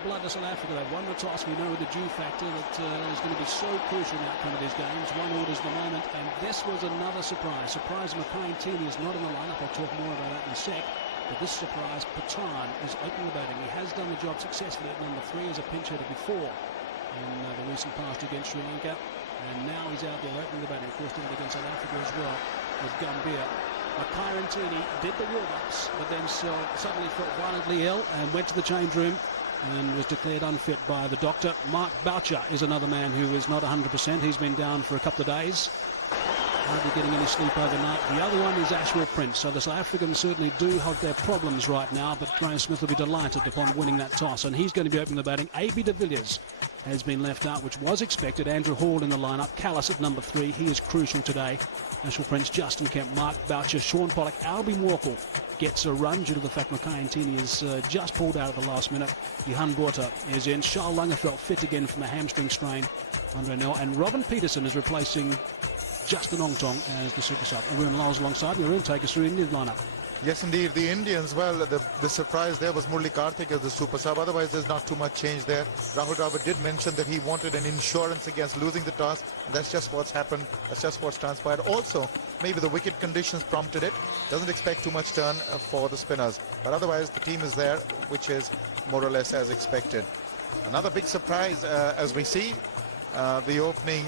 Blood to South Africa. They've won the toss. We know with the due factor that is going to be so crucial in the outcome of these games. One orders the moment, and this was another surprise. Surprise, Makai is not in the lineup. I'll talk more about that in a sec. But this surprise, Patan is opening the batting. He has done the job successfully at number 3 as a pinch hitter before in the recent past against Sri Lanka, and now he's out there opening the batting. Of course, doing it against South Africa as well with Gambhir. Makai did the warm-ups, but then suddenly felt violently ill and went to the change room and was declared unfit by the doctor. Mark Boucher is another man who is not 100%. He's been down for a couple of days, hardly getting any sleep overnight. The other one is Ashwell Prince. So the South Africans certainly do have their problems right now, but Graeme Smith will be delighted upon winning that toss, and he's going to be opening the batting. A.B. de Villiers has been left out, which was expected. Andrew Hall in the lineup. Callis at number 3. He is crucial today. Ashwell Prince, Justin Kemp, Mark Boucher, Sean Pollock. Albie Morkel gets a run due to the fact Makai is just pulled out at the last minute. Johan Botha is in. Charles Langerfeldt fit again from a hamstring strain under Nell, and Robin Peterson is replacing Justin Ongtong as the super sub. Arun Lal's alongside. Arun, take us through Indian lineup. Yes, indeed. The Indians, well, the surprise there was Murali Karthik as the super sub. Otherwise, there's not too much change there. Rahul Dravid did mention that he wanted an insurance against losing the toss. That's just what's happened. That's just what's transpired. Also, maybe the wicket conditions prompted it. Doesn't expect too much turn for the spinners. But otherwise, the team is there, which is more or less as expected. Another big surprise, as we see, the opening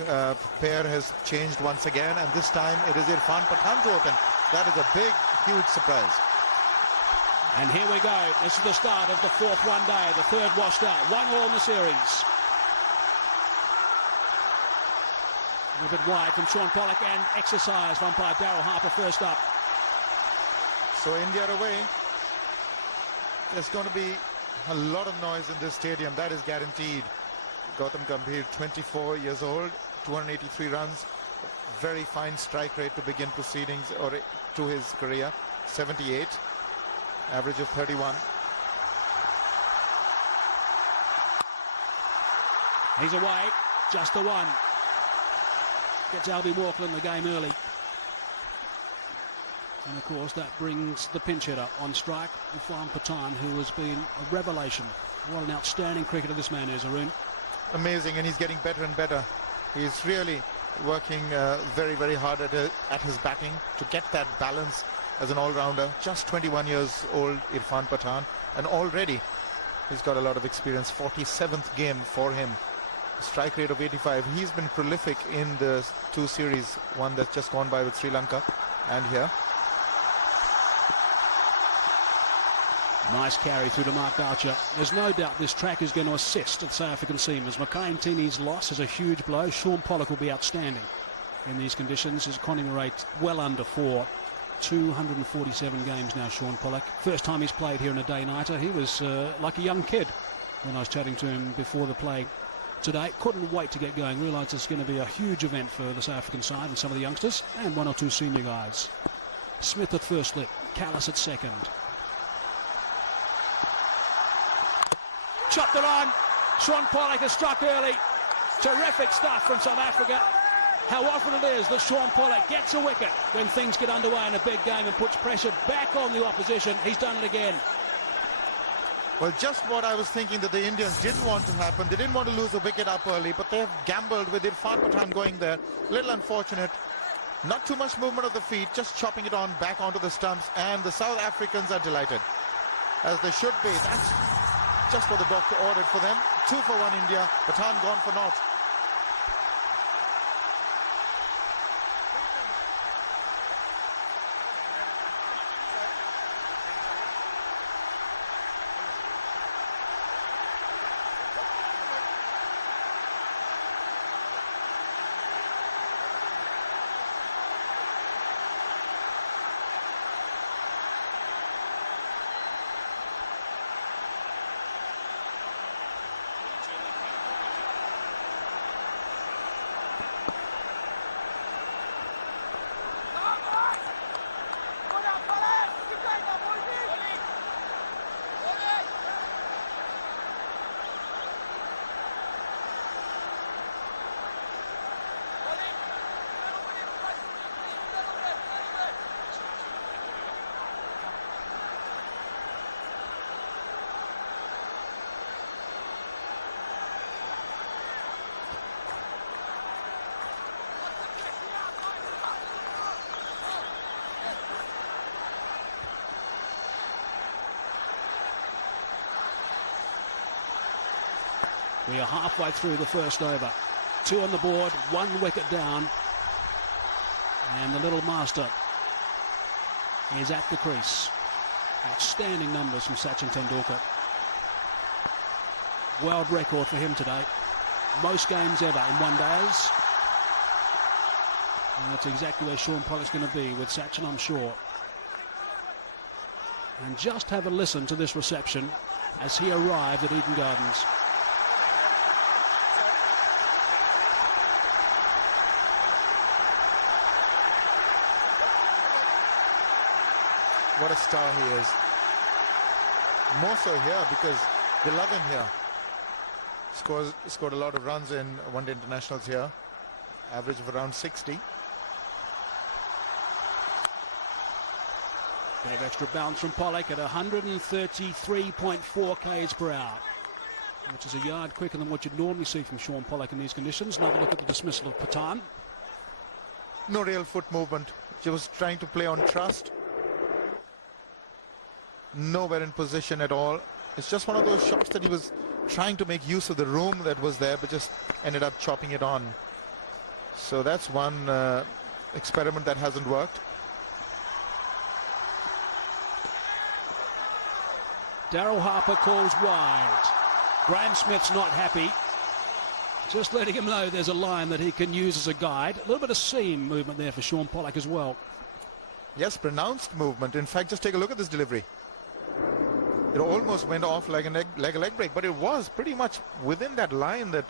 pair has changed once again, and this time it is Irfan Pathan to open. That is a big, huge surprise. And here we go. This is the start of the 4th one-day. The 3rd washed out. 1-1 in the series. A little bit wide from Sean Pollock, and exercise from umpire Darryl Harper first up. So India away. There's going to be a lot of noise in this stadium. That is guaranteed. Gautam Gambhir, 24 years old, 283 runs. Very fine strike rate to begin proceedings or to his career. 78, average of 31. He's away, just the one. Gets Albie Morkel in the game early. And of course that brings the pinch hitter on strike, Irfan Pathan, who has been a revelation. What an outstanding cricketer this man is, Arun. Amazing, and he's getting better and better. He's really working very, very hard at his batting to get that balance as an all-rounder. Just 21 years old, Irfan Pathan, and already he's got a lot of experience. 47th game for him. Strike rate of 85. He's been prolific in the 2 series, one that's just gone by with Sri Lanka and here. Nice carry through to Mark Boucher. There's no doubt this track is going to assist the South African seamers. Makai loss is a huge blow. Sean Pollock will be outstanding in these conditions. His conning rate well under 4. 247 games now, Sean Pollock. First time he's played here in a day-nighter. He was like a young kid when I was chatting to him before the play today. Couldn't wait to get going. Realised it's going to be a huge event for the South African side and some of the youngsters and 1 or 2 senior guys. Smith at first slip. Callis at second. Chopped it on. Sean Pollock has struck early. Terrific stuff from South Africa. How often it is that Sean Pollock gets a wicket when things get underway in a big game and puts pressure back on the opposition. He's done it again. Well, just what I was thinking that the Indians didn't want to happen. They didn't want to lose a wicket up early, but they have gambled with Irfan Pathan going there. Little unfortunate. Not too much movement of the feet, just chopping it on back onto the stumps, and the South Africans are delighted, as they should be. That's just what the doctor ordered for them. 2 for 1 India. Pathan gone for naught. We are halfway through the first over. 2 on the board, 1 wicket down. And the little master is at the crease. Outstanding numbers from Sachin Tendulkar. World record for him today. Most games ever in one days. And that's exactly where Shaun Pollock's going to be with Sachin, I'm sure. And just have a listen to this reception as he arrived at Eden Gardens. What a star he is. More so here because they love him here. Scored a lot of runs in one-day internationals here. Average of around 60. Bit of extra bounce from Pollock at 133.4 k's per hour, which is a yard quicker than what you'd normally see from Shaun Pollock in these conditions. Another look at the dismissal of Pathan. No real foot movement. He was trying to play on trust. Nowhere in position at all. It's just one of those shots that he was trying to make use of the room that was there, but just ended up chopping it on. So that's one experiment that hasn't worked. Daryl Harper calls wide. Graeme Smith's not happy. Just letting him know there's a line that he can use as a guide. A little bit of seam movement there for Shaun Pollock as well. Yes, pronounced movement. In fact, just take a look at this delivery. It almost went off like a leg break, but it was pretty much within that line that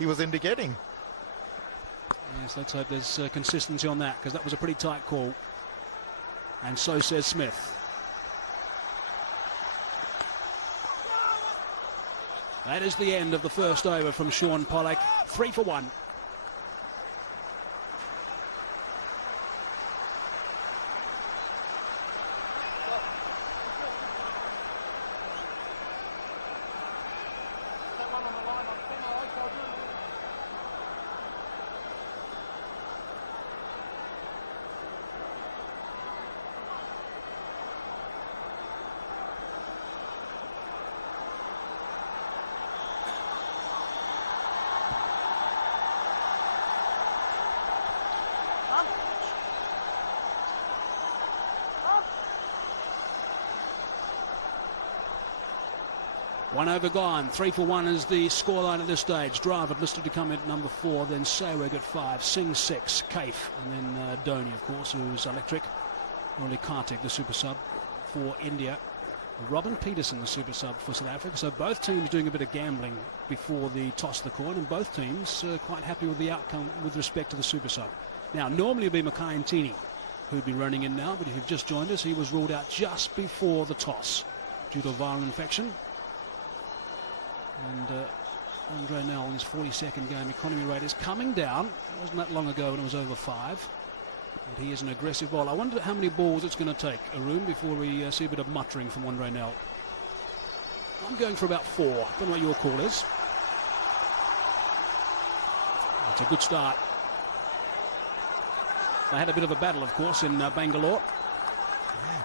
he was indicating. Yes, let's hope there's consistency on that, because that was a pretty tight call. And so says Smith. That is the end of the first over from Shaun Pollock. 3 for 1. One over gone. 3 for 1 is the scoreline at this stage. Dravid listed to come in at number 4, then Sehwag at 5, Singh 6, Kaif, and then Dhoni, of course, who's electric. Only Kartik, the super sub for India. Robin Peterson, the super sub for South Africa. So both teams doing a bit of gambling before the toss of the coin, and both teams quite happy with the outcome with respect to the super sub. Now, normally it would be Mackay Ntini who'd be running in now, but if you've just joined us, he was ruled out just before the toss due to a viral infection. And Andre Nell in his 42nd game economy rate is coming down. It wasn't that long ago when it was over 5. And he is an aggressive bowler. I wonder how many balls it's going to take, Arun, before we see a bit of muttering from Andre Nell. I'm going for about 4. Don't know what your call is. That's a good start. They had a bit of a battle, of course, in Bangalore.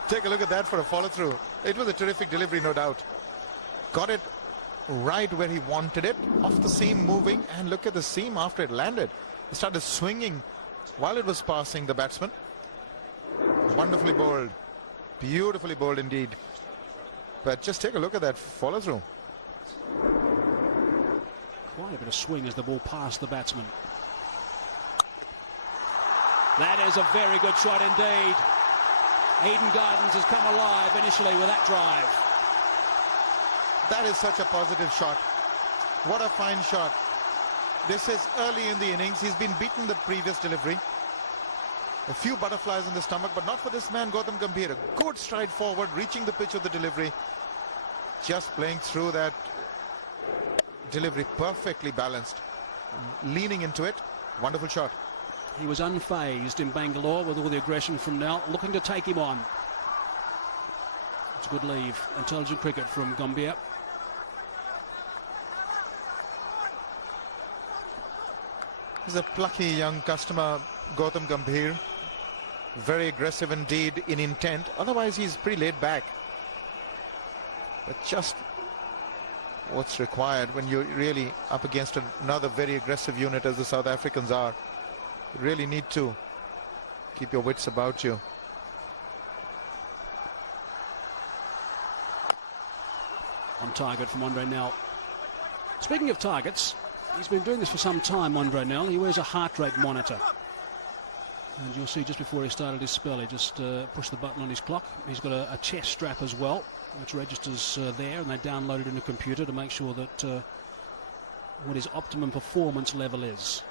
Take a look at that for a follow-through. It was a terrific delivery, no doubt. Got it right where he wanted it, off the seam moving, and look at the seam after it landed. It started swinging while it was passing the batsman. Wonderfully bowled. Beautifully bowled indeed. But just take a look at that follow-through. Quite a bit of swing as the ball passed the batsman. That is a very good shot indeed. Eden Gardens has come alive initially with that drive. That is such a positive shot. What a fine shot. This is early in the innings. He's been beaten the previous delivery. A few butterflies in the stomach, but not for this man, Gautam Gambhir. A good stride forward, reaching the pitch of the delivery. Just playing through that delivery, perfectly balanced. Leaning into it. Wonderful shot. He was unfazed in Bangalore with all the aggression from Nell, looking to take him on. It's a good leave. Intelligent cricket from Gambhir. He's a plucky young customer, Gautam Gambhir. Very aggressive indeed in intent. Otherwise, he's pretty laid back. But just what's required when you're really up against another very aggressive unit as the South Africans are. You really need to keep your wits about you. On target from Andre Nel. Speaking of targets, he's been doing this for some time, Andre Nel. He wears a heart rate monitor. And you'll see just before he started his spell, he just pushed the button on his clock. He's got a chest strap as well, which registers there, and they download it in a computer to make sure that what his optimum performance level is.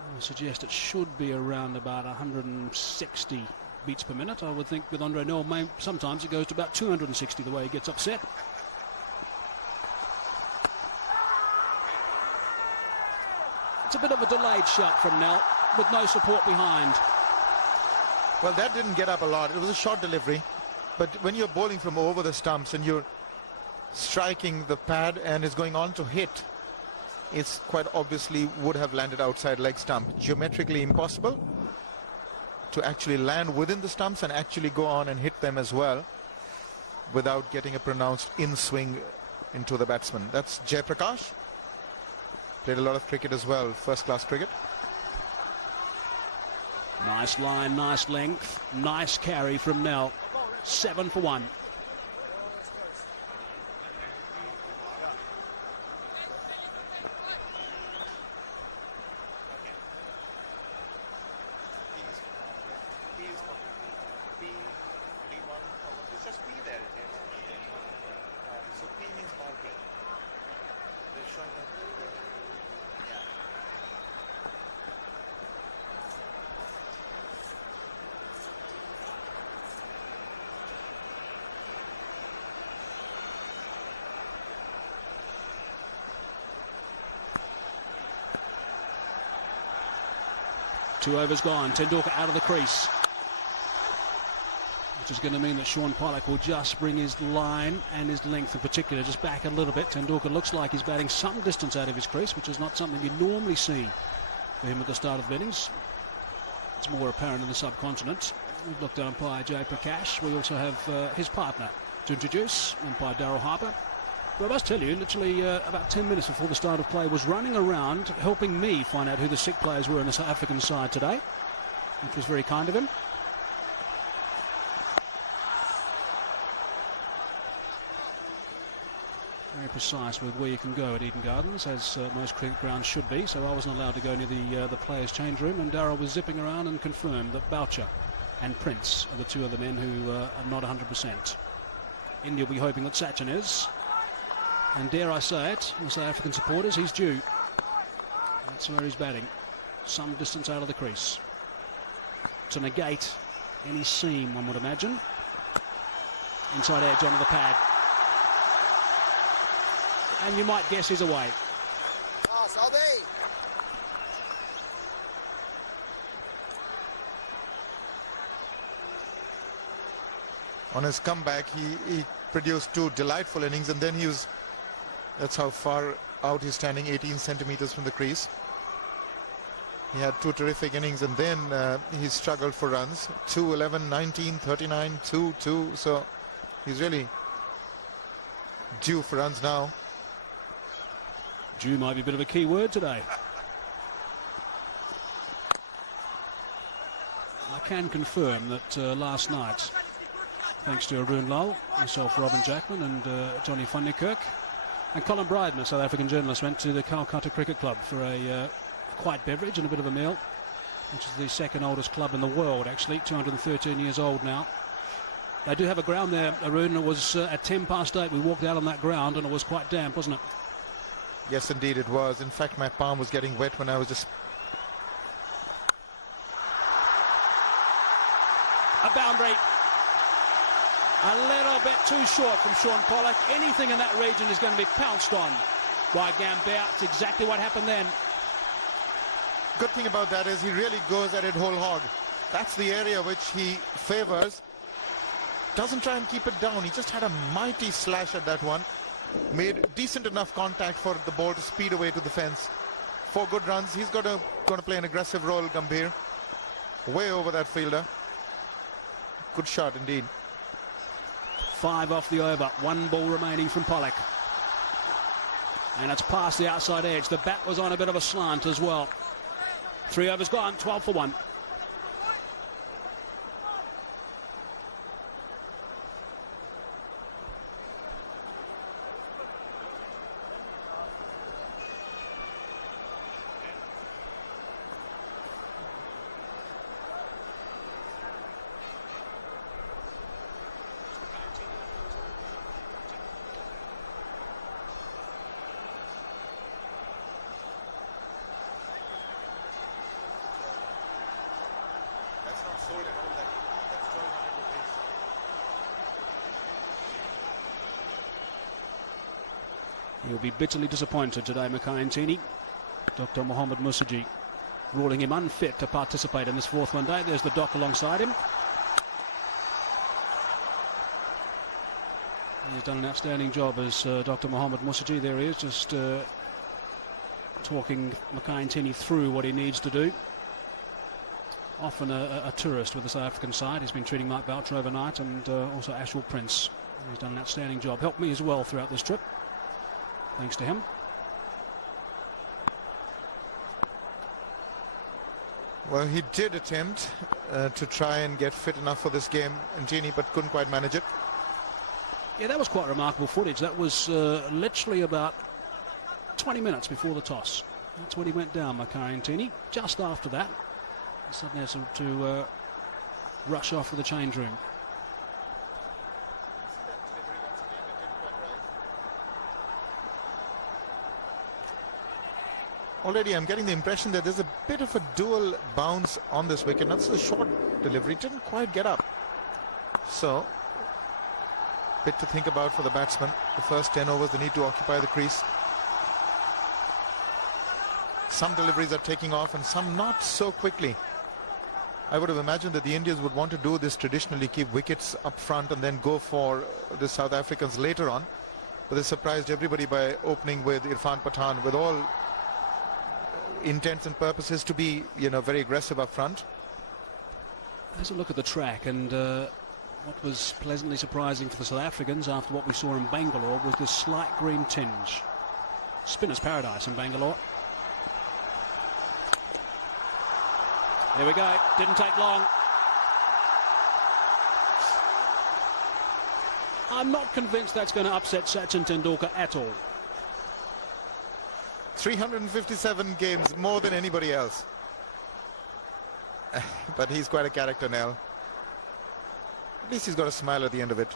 I would suggest it should be around about 160 beats per minute. I would think with Andre Nel, sometimes it goes to about 260 the way he gets upset. It's a bit of a delayed shot from Nel, with no support behind. Well, that didn't get up a lot. It was a short delivery. But when you're bowling from over the stumps and you're striking the pad and it's going on to hit, it's quite obviously would have landed outside leg stump. Geometrically impossible to actually land within the stumps and actually go on and hit them as well without getting a pronounced in-swing into the batsman. That's Jai Prakash. Played a lot of cricket as well, first-class cricket. Nice line, nice length, nice carry from Nel. 7 for 1. Two overs gone. Tendulkar out of the crease, which is going to mean that Sean Pollock will just bring his line and his length in particular just back a little bit. Tendulkar looks like he's batting some distance out of his crease, which is not something you normally see for him at the start of the innings. It's more apparent in the subcontinent. We've looked at umpire Jai Prakash. We also have his partner to introduce, umpire Daryl Harper. But I must tell you, literally about 10 minutes before the start of play, was running around helping me find out who the sick players were in the South African side today, which was very kind of him. Very precise with where you can go at Eden Gardens, as most cricket grounds should be, so I wasn't allowed to go near the players' change room, and Darryl was zipping around and confirmed that Boucher and Prince are the two other men who are not 100%. India will be hoping that Sachin is. And dare I say it, the South African supporters, he's due. That's where he's batting. Some distance out of the crease. To negate any seam, one would imagine. Inside edge onto the pad. And you might guess he's away. On his comeback, he produced two delightful innings, and then he was... That's how far out he's standing, 18 centimeters from the crease. He had two terrific innings, and then he struggled for runs. 2, 11, 19, 39, 2, 2. So he's really due for runs now. Due might be a bit of a key word today. I can confirm that last night, thanks to Arun Lal, myself, Robin Jackman, and Johnny Funnikirk, and Colin Bryden, a South African journalist, went to the Kolkata Cricket Club for a quiet beverage and a bit of a meal, which is the second oldest club in the world, actually, 213 years old now. They do have a ground there, Arun. It was at 10 past 8. We walked out on that ground, and it was quite damp, wasn't it? Yes, indeed it was. In fact, my palm was getting wet when I was just... A boundary. A little bit too short from Sean Pollock. Anything in that region is going to be pounced on by Gambia. It's exactly what happened then. Good thing about that is he really goes at it whole hog. That's the area which he favors. Doesn't try and keep it down. He just had a mighty slash at that one. Made decent enough contact for the ball to speed away to the fence. 4 good runs. He's going to play an aggressive role, Gambhir. Way over that fielder. Good shot indeed. 5 off the over. 1 ball remaining from Pollock. And it's past the outside edge. The bat was on a bit of a slant as well. 3 overs gone, 12 for 1. He'll be bitterly disappointed today, Mackay-Ntini. Dr. Mohamed Musaji ruling him unfit to participate in this 4th one day. There's the doc alongside him. He's done an outstanding job as Dr. Mohamed Musaji. There he is, just talking Mackay-Ntini through what he needs to do. Often a tourist with the South African side. He's been treating Mike Boucher overnight, and also Ashwell Prince. He's done an outstanding job. Helped me as well throughout this trip. Thanks to him. Well, he did attempt to try and get fit enough for this game, Ntini, but couldn't quite manage it. Yeah, that was quite remarkable footage. That was literally about 20 minutes before the toss. That's when he went down, Mackay-Ntini. Just after that, he suddenly has to rush off to the change room. Already I'm getting the impression that there's a bit of a dual bounce on this wicket. That's a short delivery, didn't quite get up. So, bit to think about for the batsman. The first 10 overs, they need to occupy the crease. Some deliveries are taking off and some not so quickly. I would have imagined that the Indians would want to do this traditionally, keep wickets up front and then go for the South Africans later on. But they surprised everybody by opening with Irfan Pathan with all intents and purposes to be, very aggressive up front. Let's look at the track, and what was pleasantly surprising for the South Africans after what we saw in Bangalore was this slight green tinge. Spinner's paradise in Bangalore. Here we go. Didn't take long. I'm not convinced that's going to upset Sachin Tendulkar at all. 357 games, more than anybody else. But he's quite a character, Nell. At least he's got a smile at the end of it.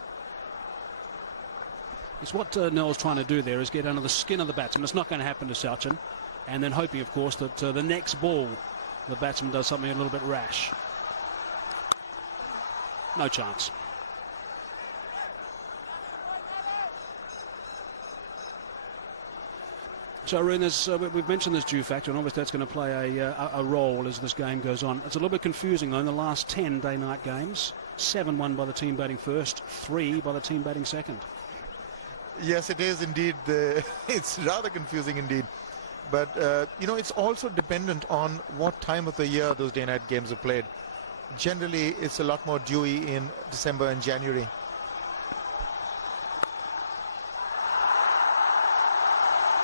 It's what Nell's trying to do there, is get under the skin of the batsman. It's not going to happen to Sachin. And then hoping, of course, that the next ball, the batsman does something a little bit rash. No chance. So, Arun, we've mentioned this dew factor, and obviously that's going to play a role as this game goes on. It's a little bit confusing, though, in the last 10 day-night games. 7 won by the team batting first, 3 by the team batting second. Yes, it is indeed. It's rather confusing indeed. But, it's also dependent on what time of the year those day-night games are played. Generally, it's a lot more dewy in December and January.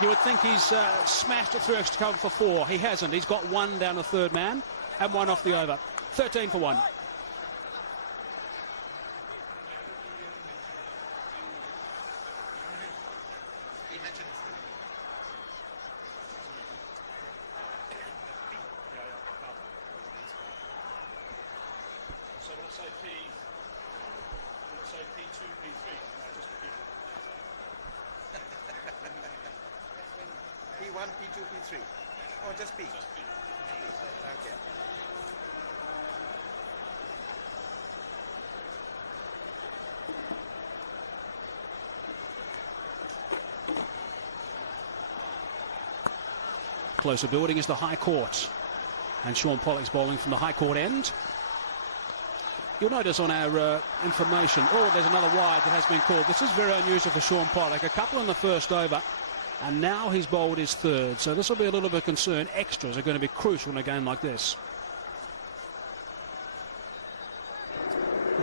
You would think he's smashed it through extra cover for 4. He hasn't. He's got 1 down the 3rd man and 1 off the over. 13 for 1. P1, P2, P3. Oh, just P. Okay. Closer building is the High Court. And Sean Pollock's bowling from the High Court end. You'll notice on our information, there's another wide that has been called. This is very unusual for Sean Pollock. A couple in the first over, and now he's bowled his 3rd. So this will be a little bit of concern. Extras are going to be crucial in a game like this.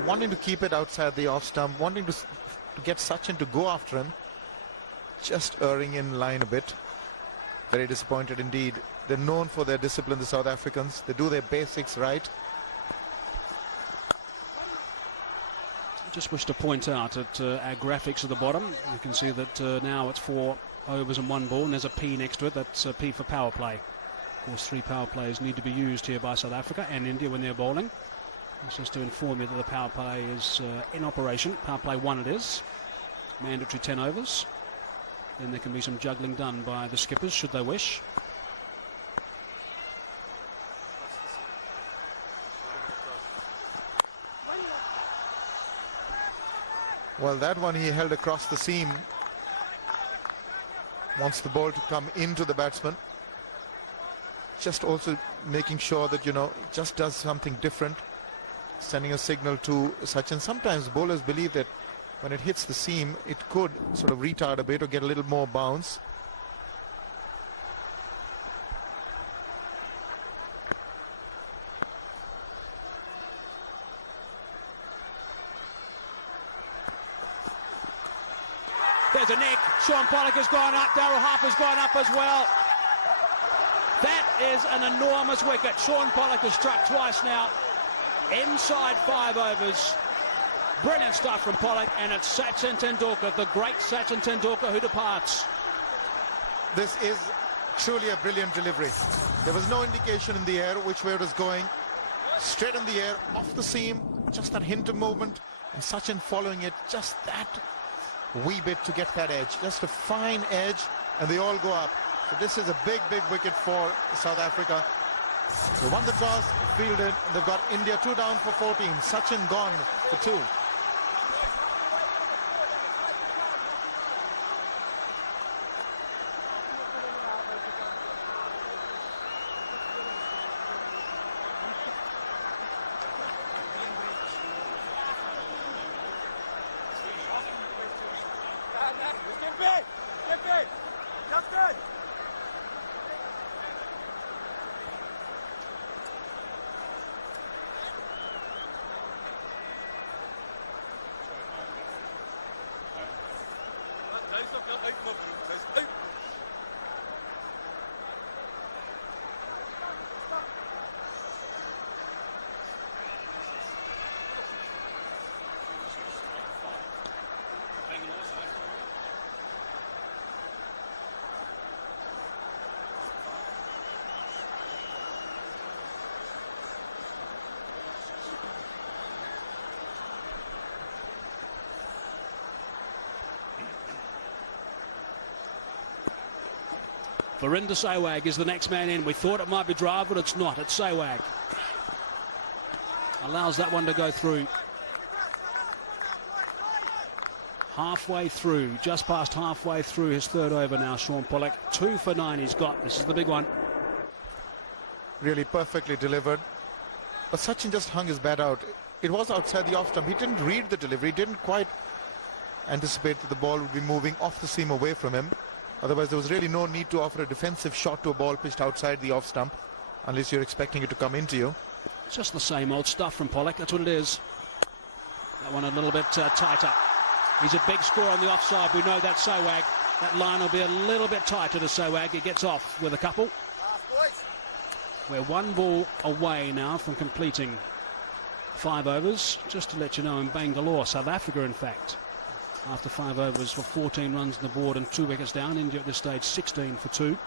Wanting to keep it outside the off stump, wanting to to get Sachin to go after him. Just erring in line a bit. Very disappointed indeed. They're known for their discipline, the South Africans. They do their basics right. Just wish to point out at our graphics at the bottom. You can see that now it's 4 overs and 1 ball, and there's a P next to it. That's a P for power play. Of course, 3 power plays need to be used here by South Africa and India when they're bowling. It's just to inform you that the power play is in operation. Power play 1 it is. Mandatory 10 overs. Then there can be some juggling done by the skippers should they wish. Well, that one he held across the seam. Wants the ball to come into the batsman. Just also making sure that, you know, just does something different. Sending a signal to Sachin. Sometimes bowlers believe that when it hits the seam, it could sort of retard a bit or get a little more bounce. There's a nick. Sean Pollock has gone up. Daryl Harper's gone up as well. That is an enormous wicket. Sean Pollock has struck twice now. Inside 5 overs. Brilliant stuff from Pollock, and it's Sachin Tendulkar, the great Sachin Tendulkar, who departs. This is truly a brilliant delivery. There was no indication in the air which way it was going. Straight in the air, off the seam, just that hint of movement, and Sachin following it, just that wee bit to get that edge. Just a fine edge, and they all go up. So this is a big, big wicket for South Africa. They won the toss, fielded. They've got India 2 down for 14. Sachin gone for 2. Virinder Sehwag is the next man in. We thought it might be Drive, but it's not. It's Sehwag. Allows that one to go through. Halfway through, just past halfway through his 3rd over now, Sean Pollock. 2 for 9 he's got. This is the big one. Really perfectly delivered. But Sachin just hung his bat out. It was outside the off stump. He didn't read the delivery. He didn't quite anticipate that the ball would be moving off the seam away from him. Otherwise, there was really no need to offer a defensive shot to a ball pitched outside the off stump, unless you're expecting it to come into you. It's just the same old stuff from Pollock. That's what it is. That one a little bit tighter. He's a big score on the offside. We know that's Sehwag. That line will be a little bit tighter to Sehwag. He gets off with a couple. We're 1 ball away now from completing 5 overs. Just to let you know, in Bangalore, South Africa, in fact, after 5 overs for 14 runs on the board and 2 wickets down. India at this stage 16 for 2.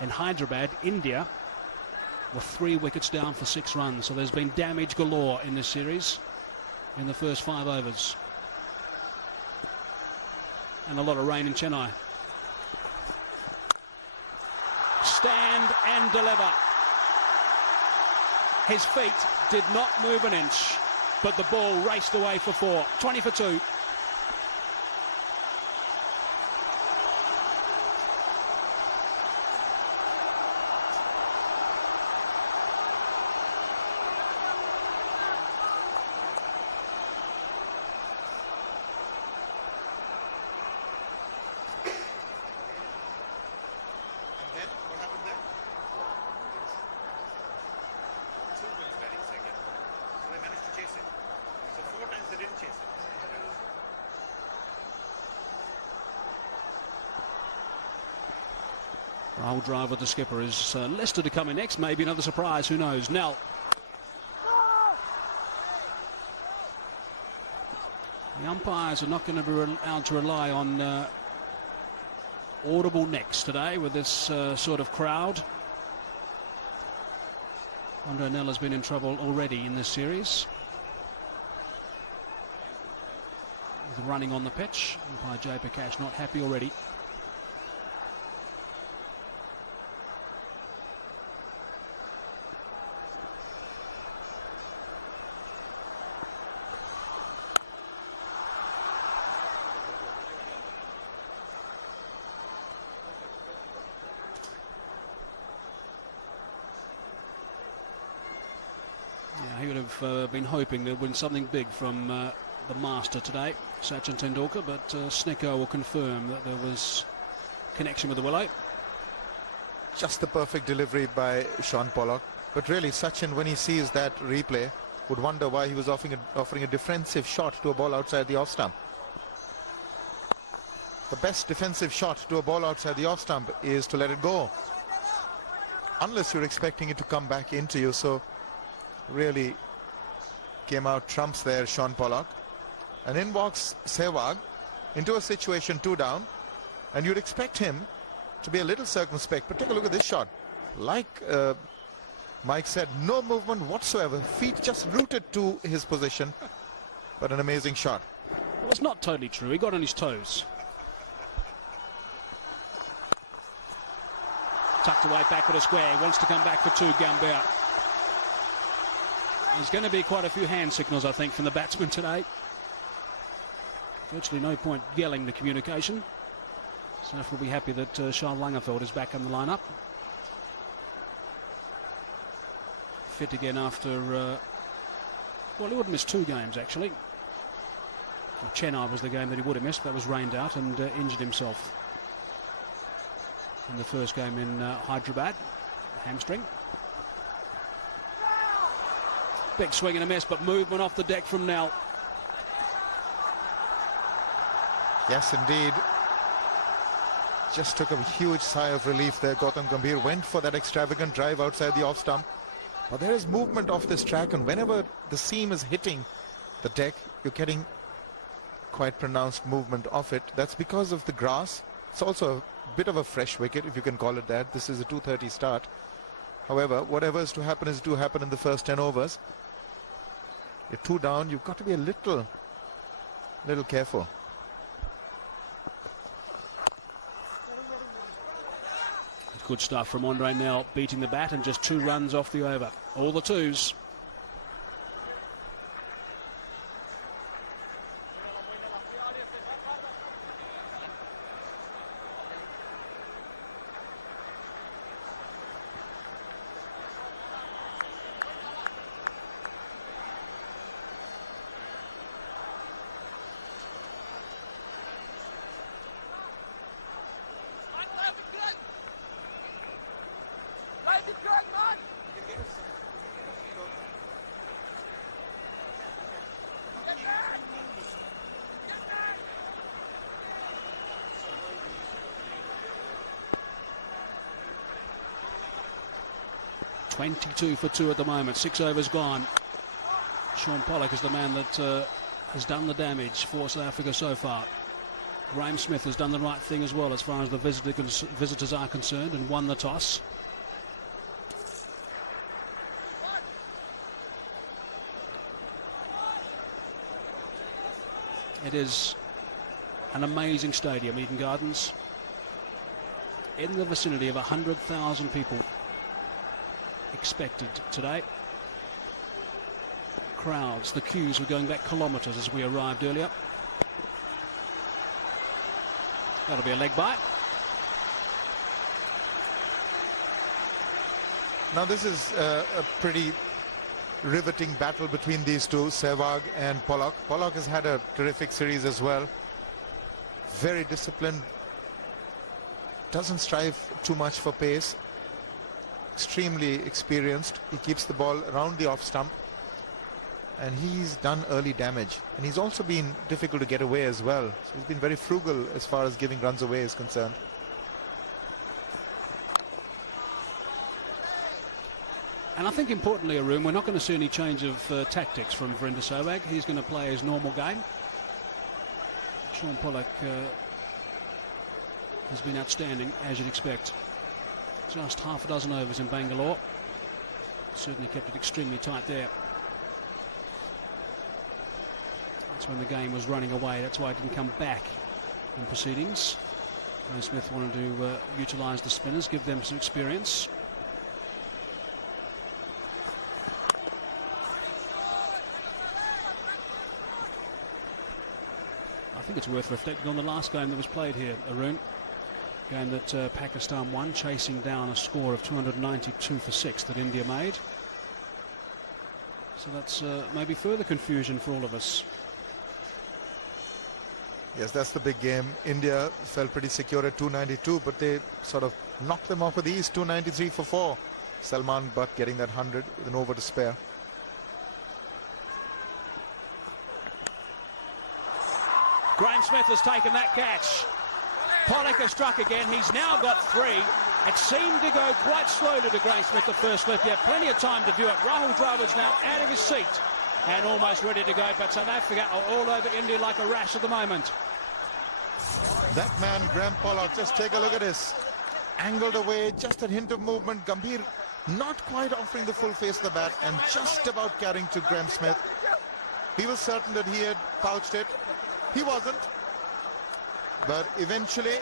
In Hyderabad, India were 3 wickets down for 6 runs. So there's been damage galore in this series in the first 5 overs. And a lot of rain in Chennai. Stand and deliver. His feet did not move an inch, but the ball raced away for 4. 20 for 2. They managed to chase it. So 4 times they didn't chase it. Rahul Drive with the skipper is Leicester to come in next. Maybe another surprise, who knows. Now, the umpires are not going to be allowed to rely on audible necks today with this sort of crowd. Andre Nell has been in trouble already in this series with running on the pitch. Umpire Jay Prakash not happy already. He would have been hoping there'd been something big from the master today, Sachin Tendulkar, but Snicko will confirm that there was connection with the willow. Just the perfect delivery by Sean Pollock. But really, Sachin, when he sees that replay, would wonder why he was offering a defensive shot to a ball outside the off stump. The best defensive shot to a ball outside the off stump is to let it go, unless you're expecting it to come back into you. So really came out trumps there, Sean Pollock. And in walks Sehwag into a situation 2 down, and you'd expect him to be a little circumspect. But take a look at this shot. Like Mike said, no movement whatsoever, feet just rooted to his position, but an amazing shot. Well, it's not totally true. He got on his toes. Tucked away back at a square. He wants to come back for 2, Gambia. There's going to be quite a few hand signals, I think, from the batsman today. Virtually no point yelling the communication. South will be happy that Charles Langerfeld is back in the lineup. Fit again after, well, he would have missed 2 games, actually. Well, Chennai was the game that he would have missed. That was rained out and injured himself in the first game in Hyderabad, hamstring. Big swing and a miss, but movement off the deck from Nell. Yes, indeed. Just took a huge sigh of relief there. Gautam Gambhir went for that extravagant drive outside the off stump. But there is movement off this track, and whenever the seam is hitting the deck, you're getting quite pronounced movement off it. That's because of the grass. It's also a bit of a fresh wicket, if you can call it that. This is a 2:30 start. However, whatever is to happen is to happen in the first 10 overs. You're 2 down, you've got to be a little careful. Good stuff from Andre Nell, beating the bat and just 2 runs off the over. All the 2s. .22 for 2 at the moment. 6 overs gone. Sean Pollock is the man that has done the damage for South Africa so far. Graeme Smith has done the right thing as well as far as the visitors are concerned and won the toss. It is an amazing stadium, Eden Gardens. In the vicinity of 100,000 people expected today. Crowds, the queues were going back kilometres as we arrived earlier. That'll be a leg bite. Now this is a pretty riveting battle between these two, Sehwag and Pollock. Pollock has had a terrific series as well. Very disciplined. Doesn't strive too much for pace. Extremely experienced. He keeps the ball around the off stump. And he's done early damage. And he's also been difficult to get away as well. So he's been very frugal as far as giving runs away is concerned. And I think importantly, Arun, we're not going to see any change of tactics from Virender Sehwag. He's going to play his normal game. Shaun Pollock has been outstanding, as you'd expect. Just half a dozen overs in Bangalore. Certainly kept it extremely tight there. That's when the game was running away. That's why it didn't come back in proceedings. Graeme Smith wanted to utilise the spinners, give them some experience. I think it's worth reflecting on the last game that was played here, Arun. Game that Pakistan won, chasing down a score of 292 for 6 that India made. So that's maybe further confusion for all of us. Yes, that's the big game. India felt pretty secure at 292, but they sort of knocked them off with ease. 293 for 4. Salman Butt getting that 100 with an over to spare. Graeme Smith has taken that catch. Pollock has struck again. He's now got 3. It seemed to go quite slowly to Graeme Smith the first slip. He had plenty of time to do it. Rahul Dravid's now out of his seat and almost ready to go. But South Africa are all over India like a rash at the moment. That man, Graeme Pollock, just take a look at this. Angled away, just a hint of movement. Gambhir not quite offering the full face of the bat and just about carrying to Graeme Smith. He was certain that he had pouched it. He wasn't. But eventually,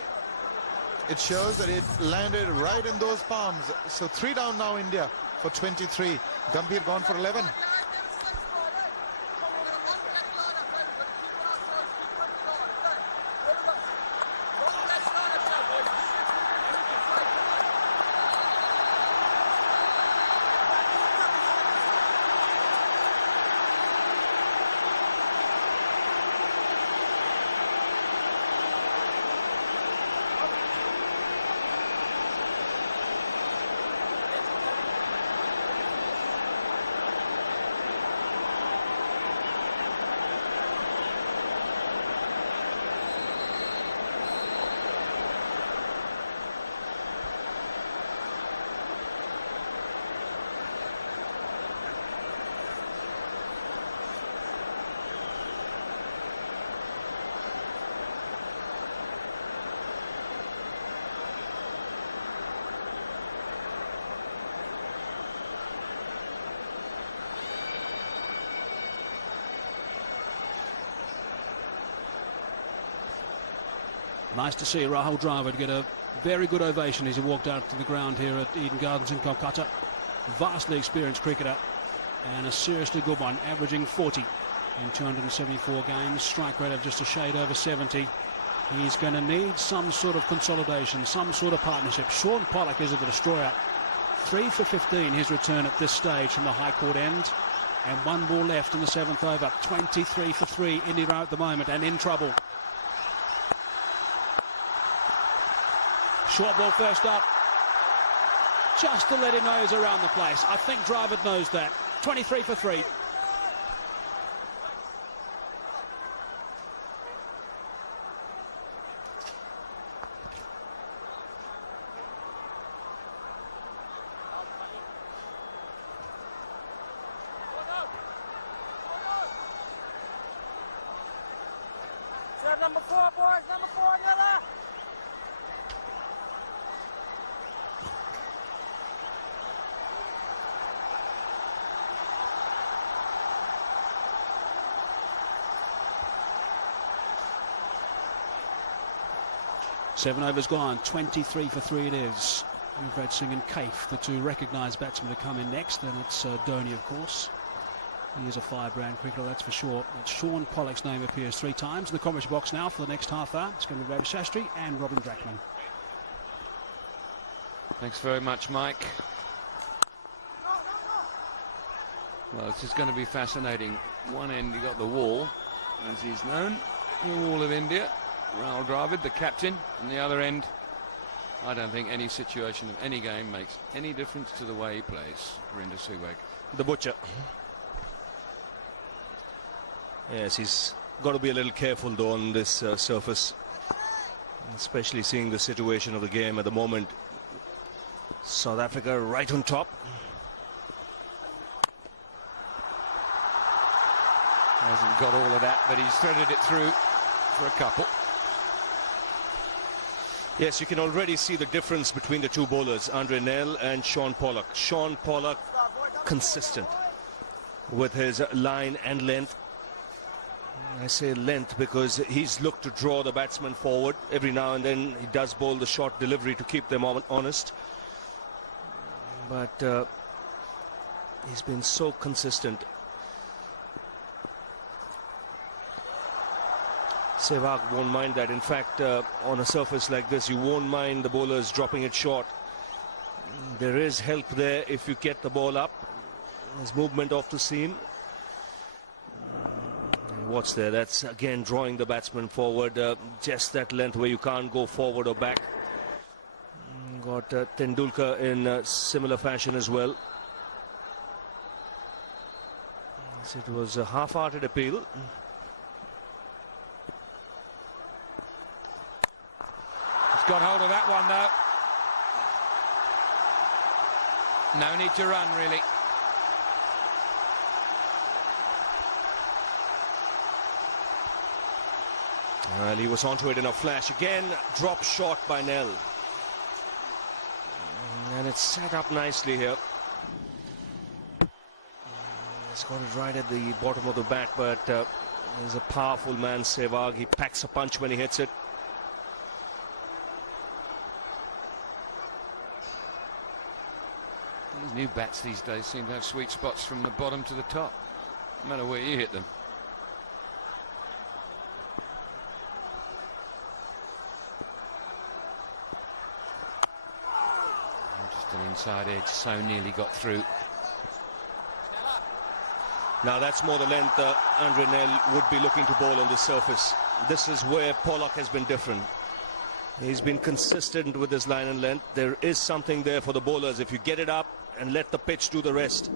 it shows that it landed right in those palms. So 3 down now, India for 23. Gambhir gone for 11. Nice to see Rahul Dravid get a very good ovation as he walked out to the ground here at Eden Gardens in Kolkata. Vastly experienced cricketer and a seriously good one, averaging 40 in 274 games, strike rate of just a shade over 70. He's going to need some sort of consolidation, some sort of partnership. Shaun Pollock is the destroyer. 3 for 15 his return at this stage from the high court end, and 1 ball left in the 7th over. 23 for 3 India at the moment and in trouble. Short ball first up, just to let him know he's around the place. I think Dravid knows that. 23 for 3. Number 4, boys, number 4, another. Seven overs gone, 23 for 3 it is. Yuvraj Singh and Kaif, the 2 recognised batsmen to come in next, and it's Dhoni, of course. He is a firebrand cricketer, that's for sure. But Shaun Pollock's name appears 3 times in the commentary box now for the next half hour. It's going to be Ravi Shastri and Robin Drachman. Thanks very much, Mike. Well, this is going to be fascinating. One end you got the wall, as he's known, the wall of India. Rahul Dravid, the captain, and the other end, I don't think any situation of any game makes any difference to the way he plays. Virender Sehwag, the butcher. Yes, he's got to be a little careful though on this surface, especially seeing the situation of the game at the moment. South Africa right on top. Hasn't got all of that, but he's threaded it through for a couple. Yes, you can already see the difference between the two bowlers, Andre Nell and Sean Pollock. Sean Pollock, consistent with his line and length. I say length because he's looked to draw the batsman forward. Every now and then he does bowl the short delivery to keep them honest. But he's been so consistent. Sehwag won't mind that. In fact, on a surface like this, you won't mind the bowlers dropping it short. There is help there if you get the ball up. There's movement off the seam. And what's there? That's again drawing the batsman forward. Just that length where you can't go forward or back. Got Tendulkar in similar fashion as well. So it was a half-hearted appeal. Got hold of that one though. No need to run really. Well, he was onto it in a flash. Again, drop shot by Nell. And it's set up nicely here. He's got it right at the bottom of the bat, but he's a powerful man, Sehwag. He packs a punch when he hits it. These new bats these days seem to have sweet spots from the bottom to the top, no matter where you hit them. Just an inside edge, so nearly got through. Now that's more the length Andre Nell would be looking to bowl on this surface. This is where Pollock has been different. He's been consistent with his line and length. There is something there for the bowlers if you get it up and let the pitch do the rest.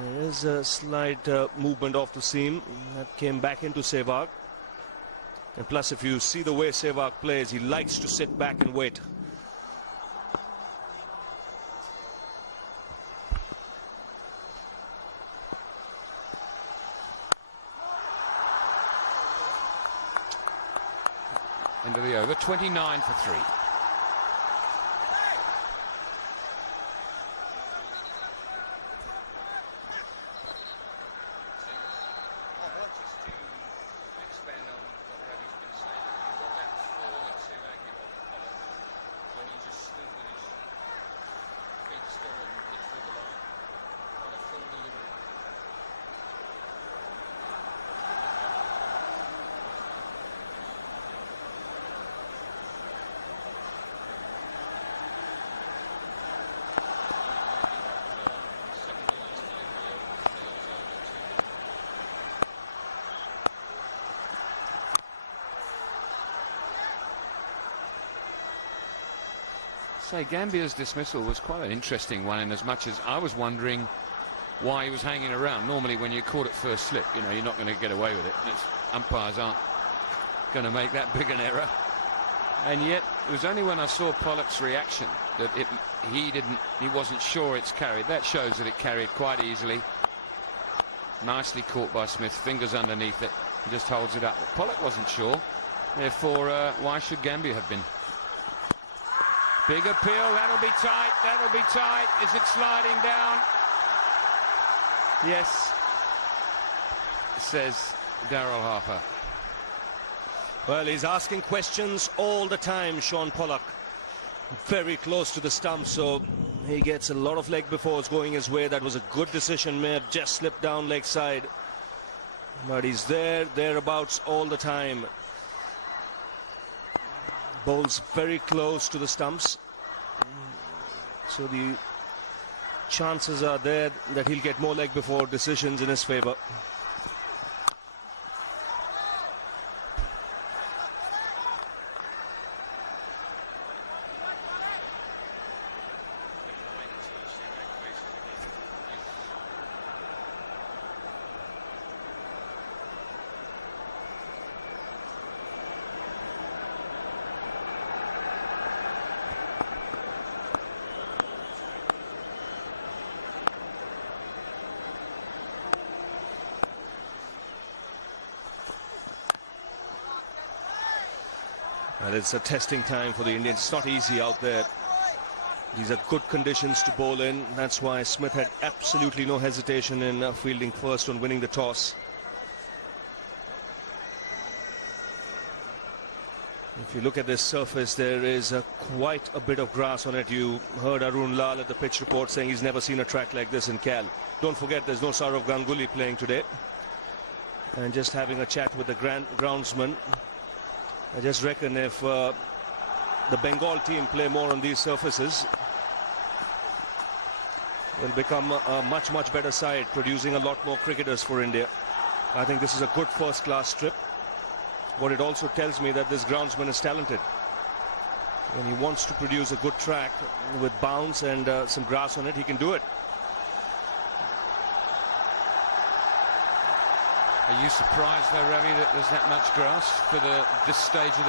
There is a slight movement off the seam that came back into Sehwag. And plus, if you see the way Sehwag plays, he likes to sit back and wait. End of the over, 29 for 3. Say, Gambia's dismissal was quite an interesting one, in as much as I was wondering why he was hanging around. Normally when you're caught at first slip, you know, you're not going to get away with it. Umpires aren't going to make that big an error. And yet it was only when I saw Pollock's reaction that he wasn't sure it's carried. That shows that it carried quite easily. Nicely caught by Smith, fingers underneath it. He just holds it up. But Pollock wasn't sure. Therefore, why should Gambia have been? Big appeal, that'll be tight, that'll be tight. Is it sliding down? Yes, says Darrell Harper. Well, he's asking questions all the time, Sean Pollock. Very close to the stump, so he gets a lot of leg before it's going his way. That was a good decision, may have just slipped down leg side. But he's thereabouts all the time. Bowls very close to the stumps, so the chances are there that he'll get more leg before decisions in his favour. And it's a testing time for the Indians. It's not easy out there. These are good conditions to bowl in. That's why Smith had absolutely no hesitation in fielding first on winning the toss. If you look at this surface, there is quite a bit of grass on it. You heard Arun Lal at the pitch report saying he's never seen a track like this in Cal. Don't forget, there's no Saurav Ganguly playing today. And just having a chat with the groundsman, I just reckon if the Bengal team play more on these surfaces, they'll become a much, much better side, producing a lot more cricketers for India. I think this is a good first-class trip. What it also tells me that this groundsman is talented. When he wants to produce a good track with bounce and some grass on it, he can do it. Are you surprised, though, Ravi, that there's that much grass for this stage of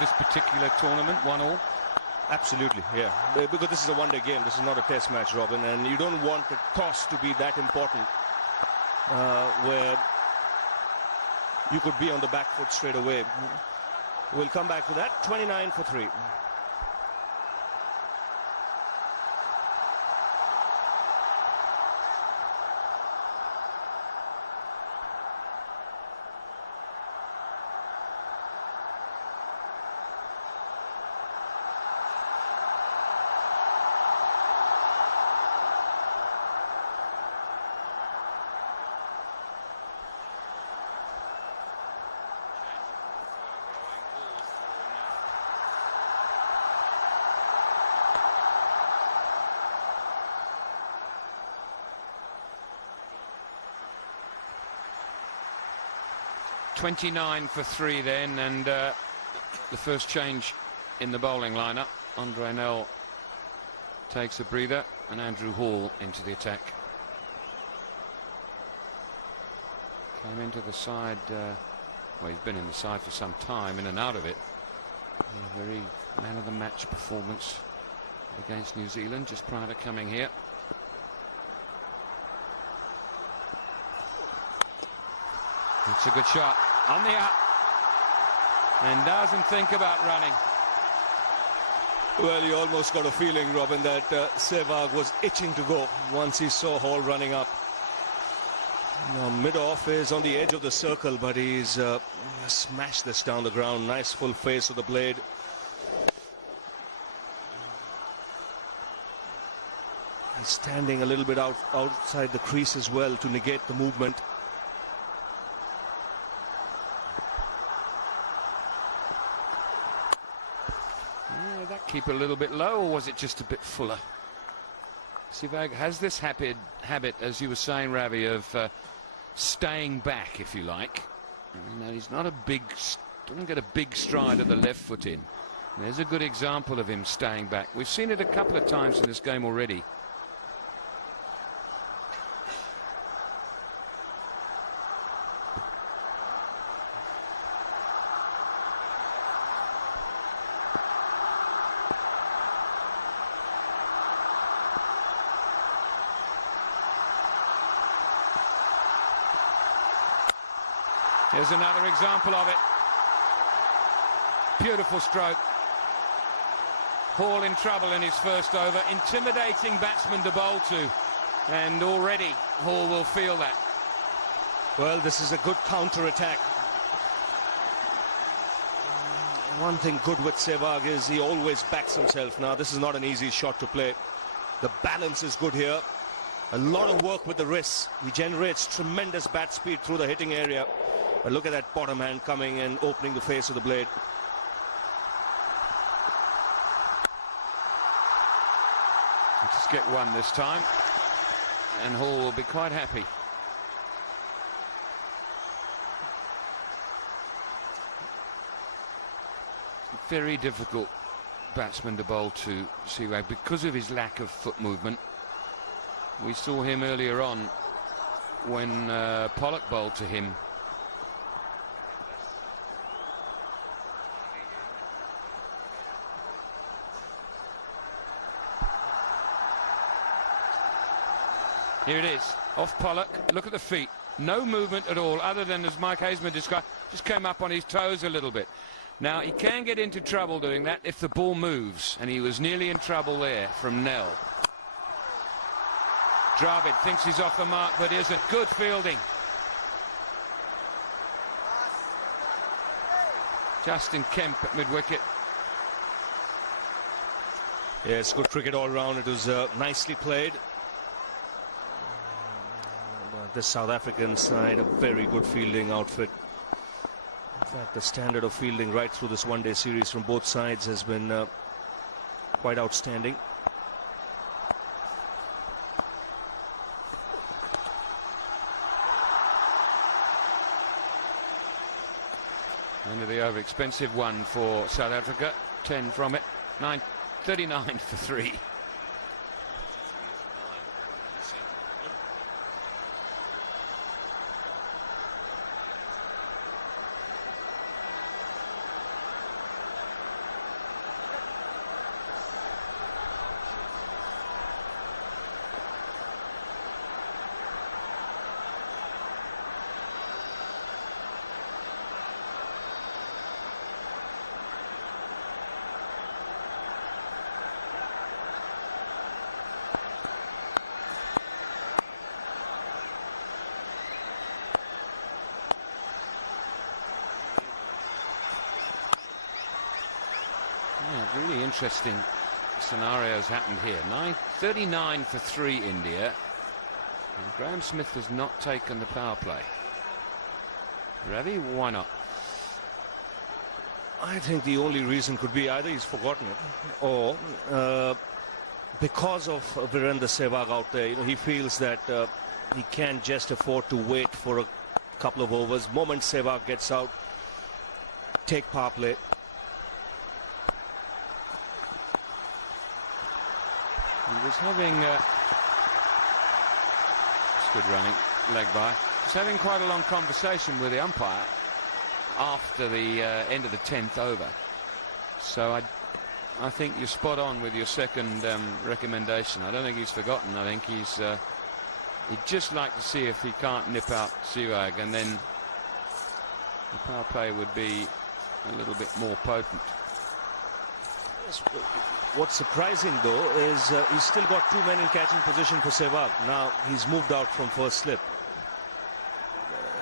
this particular tournament, 1-1? Absolutely, yeah. Because this is a one-day game. This is not a test match, Robin, and you don't want the toss to be that important, where you could be on the back foot straight away. We'll come back to that. 29 for 3. $29 for 3 then, and the first change in the bowling lineup. Andre Nell takes a breather, and Andrew Hall into the attack. Came into the side, well, he's been in the side for some time, in and out of it. A very man of the match performance against New Zealand just prior to coming here. It's a good shot on the up, and doesn't think about running. Well, you almost got a feeling, Robin, that Sehwag was itching to go once he saw Hall running up. Now, mid-off is on the edge of the circle, but he's smashed this down the ground. Nice full face of the blade. He's standing a little bit outside the crease as well to negate the movement. Keep a little bit low, or was it just a bit fuller? Sehwag has this habit, as you were saying, Ravi, of staying back, if you like. You know, he's not a big, doesn't get a big stride of the left foot in. And there's a good example of him staying back. We've seen it a couple of times in this game already. Here's another example of it. Beautiful stroke. Hall in trouble in his first over. Intimidating batsman to bowl to. And already Hall will feel that. Well, this is a good counter-attack. One thing good with Sehwag is he always backs himself. Now, this is not an easy shot to play. The balance is good here. A lot of work with the wrists. He generates tremendous bat speed through the hitting area. But look at that bottom hand coming and opening the face of the blade. Just get one this time, and Hall will be quite happy. Very difficult batsman to bowl to Sehwag because of his lack of foot movement. We saw him earlier on when Pollock bowled to him. Here it is, off Pollock. Look at the feet. No movement at all, other than, as Mike Hazeman described, just came up on his toes a little bit. Now, he can get into trouble doing that if the ball moves, and he was nearly in trouble there from Nell. Dravid thinks he's off the mark, but isn't. Good fielding. Justin Kemp at mid-wicket. Yes, good cricket all round. It was nicely played. The South African side, a very good fielding outfit. In fact, the standard of fielding right through this one-day series from both sides has been quite outstanding. End of the over, expensive one for South Africa. 10 from it. 39 for 3. Yeah, really interesting scenarios happened here. 39 for 3 India. And Graeme Smith has not taken the power play. Ravi, why not? I think the only reason could be either he's forgotten it, or because of Virendra Sehwag out there, he feels that he can't just afford to wait for a couple of overs. Moment Sehwag gets out, take power play. He was having it's good running, leg by. He's having quite a long conversation with the umpire after the end of the 10th over. So I think you're spot on with your second recommendation. I don't think he's forgotten. I think he'd just like to see if he can't nip out Sehwag, and then the power play would be a little bit more potent. What's surprising though is he's still got 2 men in catching position for Sehwag. Now he's moved out from first slip.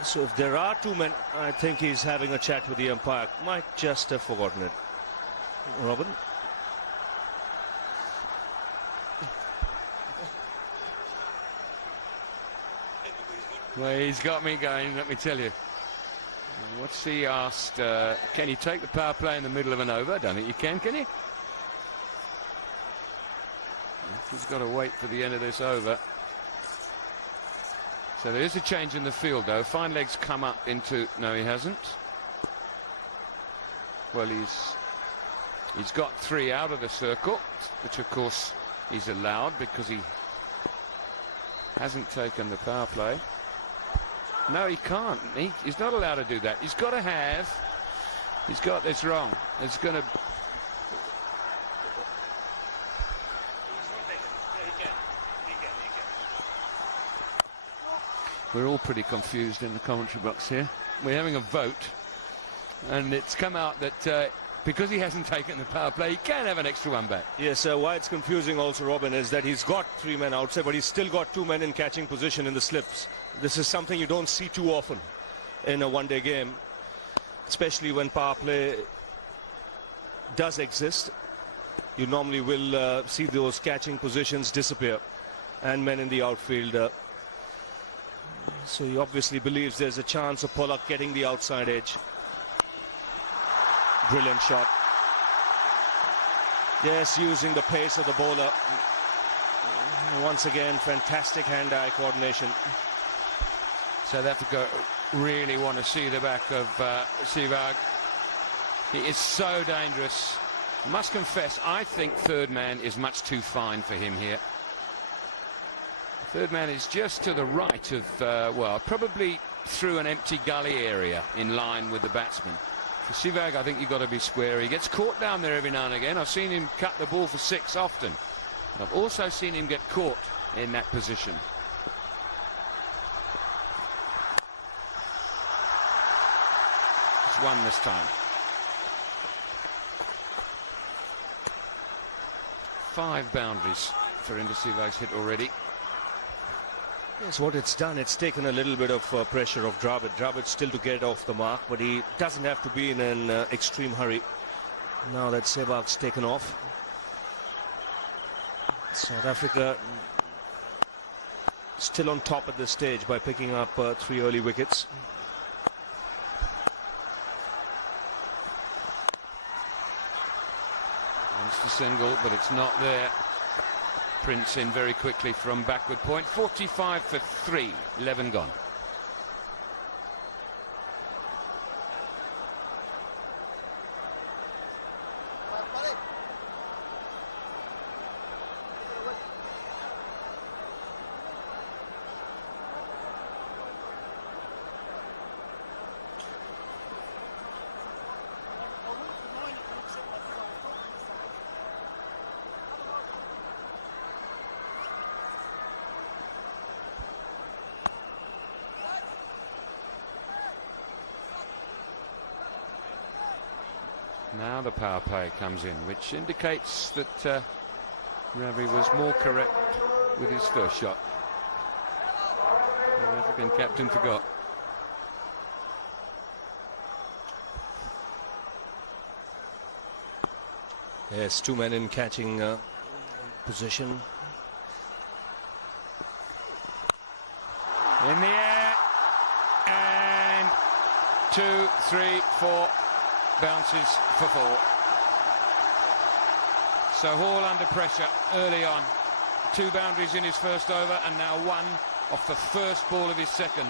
So if there are 2 men, I think he's having a chat with the umpire. Might just have forgotten it. Robin? Well, he's got me going, let me tell you. What's he asked? Can you take the power play in the middle of an over? I don't think you can you? He's got to wait for the end of this over. So there is a change in the field, though. Fine legs come up into... No, he hasn't. Well, he's got 3 out of the circle, which, of course, he's allowed because he hasn't taken the power play. No, he can't. He's not allowed to do that. He's got to have... He's got this wrong. It's going to... We're all pretty confused in the commentary box here. We're having a vote, and it's come out that because he hasn't taken the power play, he can have an extra one back. Yes, why it's confusing also, Robin, is that he's got 3 men outside, but he's still got 2 men in catching position in the slips. This is something you don't see too often in a one-day game, especially when power play does exist. You normally will see those catching positions disappear and men in the outfield. So he obviously believes there's a chance of Pollock getting the outside edge. Brilliant shot. Yes, using the pace of the bowler. Once again, fantastic hand-eye coordination. South Africa really want to see the back of Sehwag. He is so dangerous. I must confess, I think third man is much too fine for him here. Third man is just to the right of, well, probably through an empty gully area in line with the batsman. For Sehwag, I think you've got to be square. He gets caught down there every now and again. I've seen him cut the ball for 6 often. I've also seen him get caught in that position. It's 1 this time. 5 boundaries for India Sehwag's hit already. Yes, what it's done, it's taken a little bit of pressure off Dravid. Dravid still to get off the mark, but he doesn't have to be in an extreme hurry. Now that Sehwag's taken off, South Africa still on top at this stage by picking up 3 early wickets. Wants to single, but it's not there. Prince in very quickly from backward point. 45 for 3, 11 gone. Now the power play comes in, which indicates that Ravi was more correct with his first shot. The African captain forgot. Yes, 2 men in catching position. In the air, and 2, 3, 4 bounces for 4. So Hall under pressure early on. 2 boundaries in his first over, and now 1 off the first ball of his second.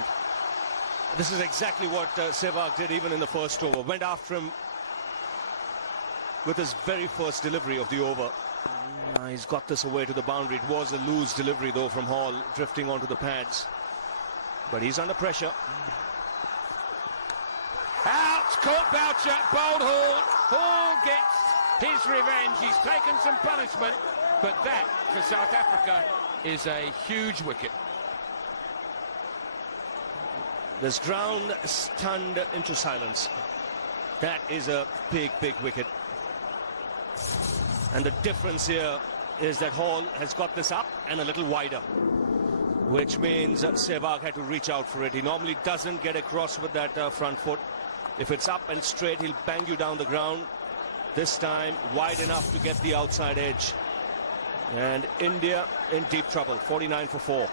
This is exactly what Sehwag did even in the first over. Went after him with his very first delivery of the over. He's got this away to the boundary. It was a loose delivery though from Hall, drifting onto the pads. But he's under pressure. Out, caught Boucher, bowled Hall. Hall gets his revenge. He's taken some punishment, but that, for South Africa, is a huge wicket. This ground stunned into silence. That is a big, big wicket. And the difference here is that Hall has got this up and a little wider, which means Sehwag had to reach out for it. He normally doesn't get across with that front foot. If it's up and straight, he'll bang you down the ground. This time, wide enough to get the outside edge. And India in deep trouble, 49 for 4.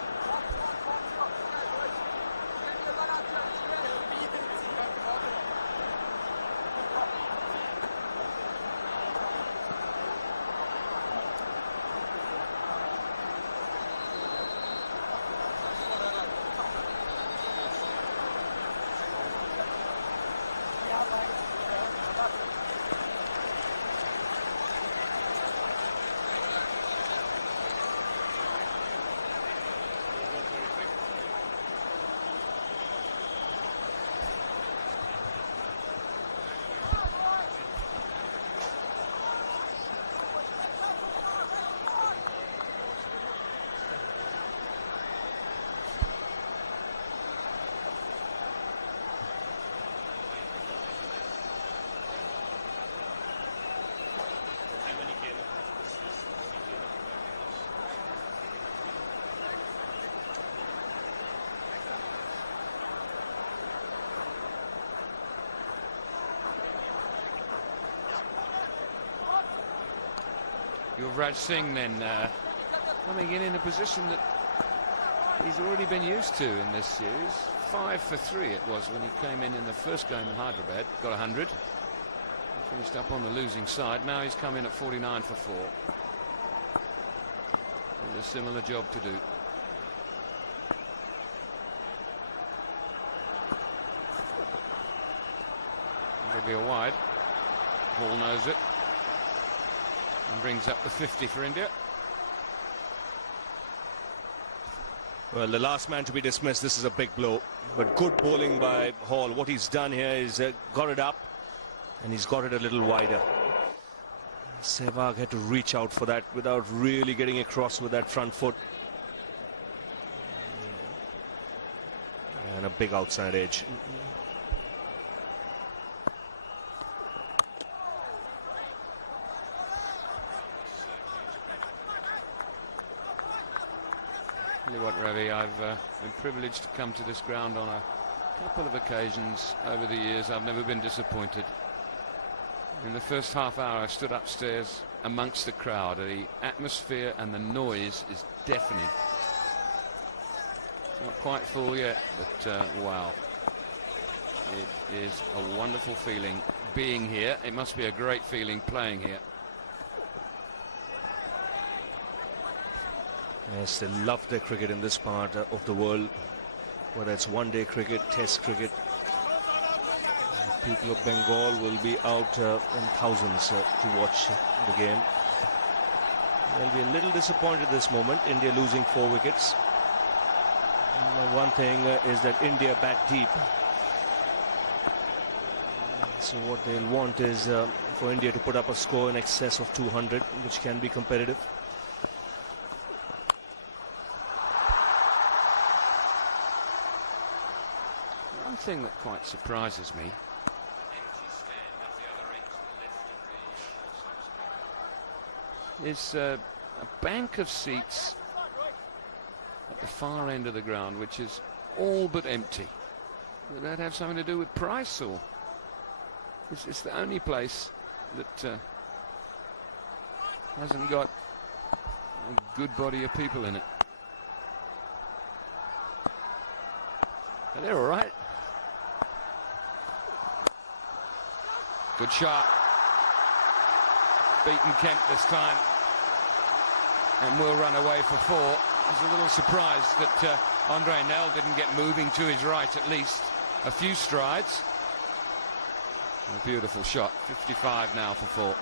Yuvraj Singh then coming in a position that he's already been used to in this series. 5 for 3 it was when he came in the first game in Hyderabad. Got 100. Finished up on the losing side. Now he's come in at 49 for 4. With a similar job to do. There'll be a wide. Hall knows it. And brings up the 50 for India. Well, the last man to be dismissed. This is a big blow, but good bowling by Hall. What he's done here is got it up, and he's got it a little wider. Sehwag had to reach out for that without really getting across with that front foot. And a big outside edge. Tell you what, Ravi, I've been privileged to come to this ground on a couple of occasions over the years. I've never been disappointed. In the first half hour, I stood upstairs amongst the crowd. The atmosphere and the noise is deafening. It's not quite full yet, but wow. It is a wonderful feeling being here. It must be a great feeling playing here. Yes, they love their cricket in this part of the world, whether it's one-day cricket, test cricket. People of Bengal will be out in thousands to watch the game. They'll be a little disappointed this moment, India losing 4 wickets. One thing is that India bat deep. So what they'll want is for India to put up a score in excess of 200, which can be competitive. One thing that quite surprises me is a bank of seats at the far end of the ground, which is all but empty. Would that have something to do with price, or it's the only place that hasn't got a good body of people in it? But they're all right. Good shot. Beaten Kemp this time, and will run away for 4. I was a little surprised that Andre Nell didn't get moving to his right at least a few strides. A beautiful shot. 55 now for 4.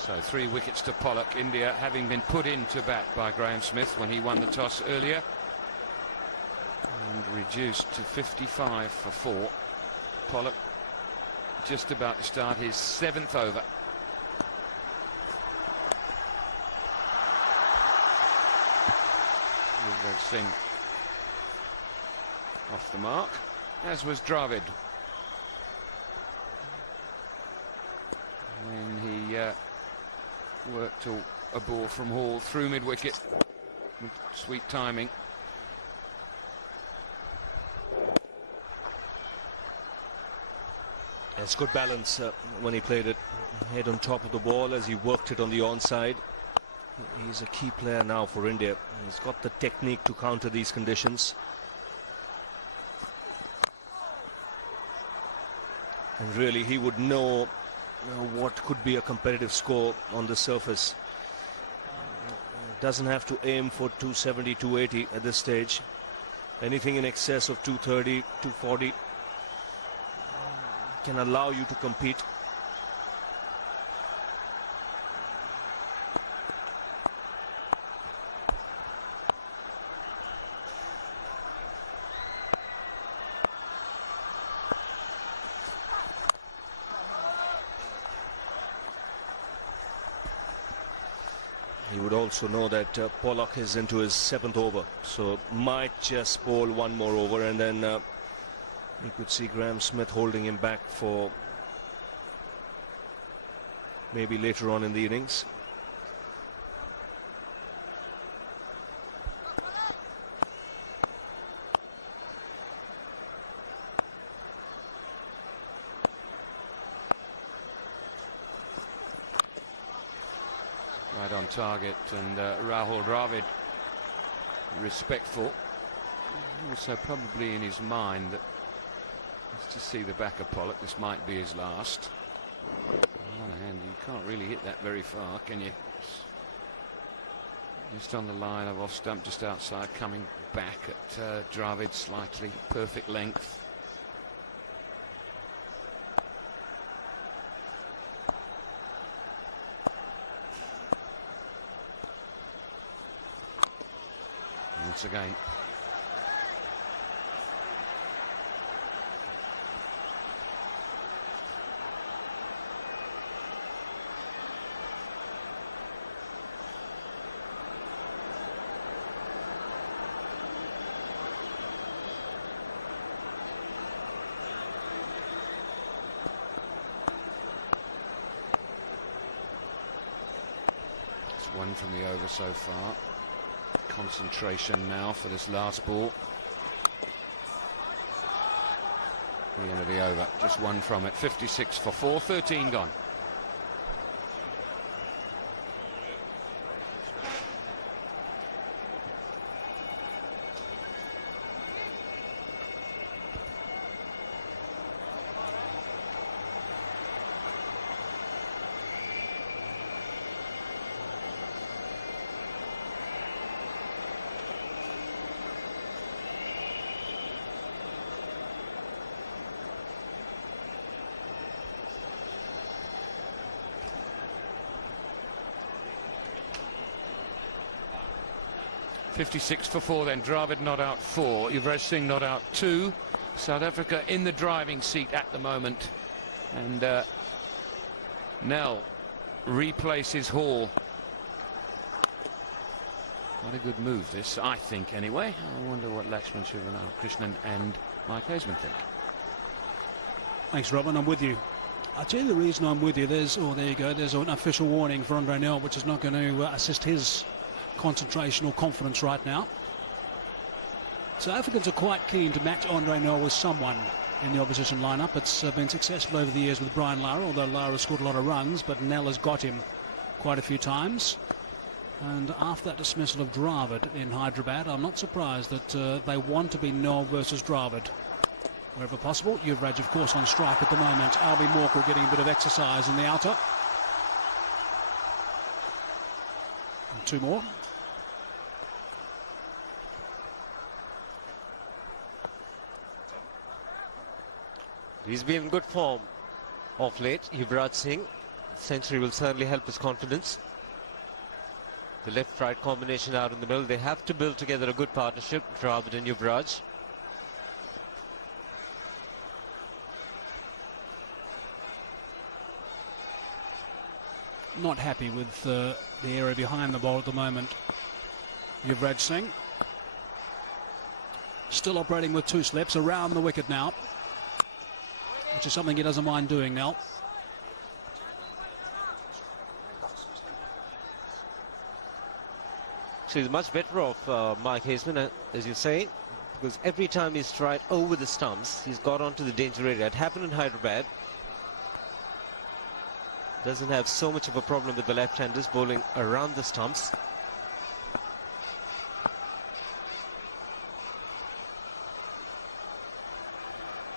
So 3 wickets to Pollock. India having been put into bat by Graeme Smith when he won the toss earlier, and reduced to 55 for 4. Pollock just about to start his 7th over. Yuvraj Singh off the mark, as was Dravid. And he worked a ball from Hall through mid-wicket with sweet timing. It's good balance when he played it. Head on top of the ball as he worked it on the onside. He's a key player now for India. He's got the technique to counter these conditions. And really, he would know what could be a competitive score on the surface. Doesn't have to aim for 270, 280 at this stage. Anything in excess of 230, 240 can allow you to compete. He would also know that Pollock is into his 7th over, so might just bowl one more over, and then you could see Graeme Smith holding him back for maybe later on in the innings. Right on target, and Rahul Dravid respectful. Also probably in his mind that, let's just see the back of Pollock, this might be his last. On the other hand, you can't really hit that very far, can you? Just on the line of off stump, just outside, coming back at Dravid slightly, perfect length. once again. One from the over so far. Concentration now for this last ball. The end of the over, just one from it. 56 for 4, 13 gone. .56 for 4 then. Dravid not out 4. Yuvraj Singh not out 2. South Africa in the driving seat at the moment. And Nell replaces Hall. Not a good move this, I think, anyway. I wonder what Lakshman Krishnan and Mike Hazeman think. Thanks, Robin. I'm with you. I'll tell you the reason I'm with you. There's an official warning for Andre Nell, which is not going to assist his concentration or confidence right now. South Africans are quite keen to match Andre Nell with someone in the opposition lineup. It's been successful over the years with Brian Lara, although Lara scored a lot of runs, but Nell has got him quite a few times. And after that dismissal of Dravid in Hyderabad, I'm not surprised that they want to be Nell versus Dravid wherever possible. Yuvraj, of course, on strike at the moment. Albie Morkel getting a bit of exercise in the outer. And 2 more. He's been in good form of late, Yuvraj Singh. Century will certainly help his confidence. The left-right combination out in the middle, they have to build together a good partnership, Dravid and Yuvraj. Not happy with the area behind the ball at the moment. Yuvraj Singh still operating with 2 slips around the wicket now, which is something he doesn't mind doing now. So he's much better off, Mike Hazeman, as you say, because every time he's tried over the stumps, he's got onto the danger area. It happened in Hyderabad. Doesn't have so much of a problem with the left-handers bowling around the stumps.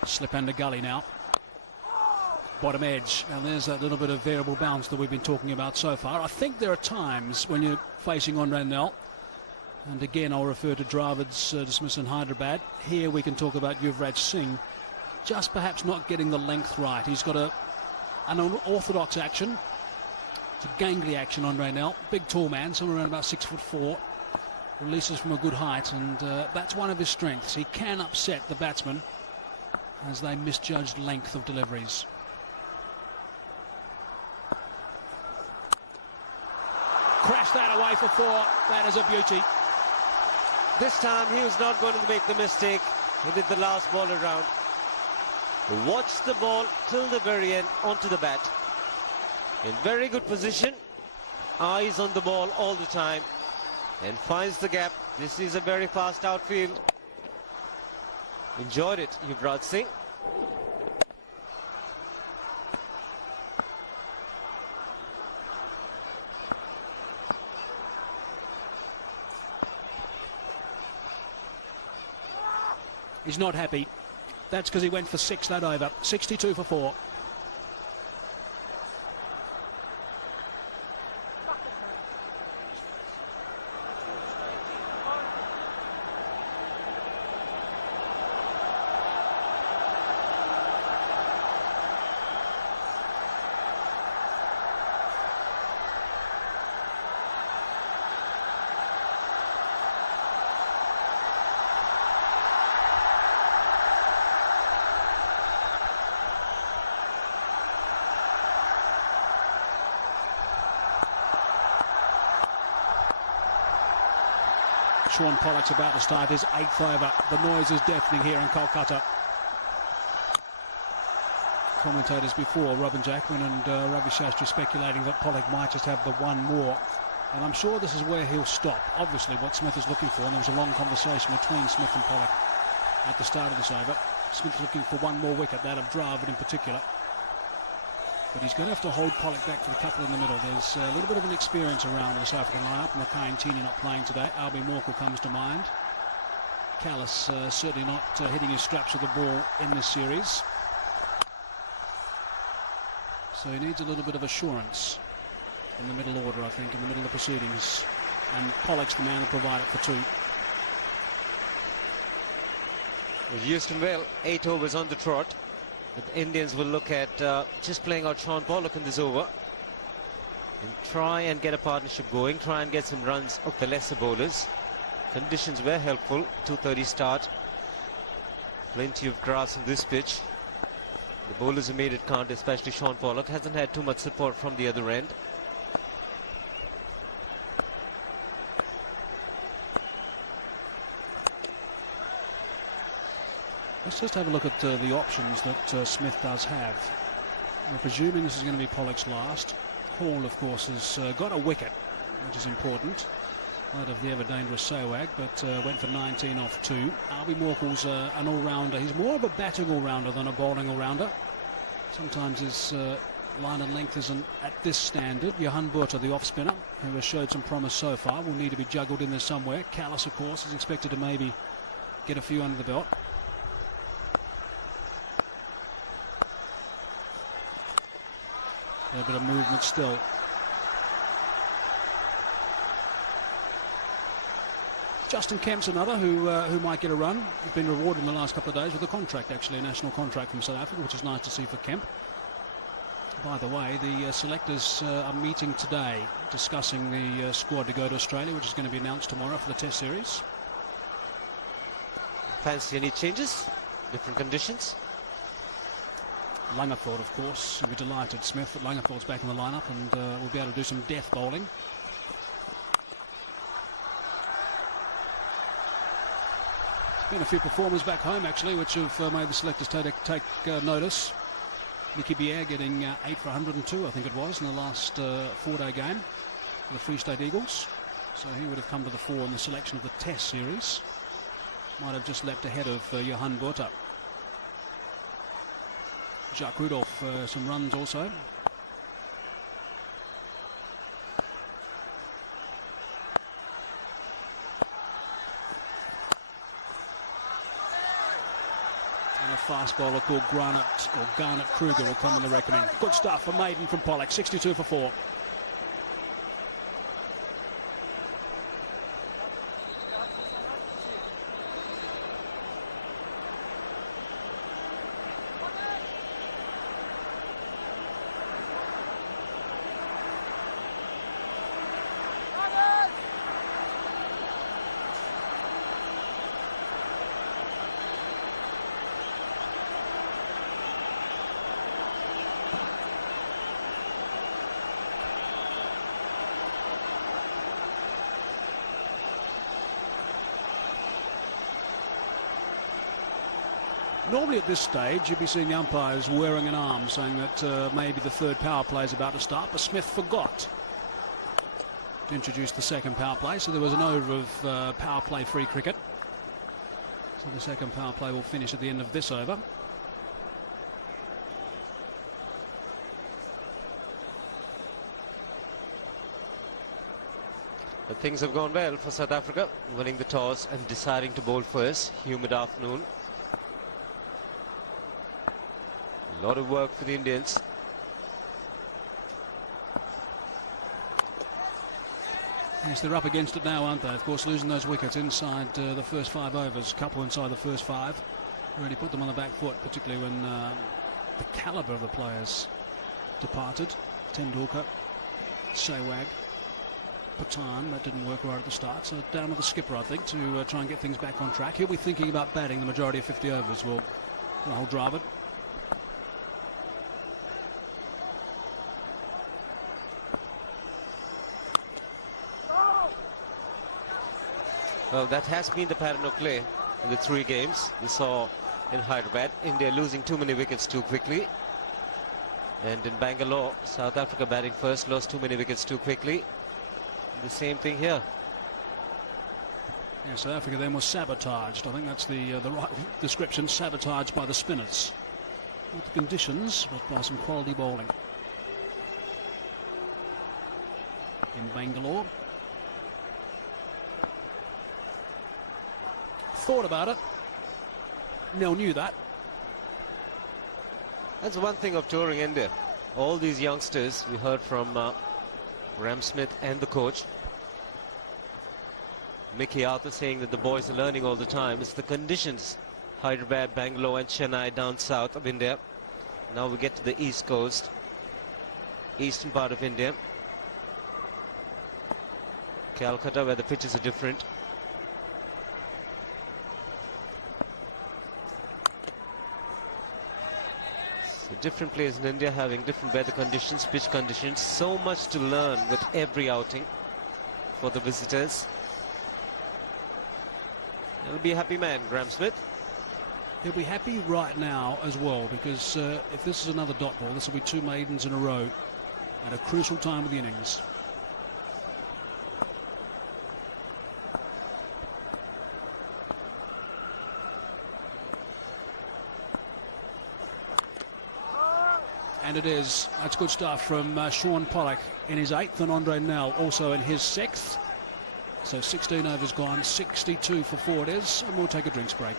Slip under gully now. Bottom edge, and there's that little bit of variable bounce that we've been talking about so far. I think there are times when you're facing Andre Nell, and again I'll refer to Dravid's dismissal in Hyderabad. Here we can talk about Yuvraj Singh just perhaps not getting the length right. He's got an unorthodox action. It's a gangly action, Andre Nell. Big tall man, somewhere around about 6'4". Releases from a good height, and that's one of his strengths. He can upset the batsman as they misjudged length of deliveries. Crash that away for 4. That is a beauty. This time he was not going to make the mistake he did the last ball around. Watch the ball till the very end onto the bat. In very good position. Eyes on the ball all the time. And finds the gap. This is a very fast outfield. Enjoyed it, Yuvraj Singh. He's not happy. That's because he went for 6 that over. 62 for 4. Shaun Pollock's about to start his 8th over. The noise is deafening here in Kolkata. Commentators before, Robin Jackman and Ravi Shastri, speculating that Pollock might just have the one more. And I'm sure this is where he'll stop. Obviously, what Smith is looking for, and there was a long conversation between Smith and Pollock at the start of this over. Smith's looking for one more wicket, that of Dravid in particular. But he's going to have to hold Pollock back for a couple in the middle. There's a little bit of an experience around the South African lineup. Mackay and Tini not playing today. Albi Morkel comes to mind. Callis certainly not hitting his straps with the ball in this series. So he needs a little bit of assurance in the middle order, I think, in the middle of the proceedings. And Pollock's the man to provide it for 2. We've used him well, 8 overs on the trot. But the Indians will look at just playing out Shaun Pollock in this over and try and get a partnership going, try and get some runs of the lesser bowlers. Conditions were helpful, 2:30 start. Plenty of grass on this pitch. The bowlers have made it count, especially Shaun Pollock. Hasn't had too much support from the other end. Let's just have a look at the options that Smith does have. We're presuming this is going to be Pollock's last. Hall, of course, has got a wicket, which is important. Might have the ever-dangerous Sehwag, but went for 19 off 2. Albi Morkel's an all-rounder. He's more of a batting all-rounder than a bowling all-rounder. Sometimes his line and length isn't at this standard. Johan Botha, the off-spinner, who has showed some promise so far, will need to be juggled in there somewhere. Callis, of course, is expected to maybe get a few under the belt. A bit of movement still. Justin Kemp's another who might get a run. He's been rewarded in the last couple of days with a contract, actually, a national contract from South Africa, which is nice to see for Kemp. By the way, the selectors are meeting today, discussing the squad to go to Australia, which is going to be announced tomorrow for the Test series. Fancy any changes? Different conditions? Langerfeld, of course, will be delighted, Smith, that Langerfeld's back in the lineup and will be able to do some death bowling. There's been a few performers back home, actually, which have made the selectors take notice. Nicky Bier getting 8 for 102, I think it was, in the last 4-day game for the Free State Eagles. So he would have come to the fore in the selection of the Test series. Might have just leapt ahead of Johan Botha. Jacques Rudolph, some runs also. And a fast bowler called Garnet Kruger will come in the reckoning. Good stuff for maiden from Pollock, 62 for 4. Normally at this stage you'd be seeing the umpires wearing an arm saying that maybe the third power play is about to start, but Smith forgot to introduce the second power play, so there was an over of power play free cricket. So the second power play will finish at the end of this over. But things have gone well for South Africa, winning the toss and deciding to bowl first. Humid afternoon. A lot of work for the Indians. Yes, they're up against it now, aren't they? Of course, losing those wickets inside the first 5 overs, a couple inside the first 5, really put them on the back foot, particularly when the calibre of the players departed. Tendulkar, Sehwag, Patan, that didn't work right at the start, so down to the skipper, I think, to try and get things back on track. He'll be thinking about batting the majority of 50 overs. Will Rahul Dravid. Well, that has been the pattern of play in the 3 games. We saw in Hyderabad, India losing too many wickets too quickly. And in Bangalore, South Africa batting first, lost too many wickets too quickly. The same thing here. Yeah, South Africa then was sabotaged. I think that's the right description, sabotaged by the spinners. Not the conditions, but by some quality bowling. In Bangalore. Thought about it. Nell knew that. That's one thing of touring India. All these youngsters, we heard from Graeme Smith and the coach, Mickey Arthur, saying that the boys are learning all the time. It's the conditions. Hyderabad, Bangalore and Chennai down south of India. Now we get to the east coast, eastern part of India. Kolkata, where the pitches are different. So different players in India having different weather conditions, pitch conditions. So much to learn with every outing for the visitors. He'll be a happy man, Graeme Smith. He'll be happy right now as well, because if this is another dot ball, this will be 2 maidens in a row at a crucial time of the innings. And it is. That's good stuff from Sean Pollock in his 8th and Andre Nell also in his 6th. So 16 overs gone, 62 for 4 it is, and we'll take a drinks break.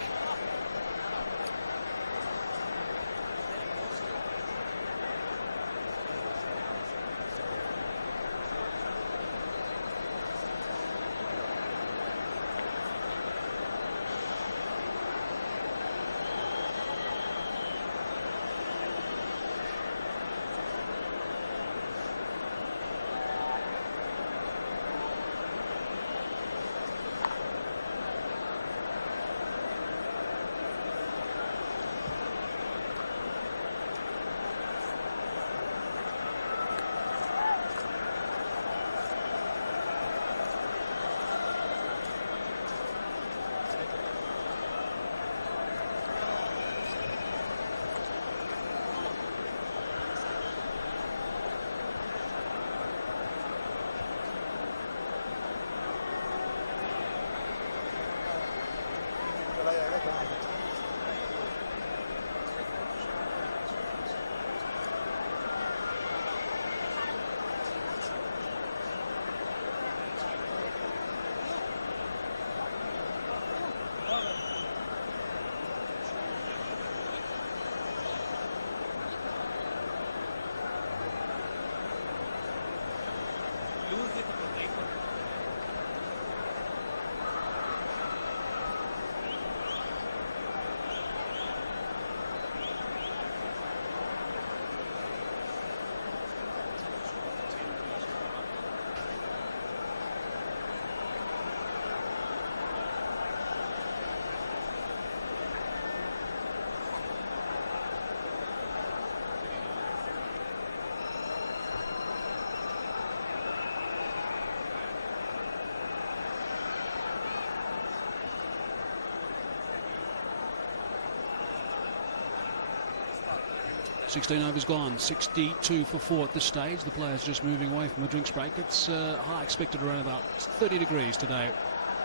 Sixteen overs gone, 62 for 4 at this stage. The players just moving away from the drinks break. It's high expected around about 30 degrees today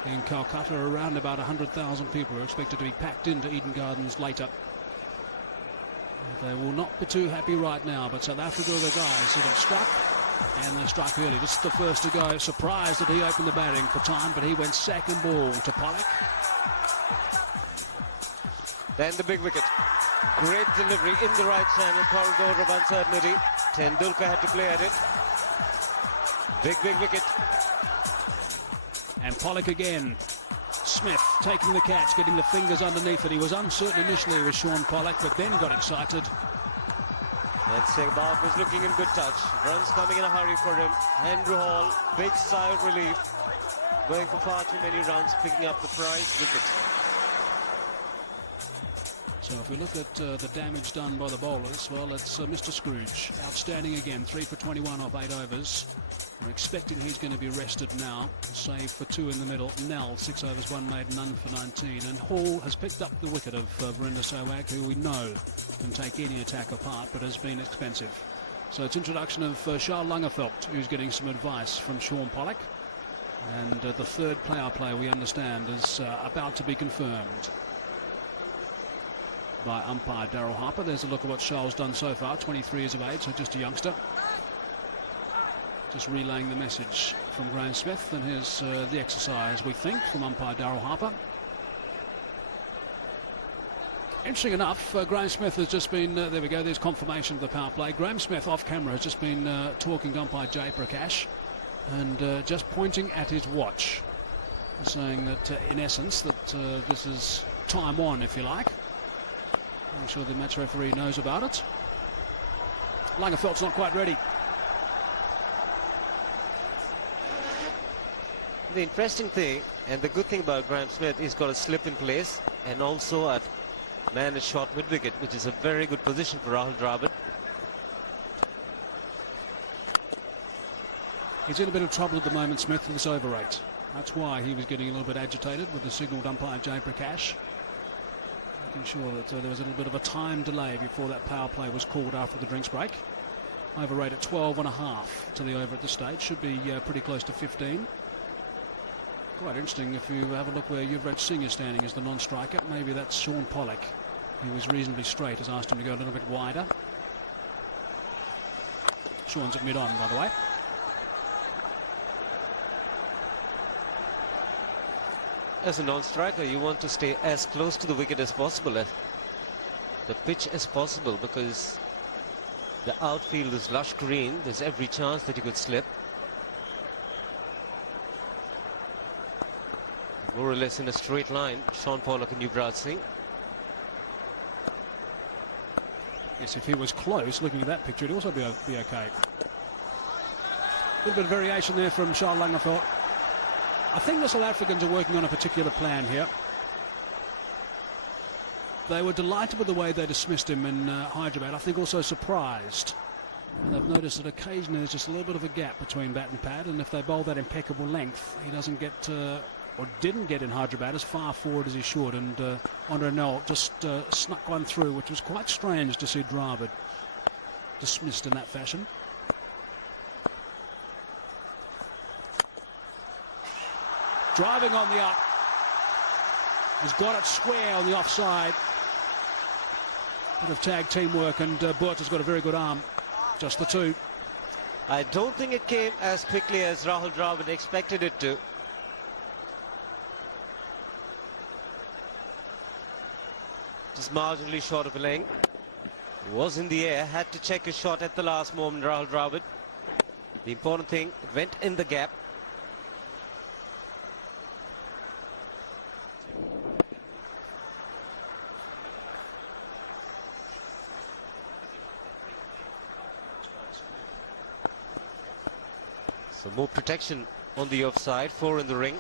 in Kolkata. Around about 100,000 people are expected to be packed into Eden Gardens later. They will not be too happy right now, but South Africa are the guys that have struck, and they struck early. This is the first to go. Surprised that he opened the batting for time, but he went second ball to Pollock. Then the big wicket. Great delivery in the right channel, corridor of uncertainty. Tendulkar had to play at it. Big wicket. And Pollock again. Smith taking the catch, getting the fingers underneath it. He was uncertain initially with Sean Pollock, but then got excited. And Sehwag was looking in good touch. Runs coming in a hurry for him. Andrew Hall, big sigh of relief. Going for far too many runs, picking up the prize wicket. So if we look at the damage done by the bowlers, well, it's Mr. Scrooge. Outstanding again, 3 for 21 off 8 overs. We're expecting he's going to be rested now, save for 2 in the middle. Nell, 6 overs, 1 made, none for 19. And Hall has picked up the wicket of Verinder Sehwag, who we know can take any attack apart, but has been expensive. So it's introduction of Charles Langerfeldt, who's getting some advice from Sean Pollock. And the third power play, we understand, is about to be confirmed by umpire Daryl Harper. There's a look at what Charles done so far, 23 years of age, so just a youngster. Just relaying the message from Graeme Smith, and here's the exercise, we think, from umpire Daryl Harper. Interesting enough, Graeme Smith has just been, there we go, there's confirmation of the power play. Graeme Smith off camera has just been talking to umpire Jay Prakash and just pointing at his watch, saying that in essence that this is time on, if you like. I'm sure the match referee knows about it. Langerfeldt's not quite ready. The interesting thing and the good thing about Graeme Smith, he's got a slip in place and also at man is short mid-wicket, which is a very good position for Rahul Dravid. He's in a bit of trouble at the moment, Smith, with this over rate. That's why he was getting a little bit agitated with the signalled umpire Jay Prakash, making sure that there was a little bit of a time delay before that power play was called after the drinks break. Over rate at 12.5 to the over at this stage. Should be pretty close to 15. Quite interesting if you have a look where Yuvraj Singh is standing as the non-striker. Maybe that's Sean Pollock, who was reasonably straight, has asked him to go a little bit wider. Sean's at mid-on, by the way. As a non-striker, you want to stay as close to the wicket as possible, the pitch as possible, because the outfield is lush green. There's every chance that you could slip. More or less in a straight line, Sean Pollock and Yuvraj Singh. Yes, if he was close, looking at that picture, it'd also be okay. A little bit of variation there from Charles Langerfeldt. I think the South Africans are working on a particular plan here. They were delighted with the way they dismissed him in Hyderabad. I think also surprised. And they've noticed that occasionally there's just a little bit of a gap between bat and pad, and if they bowl that impeccable length, he doesn't get, or didn't get in Hyderabad as far forward as he should, and Andre Nell just snuck one through, which was quite strange to see Dravid dismissed in that fashion. Driving on the up, has got it square on the offside. Bit of tag teamwork, and Burt has got a very good arm. Just the two. I don't think it came as quickly as Rahul Dravid expected it to. Just marginally short of a length. Was in the air, had to check his shot at the last moment, Rahul Dravid. The important thing, it went in the gap. So more protection on the offside, 4 in the ring.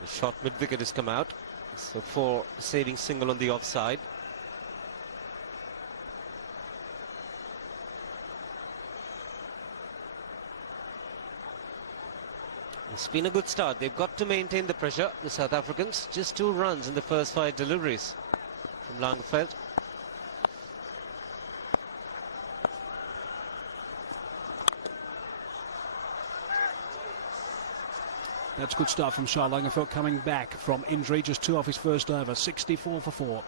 The short mid-wicket has come out. So 4 saving single on the offside. It's been a good start. They've got to maintain the pressure, the South Africans. Just 2 runs in the first 5 deliveries from Langerfeldt. That's good stuff from Charles Langerfeldt, coming back from injury, just 2 off his first over, 64 for 4.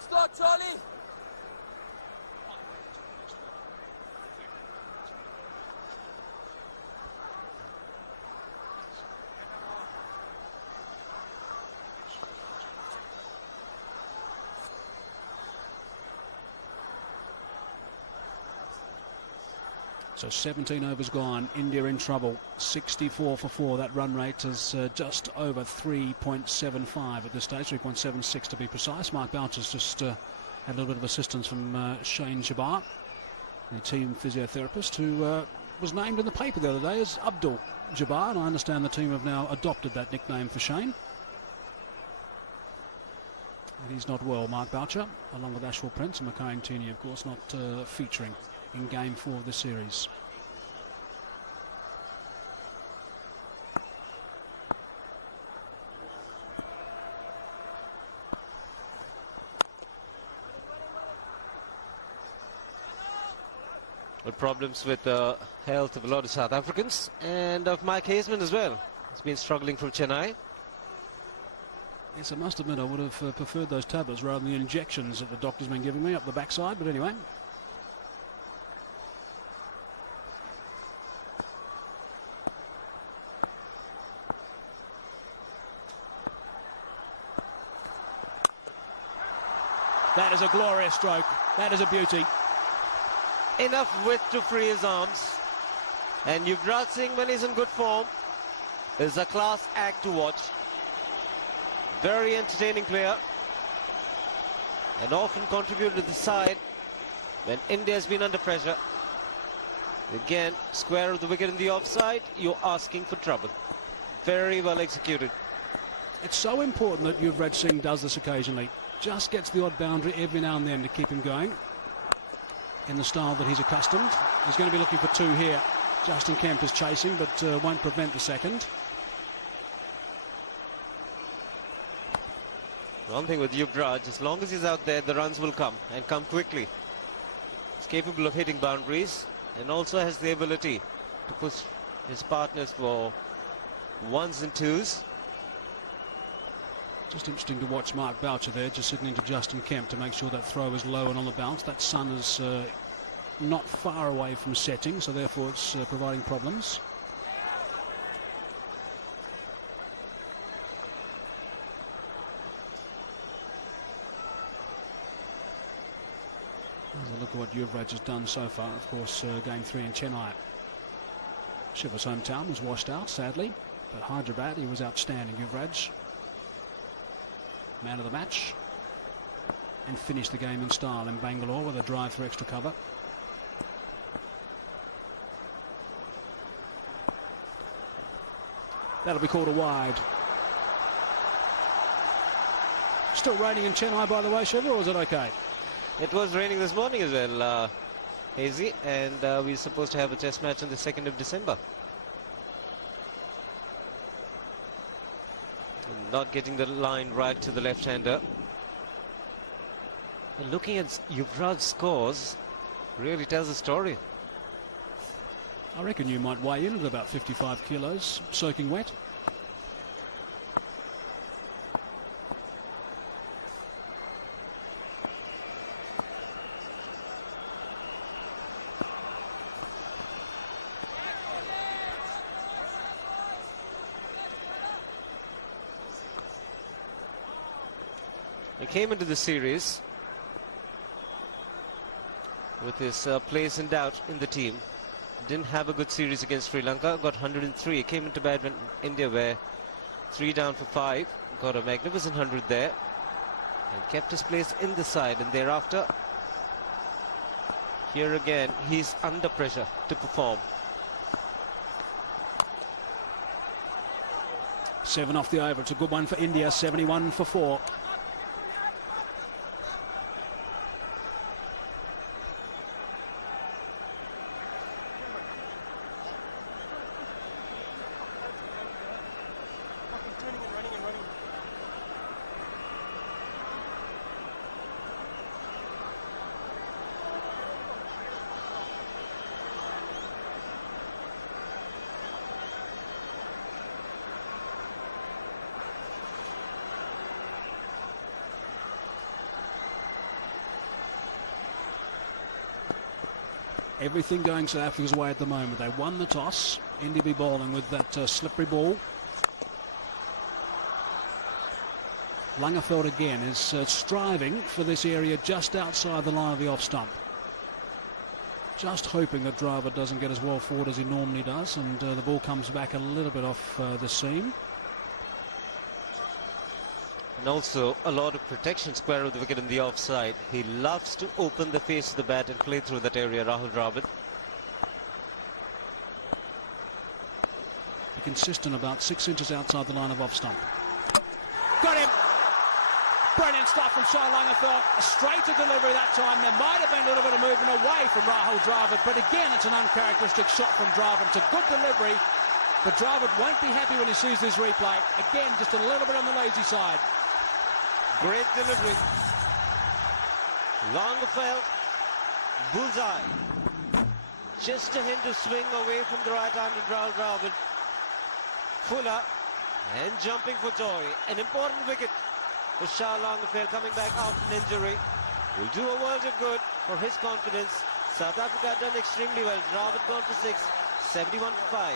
Start, Charlie. So 17 overs gone. India in trouble. 64 for 4. That run rate is just over 3.75 at this stage. 3.76 to be precise. Mark Boucher's just had a little bit of assistance from Shane Jabbar, the team physiotherapist, who was named in the paper the other day as Abdul Jabbar, and I understand the team have now adopted that nickname for Shane. And he's not well, Mark Boucher, along with Ashwell Prince and Mackay Tierney, of course, not featuring in Game 4 of the series. With problems with the health of a lot of South Africans and of Mike Hazeman as well. He's been struggling from Chennai. Yes, I must admit I would have preferred those tablets rather than the injections that the doctor's been giving me up the backside, but anyway. That is a glorious stroke. That is a beauty. Enough width to free his arms. And Yuvraj Singh, when he's in good form, is a class act to watch. Very entertaining player. And often contributed to the side when India has been under pressure. Again, square of the wicket in the offside, you're asking for trouble. Very well executed. It's so important that Yuvraj Singh does this occasionally. Just gets the odd boundary every now and then to keep him going in the style that he's accustomed. He's going to be looking for 2 here. Justin Kemp is chasing, but won't prevent the second. One thing with Yuvraj, as long as he's out there, the runs will come, and come quickly. He's capable of hitting boundaries, and also has the ability to push his partners for 1s and 2s. Just interesting to watch Mark Boucher there, just sitting into Justin Kemp to make sure that throw is low and on the bounce. That sun is not far away from setting, so therefore it's providing problems. There's a look at what Yuvraj has done so far. Of course, Game 3 in Chennai. Shiva's hometown was washed out, sadly, but Hyderabad, he was outstanding. Yuvraj, man of the match, and finished the game in style in Bangalore with a drive for extra cover. That'll be called a wide. Still raining in Chennai, by the way, Shiva, or is it okay? It was raining this morning as well, Hazy, and we're supposed to have a test match on the 2nd of December. Not getting the line right to the left-hander. And looking at Yuvraj's scores really tells a story. I reckon you might weigh in at about 55 kilos, soaking wet. He came into the series with his place in doubt in the team. Didn't have a good series against Sri Lanka. Got 103. Came into badminton India where 3 down for 5. Got a magnificent 100 there. And kept his place in the side. And thereafter, here again, he's under pressure to perform. 7 off the over. It's a good one for India. 71 for 4. Everything going South Africa's way at the moment. They won the toss. India be bowling with that slippery ball. Langerfeld again is striving for this area just outside the line of the off stump. Just hoping that Dravid doesn't get as well forward as he normally does, and the ball comes back a little bit off the seam. And also a lot of protection square of the wicket in the offside. He loves to open the face of the bat and play through that area, Rahul Dravid. Be consistent about 6 inches outside the line of off stump. Got him! Brilliant stuff from Shah Langenfeld. A straighter delivery that time. There might have been a little bit of movement away from Rahul Dravid, but again, it's an uncharacteristic shot from Dravid. It's a good delivery, but Dravid won't be happy when he sees this replay. Again, just a little bit on the lazy side. Great delivery. Langenfeld, bullseye. Just a hint of swing away from the right-handed Rahul Dravid. Fuller and jumping for joy. An important wicket for Shah Langenfeld coming back after an injury. Will do a world of good for his confidence. South Africa done extremely well. Dravid gone for 6, 71 for 5.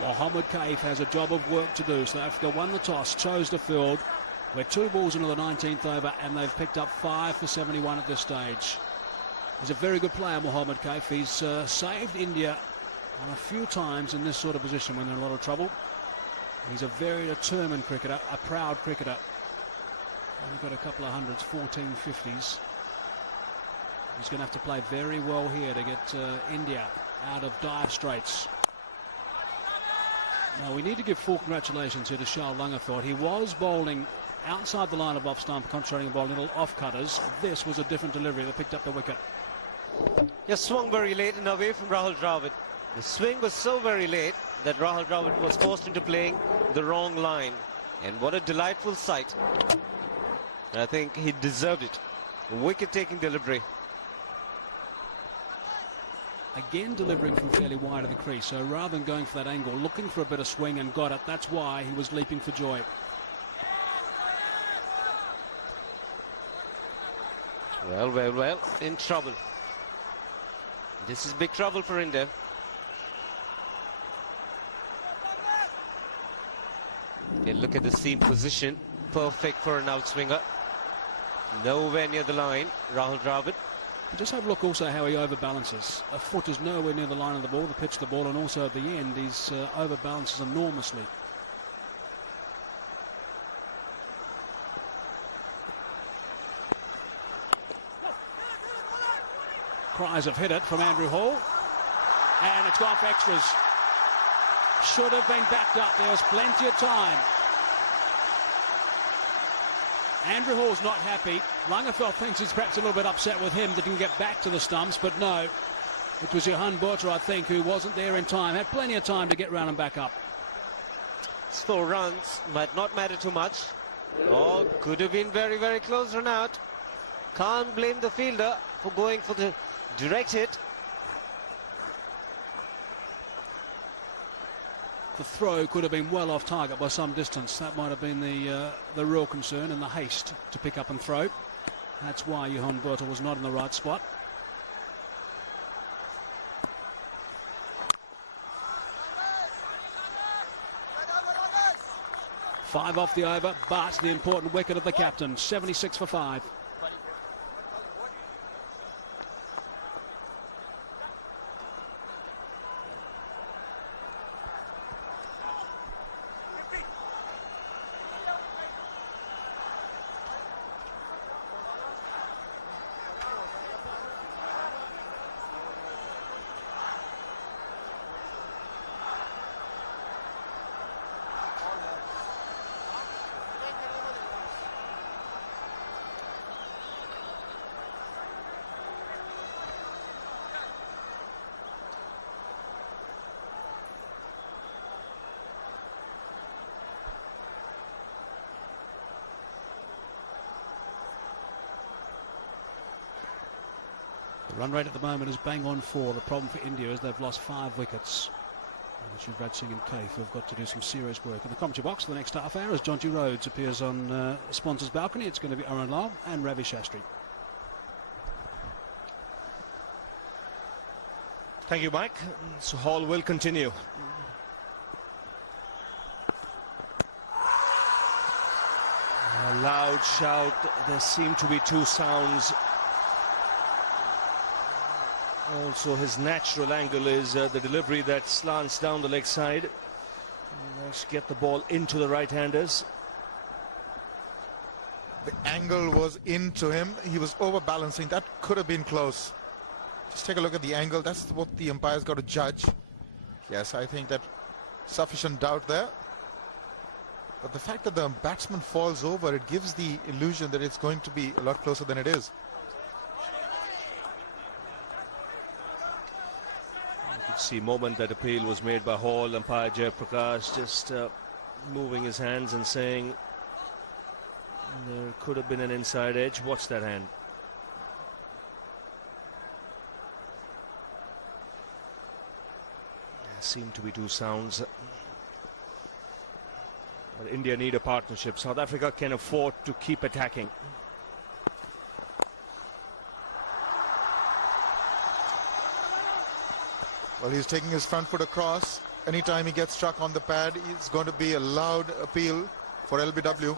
Mohammed Kaif has a job of work to do. South Africa won the toss, chose to field. We're 2 balls into the 19th over, and they've picked up 5 for 71 at this stage. He's a very good player, Mohammed Kaif. He's saved India on a few times in this sort of position when they're in a lot of trouble. He's a very determined cricketer, a proud cricketer. We've got a couple of hundreds, 14 50s. He's going to have to play very well here to get India out of dire straits. Now, we need to give full congratulations here to Shah Langenfeld. He was bowling outside the line of off stump, concentrating on bowling little off cutters. This was a different delivery that picked up the wicket. He swung very late and away from Rahul Dravid. The swing was so very late that Rahul Dravid was forced into playing the wrong line. And what a delightful sight. I think he deserved it. Wicket-taking delivery. Again, delivering from fairly wide of the crease. So rather than going for that angle, looking for a bit of swing and got it. That's why he was leaping for joy. Well, in trouble. This is big trouble for India. Okay, look at the seam position. Perfect for an outswinger. Nowhere near the line, Rahul Dravid. Just have a look also how he overbalances. A foot is nowhere near the line of the ball, the pitch of the ball, and also at the end he's overbalances enormously. Cries have hit it from Andrew Hall, and it's gone for extras. Should have been backed up. There was plenty of time. Andrew Hall's not happy. Langenfeld thinks he's perhaps a little bit upset with him that he can get back to the stumps, but no. It was Johan Botha, I think, who wasn't there in time. Had plenty of time to get round and back up. It's 4 runs, might not matter too much. Oh, could have been very, very close run out. Can't blame the fielder for going for the direct hit. The throw could have been well off target by some distance. That might have been the real concern, and the haste to pick up and throw. That's why Johan Botha was not in the right spot. Five off the over, but the important wicket of the captain, 76 for 5. The run rate at the moment is bang on 4. The problem for India is they've lost 5 wickets. And Yuvraj Singh and Kaif have got to do some serious work. In the commentary box for the next half hour, as John G. Rhodes appears on sponsors' balcony, it's going to be Arun Lal and Ravi Shastri. Thank you, Mike. So Hall will continue. A loud shout. There seem to be 2 sounds. Also, his natural angle is the delivery that slants down the leg side. Let's get the ball into the right-handers. The angle was into him. He was overbalancing. That could have been close. Just take a look at the angle. That's what the umpire's got to judge. Yes, I think that sufficient doubt there. But the fact that the batsman falls over, it gives the illusion that it's going to be a lot closer than it is. You could see moment that appeal was made by Hall. Umpire Jay Prakash just moving his hands and saying there could have been an inside edge. Watch that hand. Seem to be 2 sounds. But India need a partnership. South Africa can afford to keep attacking. Well, he's taking his front foot across. Anytime he gets struck on the pad, it's going to be a loud appeal for LBW.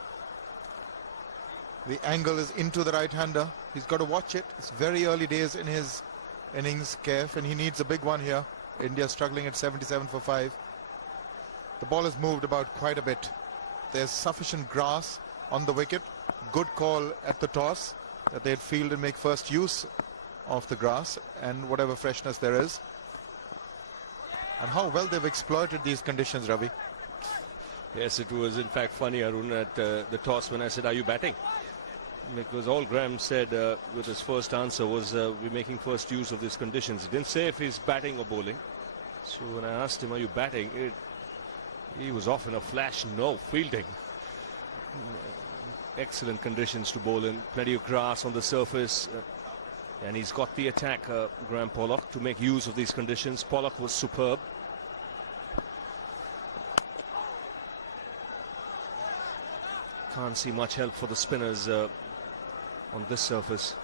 The angle is into the right-hander. He's got to watch it. It's very early days in his innings, Kev, and he needs a big one here. India struggling at 77 for 5. The ball has moved about quite a bit. There's sufficient grass on the wicket. Good call at the toss that they'd field and make first use of the grass and whatever freshness there is. And how well they've exploited these conditions, Ravi. Yes, it was in fact funny, Arun, at the toss when I said, are you batting? Because all Graeme said with his first answer was we're making first use of these conditions. He didn't say if he's batting or bowling. So when I asked him, are you batting? He was off in a flash. No, fielding. Excellent conditions to bowl in. Plenty of grass on the surface. And he's got the attack, Graeme Pollock, to make use of these conditions. Pollock was superb. Can't see much help for the spinners on this surface.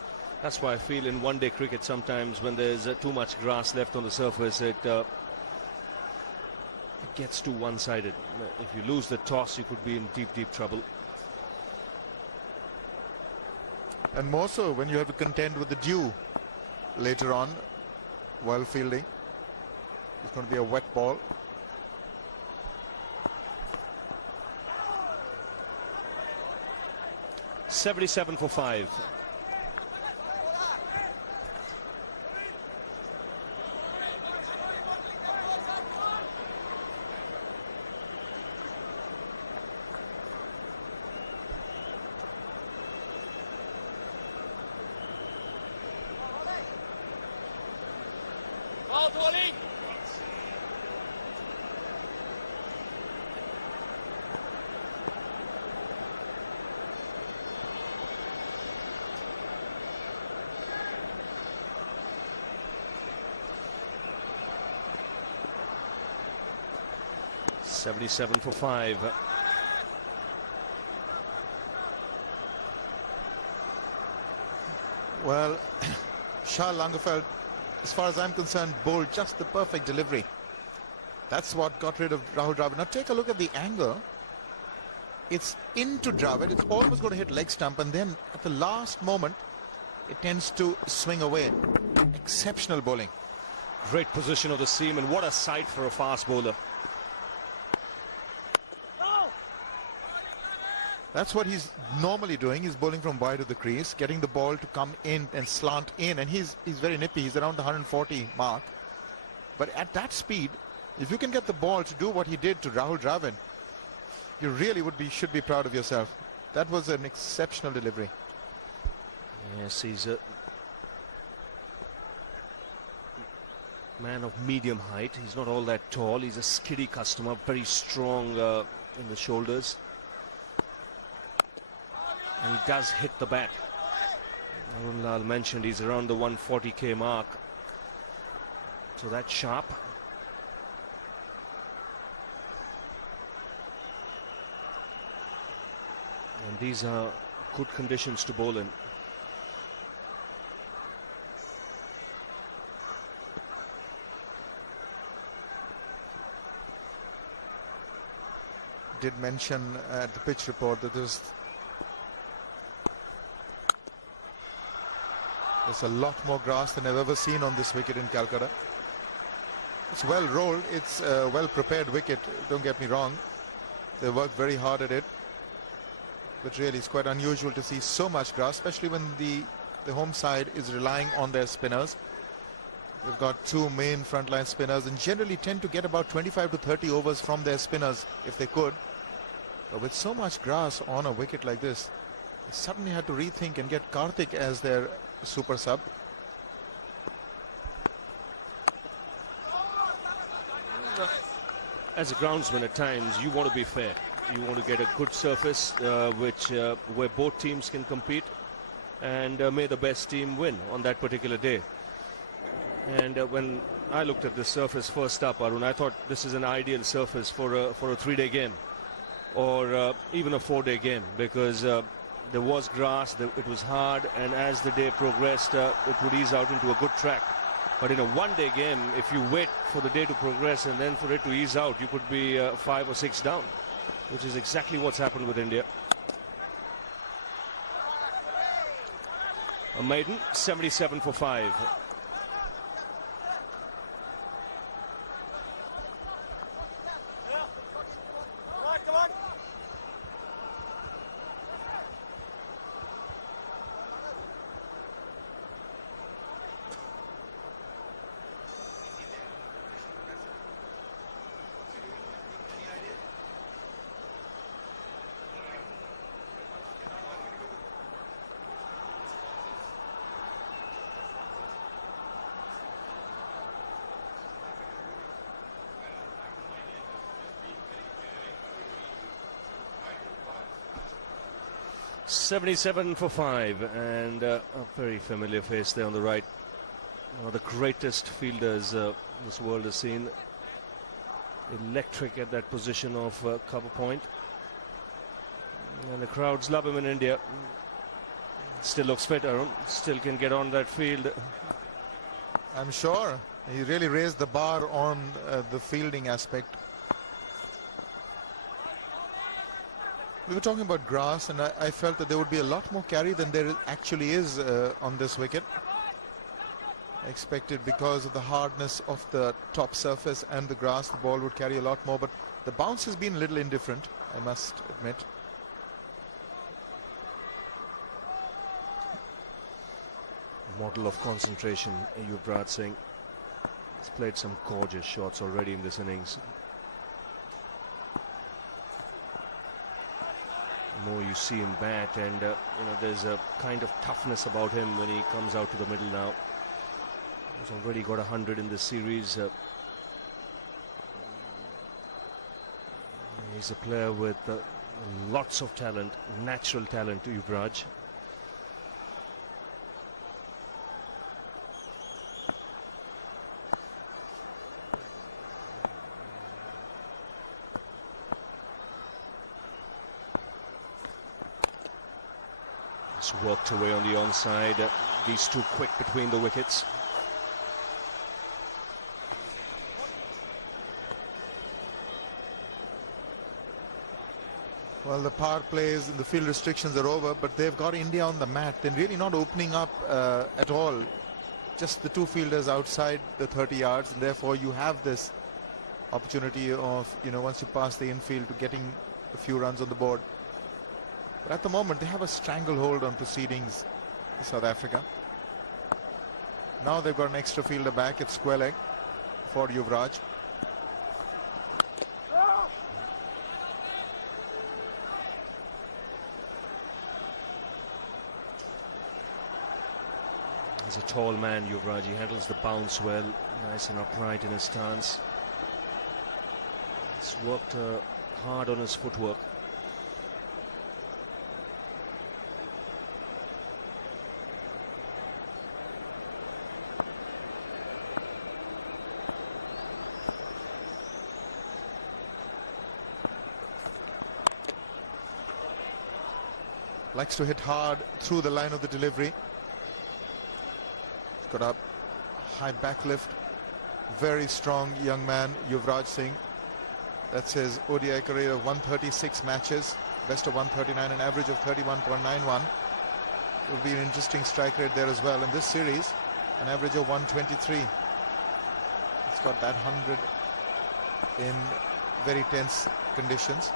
That's why I feel in one-day cricket sometimes when there's too much grass left on the surface, it gets too one-sided. If you lose the toss, you could be in deep trouble. And more so when you have to contend with the dew later on while fielding. It's going to be a wet ball. .77 for 5. .77 for 5. Well, Shah Langefeld, as far as I'm concerned, bowled just the perfect delivery. That's what got rid of Rahul Dravid. Now take a look at the angle. It's into Dravid. It's almost going to hit leg stump, and then at the last moment, it tends to swing away. Exceptional bowling. Great position of the seam, and what a sight for a fast bowler. That's what he's normally doing. He's bowling from wide of the crease, getting the ball to come in and slant in, and he's very nippy. He's around the 140 mark. But at that speed, if you can get the ball to do what he did to Rahul Dravid, you really should be proud of yourself. That was an exceptional delivery. Yes, he's a man of medium height. He's not all that tall. He's a skiddy customer, very strong in the shoulders. And he does hit the bat. Arun Lal mentioned he's around the 140k mark. So that's sharp. And these are good conditions to bowl in. Did mention at the pitch report that there's a lot more grass than I've ever seen on this wicket in Calcutta. It's well rolled, it's a well prepared wicket, don't get me wrong. They worked very hard at it. But really it's quite unusual to see so much grass, especially when the home side is relying on their spinners. They've got two main frontline spinners and generally tend to get about 25 to 30 overs from their spinners if they could. But with so much grass on a wicket like this, they suddenly had to rethink and get Karthik as their super sub. As a groundsman, at times you want to be fair. You want to get a good surface where both teams can compete, and may the best team win on that particular day. And when I looked at the surface first up, Arun, I thought this is an ideal surface for a 3-day game, or even a 4-day game, because there was grass, it was hard, and as the day progressed, it would ease out into a good track. But in a 1-day game, if you wait for the day to progress and then for it to ease out, you could be 5 or 6 down, which is exactly what's happened with India. A maiden, 77 for 5. Come on. 77 for 5, and a very familiar face there on the right. One of the greatest fielders this world has seen. Electric at that position of cover point. And the crowds love him in India. Still looks fit, Arun. Still can get on that field. I'm sure. He really raised the bar on the fielding aspect. We were talking about grass, and I felt that there would be a lot more carry than there actually is on this wicket. I expected, because of the hardness of the top surface and the grass, the ball would carry a lot more, but the bounce has been a little indifferent, I must admit. Model of concentration, Yuvraj Singh. He's played some gorgeous shots already in this innings. The more you see him bat, and there's a kind of toughness about him when he comes out to the middle now. He's already got 100 in this series. He's a player with lots of talent, natural talent, Yuvraj. It's worked away on the onside. These two quick between the wickets. Well, the power plays and the field restrictions are over, but they've got India on the mat. They're really not opening up at all. Just the two fielders outside the 30 yards, and therefore you have this opportunity of, once you pass the infield, to getting a few runs on the board. But at the moment, they have a stranglehold on proceedings in South Africa. Now they've got an extra fielder back. It's square leg for Yuvraj. He's a tall man, Yuvraj. He handles the bounce well, nice and upright in his stance. He's worked hard on his footwork. Likes to hit hard through the line of the delivery. He's got a high backlift. Very strong young man, Yuvraj Singh. That's his ODI career of 136 matches. Best of 139, an average of 31.91. Will be an interesting strike rate there as well. In this series, an average of 123. It's got that 100 in very tense conditions.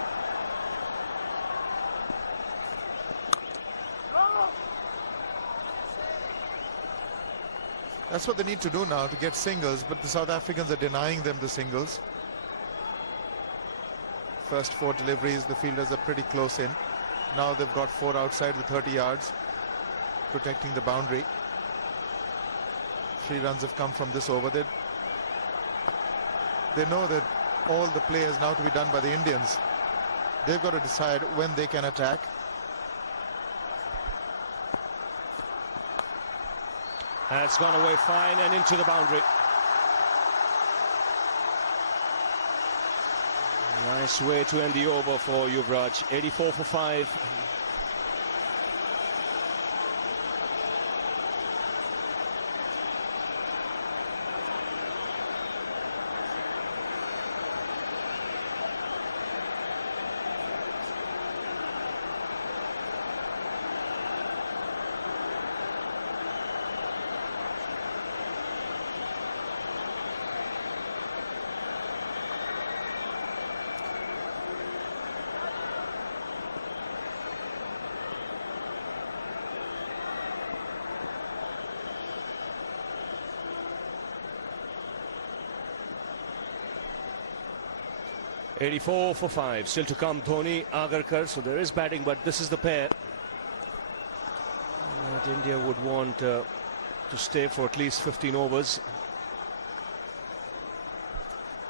That's what they need to do now, to get singles, but the South Africans are denying them the singles. First 4 deliveries, the fielders are pretty close in. Now they've got 4 outside the 30 yards, protecting the boundary. 3 runs have come from this over. They know that all the play is now to be done by the Indians. They've got to decide when they can attack. And it's gone away fine and into the boundary. Nice way to end the over for Yuvraj. 84 for 5. .84 for 5. Still to come, Dhoni, Agarkar. So there is batting, but this is the pair that India would want to stay for at least 15 overs.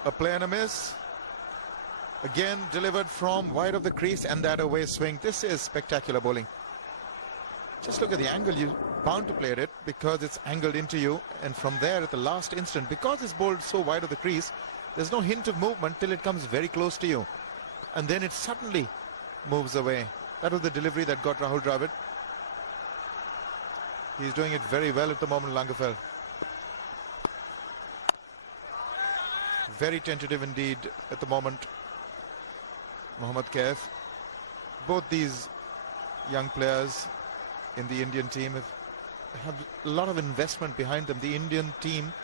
A play and a miss. Again delivered from wide of the crease, and that away swing. This is spectacular bowling. Just look at the angle. You're bound to play at it because it's angled into you, and from there at the last instant, because it's bowled so wide of the crease, there's no hint of movement till it comes very close to you, and then it suddenly moves away. That was the delivery that got Rahul Dravid. He's doing it very well at the moment, Langefeld. Very tentative indeed at the moment, Mohammad Kaif. Both these young players in the Indian team have a lot of investment behind them. The Indian team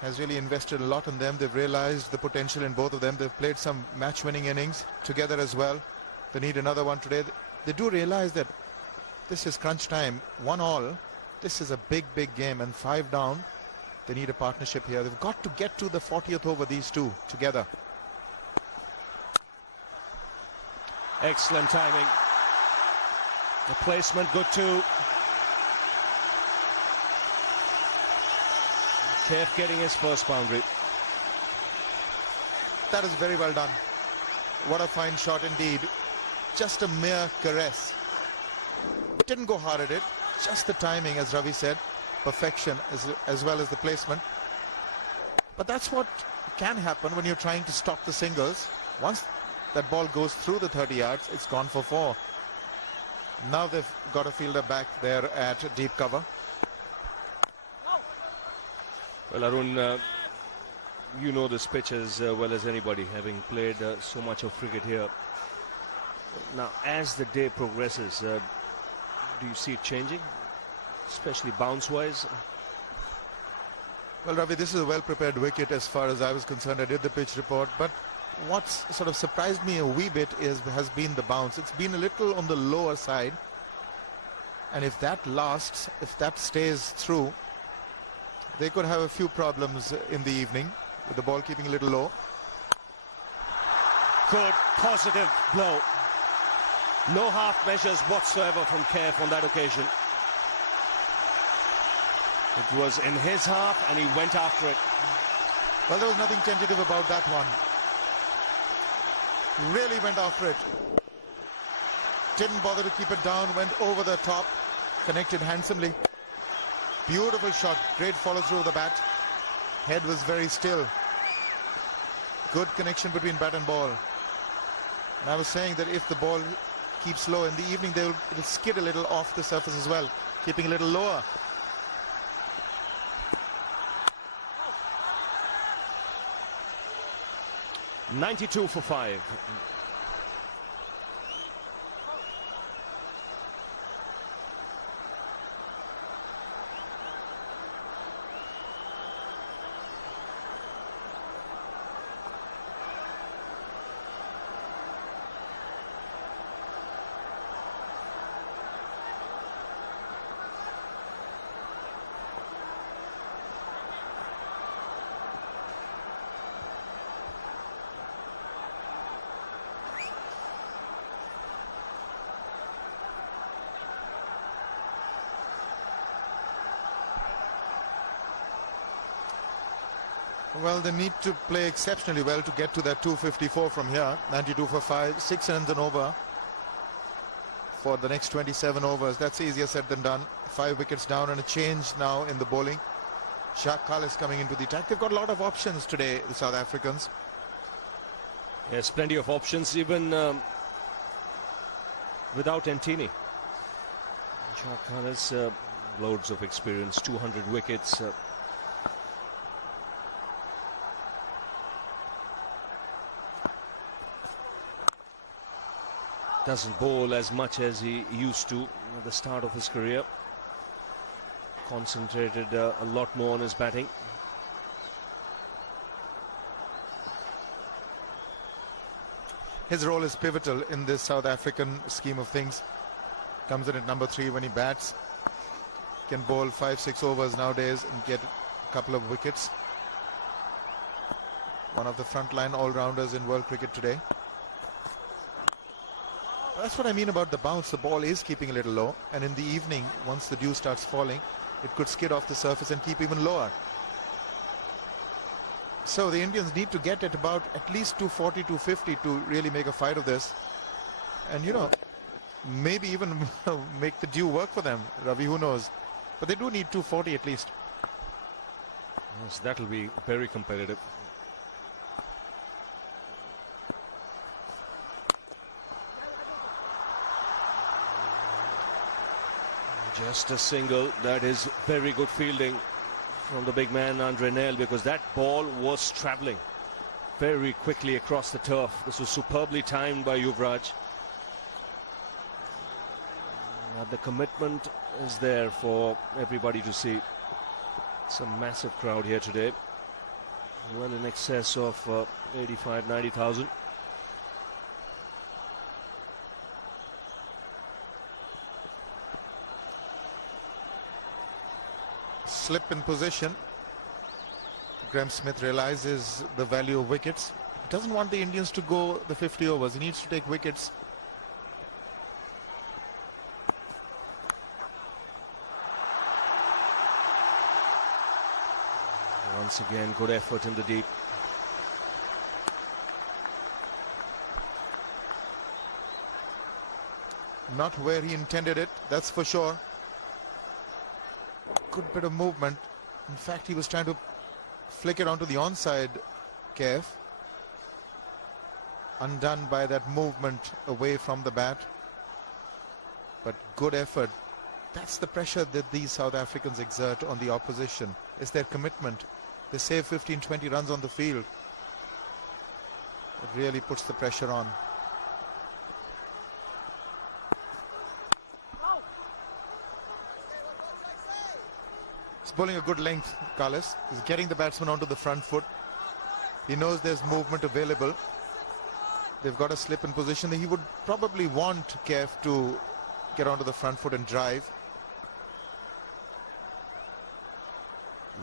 has really invested a lot in them. They've realized the potential in both of them. They've played some match-winning innings together as well. They need another one today. They do realize that this is crunch time. 1-all. This is a big, big game, and 5 down. They need a partnership here. They've got to get to the 40th over, these two together. Excellent timing. The placement good too. Kaif getting his first boundary. That is very well done. What a fine shot indeed. Just a mere caress. It didn't go hard at it. Just the timing, as Ravi said. Perfection as well as the placement. But that's what can happen when you're trying to stop the singles. Once that ball goes through the 30 yards, it's gone for 4. Now they've got a fielder back there at deep cover. Well, Arun, you know this pitch as well as anybody, having played so much of cricket here. Now, as the day progresses, do you see it changing, especially bounce-wise? Well, Ravi, this is a well-prepared wicket as far as I was concerned. I did the pitch report, but what's sort of surprised me a wee bit has been the bounce. It's been a little on the lower side, and if that lasts, if that stays through, they could have a few problems in the evening with the ball keeping a little low. Good, positive blow. No half measures whatsoever from Kaif on that occasion. It was in his half and he went after it. Well, there was nothing tentative about that one. Really went after it. Didn't bother to keep it down, went over the top, connected handsomely. Beautiful shot, great follow through of the bat. Head was very still. Good connection between bat and ball. And I was saying that if the ball keeps low. In the evening, it'll skid a little off the surface as well, keeping a little lower. .92 for 5. Well, they need to play exceptionally well to get to that 254 from here. 92 for 5, 6 runs and over for the next 27 overs. That's easier said than done. 5 wickets down and a change now in the bowling. Shaq Khalis coming into the attack. They've got a lot of options today, the South Africans. Yes, plenty of options, even without Antini. Shaq Khalis, loads of experience, 200 wickets. Doesn't bowl as much as he used to at the start of his career. Concentrated a lot more on his batting. His role is pivotal in this South African scheme of things. Comes in at number 3 when he bats. Can bowl 5-6 overs nowadays and get a couple of wickets. One of the frontline all-rounders in world cricket today. That's what I mean about the bounce. The ball is keeping a little low, and in the evening, once the dew starts falling, it could skid off the surface and keep even lower. So the Indians need to get at about at least 240, 250 to really make a fight of this. And, you know, maybe even make the dew work for them. Ravi, who knows? But they do need 240 at least. Yes, that'll be very competitive. Just a single. That is very good fielding from the big man Andre Nail, because that ball was travelling very quickly across the turf. This was superbly timed by Yuvraj. The commitment is there for everybody to see. It's a massive crowd here today, well in excess of 85, 90,000. Slip in position. Graeme Smith realizes the value of wickets. He doesn't want the Indians to go the 50 overs. He needs to take wickets. Once again, good effort in the deep. Not where he intended it, that's for sure. Good bit of movement. In fact, he was trying to flick it onto the onside, Kev. Undone by that movement away from the bat. But good effort. That's the pressure that these South Africans exert on the opposition. It's their commitment. They save 15, 20 runs on the field. It really puts the pressure on. He's bowling a good length, Khalis. He's getting the batsman onto the front foot. He knows there's movement available. They've got a slip in position. He would probably want Kev to get onto the front foot and drive.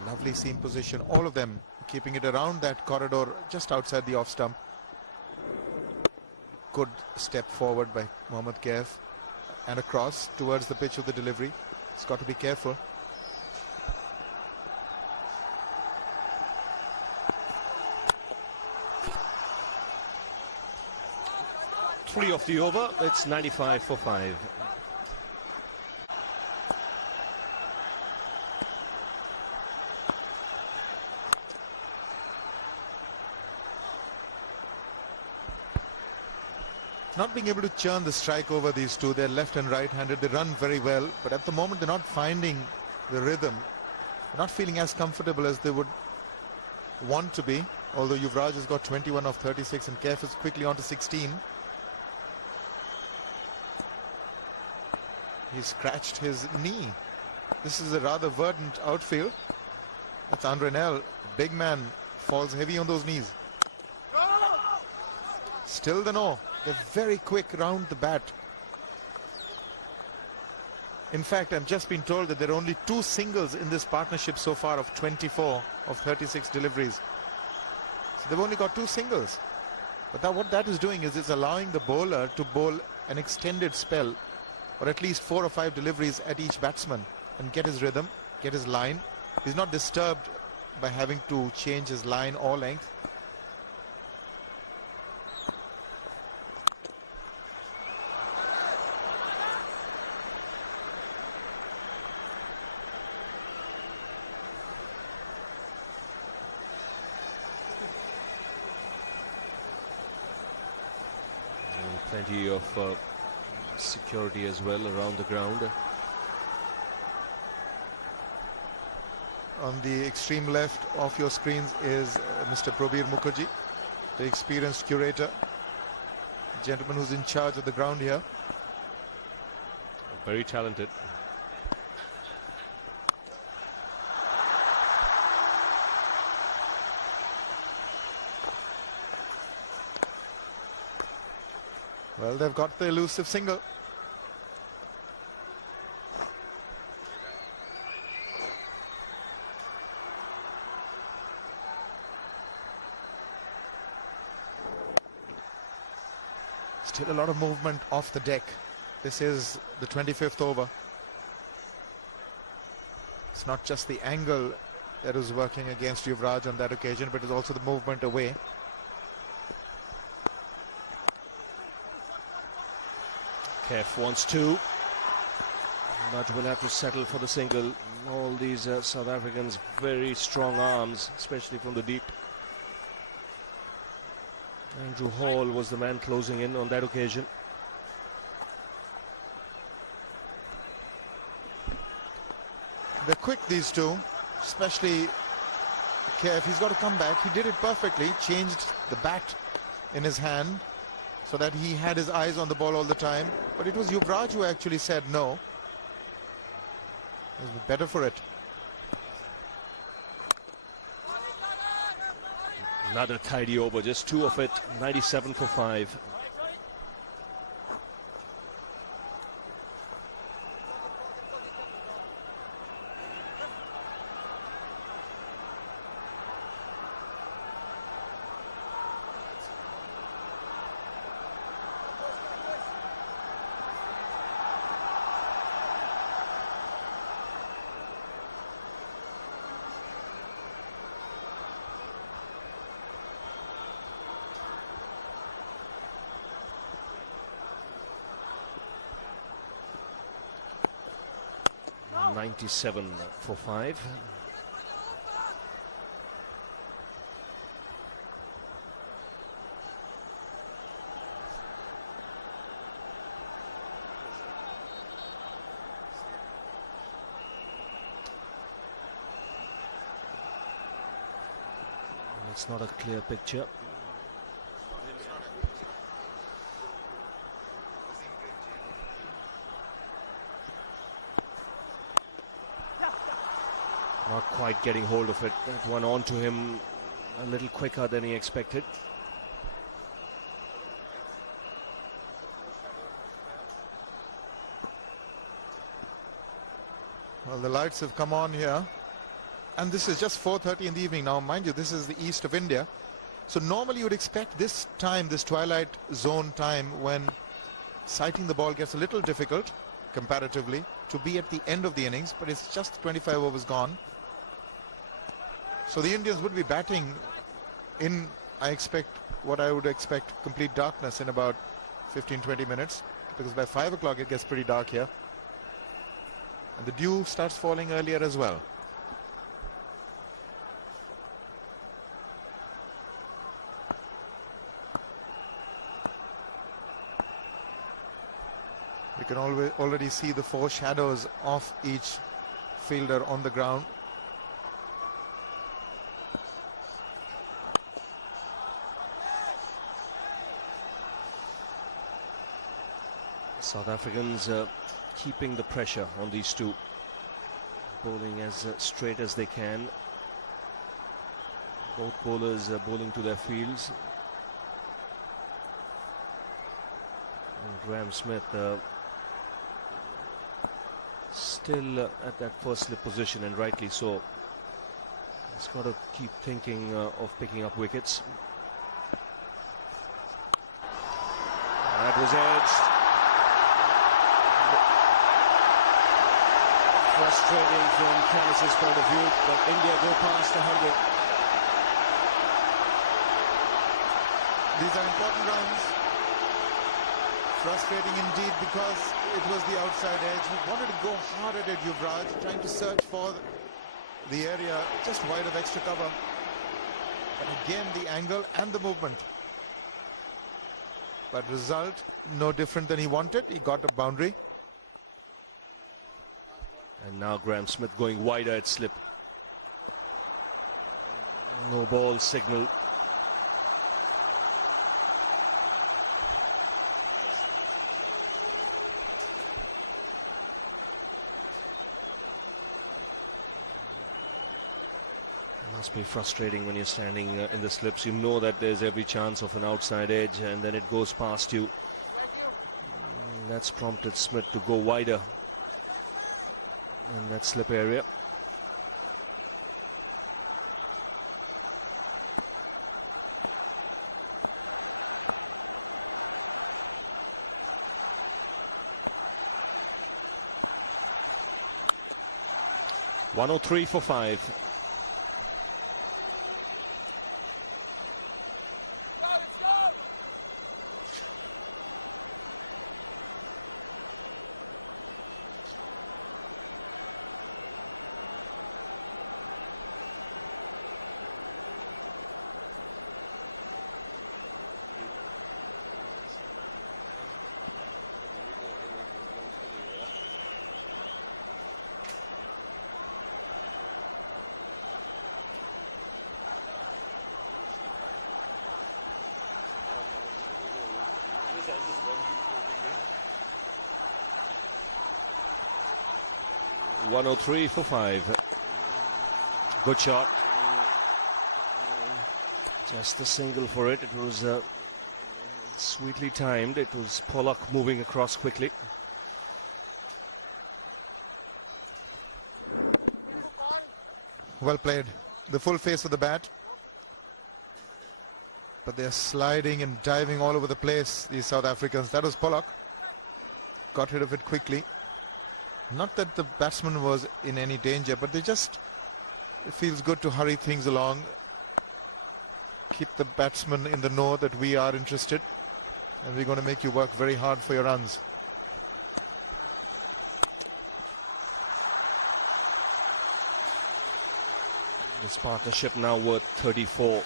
Lovely seam position. All of them keeping it around that corridor just outside the off stump. Good step forward by Mohammad Kev and across towards the pitch of the delivery. He's got to be careful. Three off the over. It's 95 for 5. not being able to churn the strike over these two. They're left and right-handed. They run very well, but at the moment they're not finding the rhythm. They're not feeling as comfortable as they would want to be. Although Yuvraj has got 21 of 36 and Kef is quickly on to 16. He scratched his knee. This is a rather verdant outfield. That's Andre Nel. Big man falls heavy on those knees. Still the no. They're very quick round the bat. In fact, I've just been told that there are only 2 singles in this partnership so far of 24 of 36 deliveries. So they've only got 2 singles. But what that is doing is it's allowing the bowler to bowl an extended spell, or at least 4 or 5 deliveries at each batsman, and get his rhythm, get his line. He's not disturbed by having to change his line or length. Plenty of security as well around the ground. On the extreme left of your screens is Mr. Probir Mukherjee, the experienced curator, gentleman who's in charge of the ground here. Very talented. Well, they've got the elusive single. Still a lot of movement off the deck. This is the 25th over. It's not just the angle that is working against Yuvraj on that occasion, but it's also the movement away. Kef wants 2, but will have to settle for the single. All these South Africans, very strong arms, especially from the deep. Andrew Hall was the man closing in on that occasion. They're quick, these two, especially Kef. He's got to come back. He did it perfectly, changed the bat in his hand so that he had his eyes on the ball all the time. But it was Yuvraj who actually said no. It was better for it. Another tidy over, just 2 of it, 97 for 5. .97 for 5. It's not a clear picture. Not quite getting hold of it. That one onto him a little quicker than he expected. Well, the lights have come on here. And this is just 4:30 in the evening. Now, mind you, this is the east of India. So normally you would expect this time, this twilight zone time, when sighting the ball gets a little difficult, comparatively, to be at the end of the innings. But it's just 25 overs gone. So the Indians would be batting in, I expect, what I would expect, complete darkness in about 15-20 minutes. Because by 5 o'clock it gets pretty dark here. And the dew starts falling earlier as well. You can already see the four shadows of each fielder on the ground. South Africans keeping the pressure on these two, bowling as straight as they can. Both bowlers bowling to their fields. And Graeme Smith still at that first slip position, and rightly so. He's got to keep thinking of picking up wickets. That was edged. Frustrating from Canis's point of view, but India go past 100. These are important runs. Frustrating indeed, because it was the outside edge. He wanted to go hard at it, Yuvraj, trying to search for the area just wide of extra cover. But again, the angle and the movement. But result, no different than he wanted. He got a boundary. And now Graeme Smith going wider at slip. No ball signal. Must be frustrating when you're standing in the slips. You know that there's every chance of an outside edge, and then it goes past you. That's prompted Smith to go wider in that slip area. (103 for 5). (103 for 5). Good shot. Just a single for it. It was sweetly timed. It was Pollock moving across quickly. Well played. The full face of the bat. But they're sliding and diving all over the place, these South Africans. That was Pollock. Got rid of it quickly. Not that the batsman was in any danger, but it feels good to hurry things along. Keep the batsman in the know that we are interested, and we're going to make you work very hard for your runs. This partnership now worth 34.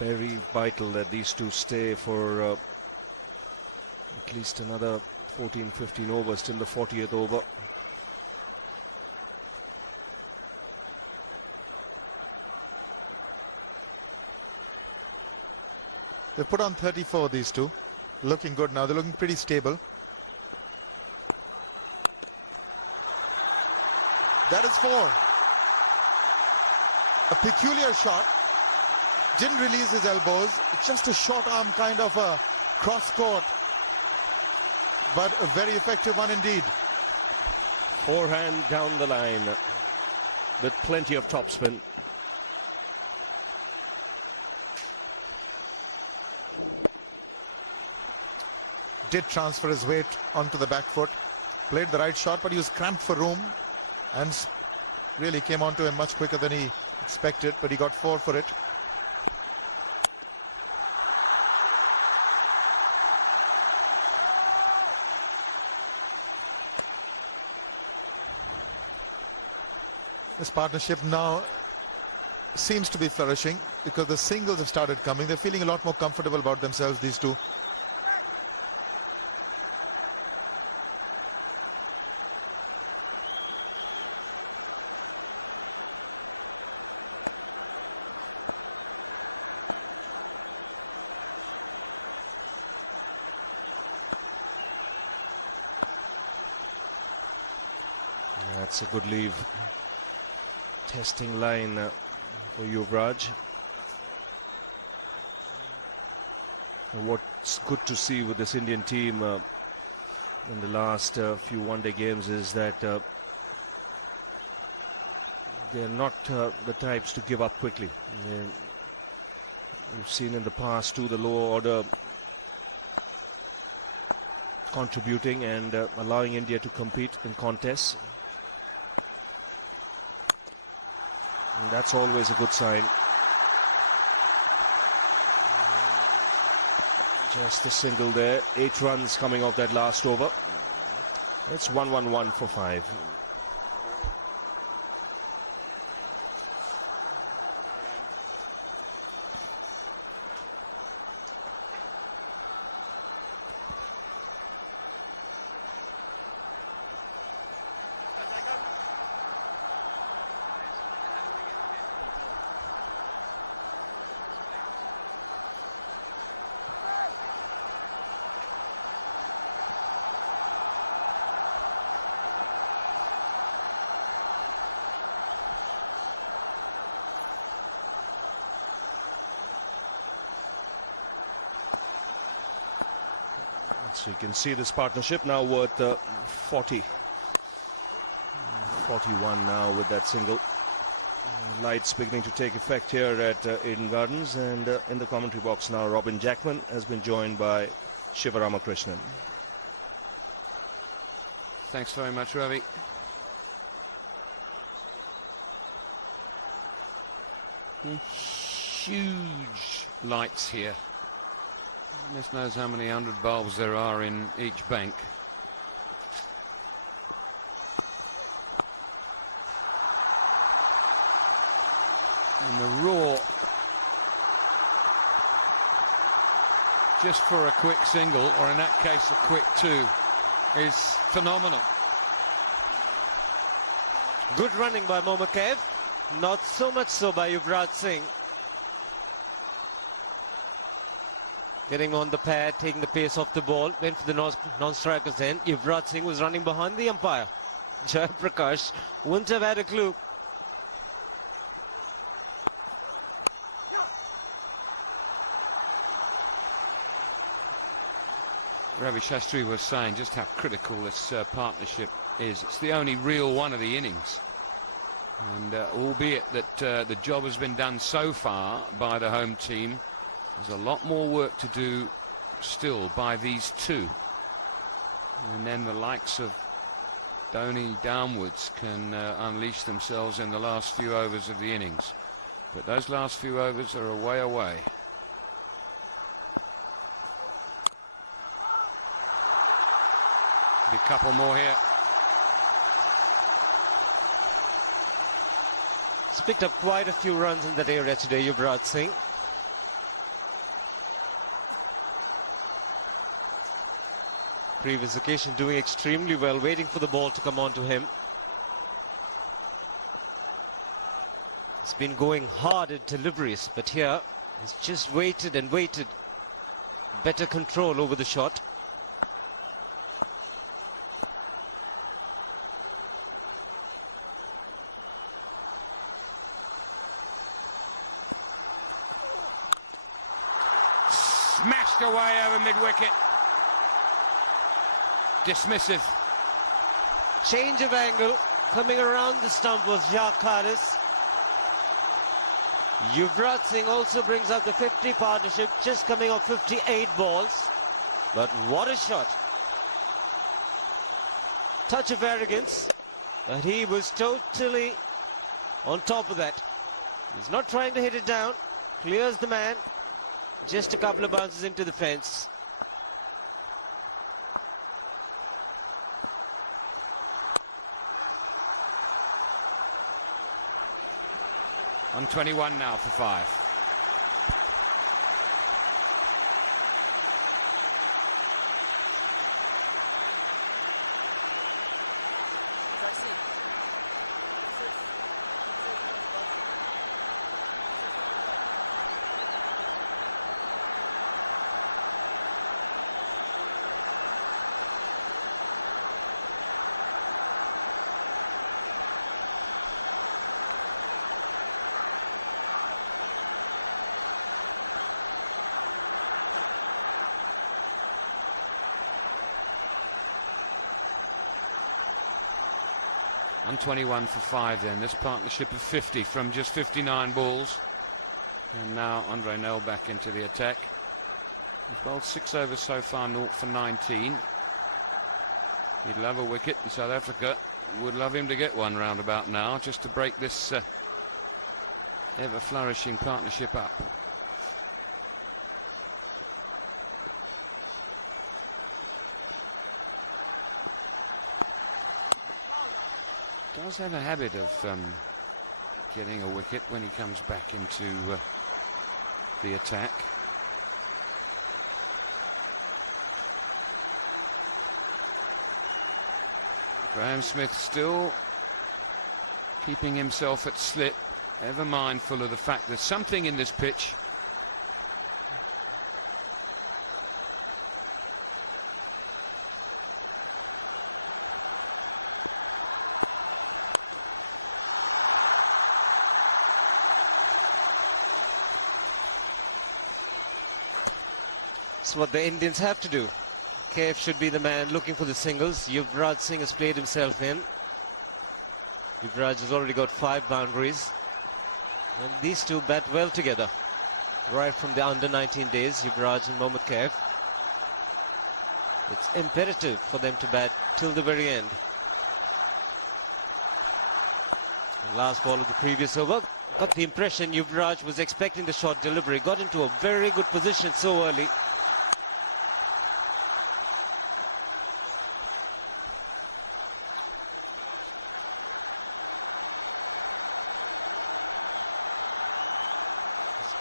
Very vital that these two stay for at least another 14-15 overs till the 40th over. They've put on 34, these two. Looking good now. They're looking pretty stable. That is 4. A peculiar shot. Didn't release his elbows. Just a short arm kind of a cross court. But a very effective one indeed. Forehand down the line with plenty of topspin. Did transfer his weight onto the back foot. Played the right shot, but he was cramped for room. And really came onto him much quicker than he expected. But he got 4 for it. This partnership now seems to be flourishing because the singles have started coming. They're feeling a lot more comfortable about themselves, these two. That's a good leave. Testing line for Yuvraj. And what's good to see with this Indian team in the last few one-day games is that they're not the types to give up quickly. We've seen in the past too the lower order contributing and allowing India to compete in contests. And that's always a good sign. Just a single there. 8 runs coming off that last over. It's 1-1-1 for 5. So you can see this partnership now worth 41 now with that single. Lights beginning to take effect here at Eden Gardens, and in the commentary box now Robin Jackman has been joined by Shiva Ramakrishnan. Thanks very much, Ravi. Huge lights here. Goodness knows how many 100 bulbs there are in each bank. And the roar, just for a quick single, or in that case a quick 2, is phenomenal. Good running by Momakev, not so much so by Yuvraj Singh. Getting on the pad, taking the pace off the ball, went for the non-striker's end. Yuvraj Singh was running behind the umpire. Jai Prakash wouldn't have had a clue. Ravi Shastri was saying just how critical this partnership is. It's the only real one of the innings. And albeit that the job has been done so far by the home team, there's a lot more work to do still by these two. And then the likes of Dhoni downwards can unleash themselves in the last few overs of the innings. But those last few overs are a way away. Be a couple more here. He's picked up quite a few runs in that area today, Yuvraj Singh. Previous occasion doing extremely well, waiting for the ball to come on to him. He's been going hard at deliveries, but here he's just waited and waited. Better control over the shot. Smashed away over mid-wicket. Dismissive. Change of angle. Coming around the stump was Jacques Harris. Yuvraj Singh also brings up the 50 partnership, just coming off 58 balls. But what a shot. Touch of arrogance, but he was totally on top of that. He's not trying to hit it down. Clears the man. Just a couple of bounces into the fence. On 21 now for 5. 121 for 5 then. This partnership of 50 from just 59 balls. And now Andre Nell back into the attack. He's bowled 6 overs so far, 0 for 19. He'd love a wicket, and South Africa would love him to get one round about now, just to break this ever flourishing partnership up. Does have a habit of getting a wicket when he comes back into the attack. Graeme Smith still keeping himself at slip, ever mindful of the fact there's something in this pitch. It's what the Indians have to do. KF should be the man looking for the singles. Yuvraj Singh has played himself in. Yuvraj has already got 5 boundaries. And these two bat well together. Right from the under 19 days, Yuvraj and Mohammad KF. It's imperative for them to bat till the very end. The last ball of the previous over. Got the impression Yuvraj was expecting the short delivery. Got into a very good position so early.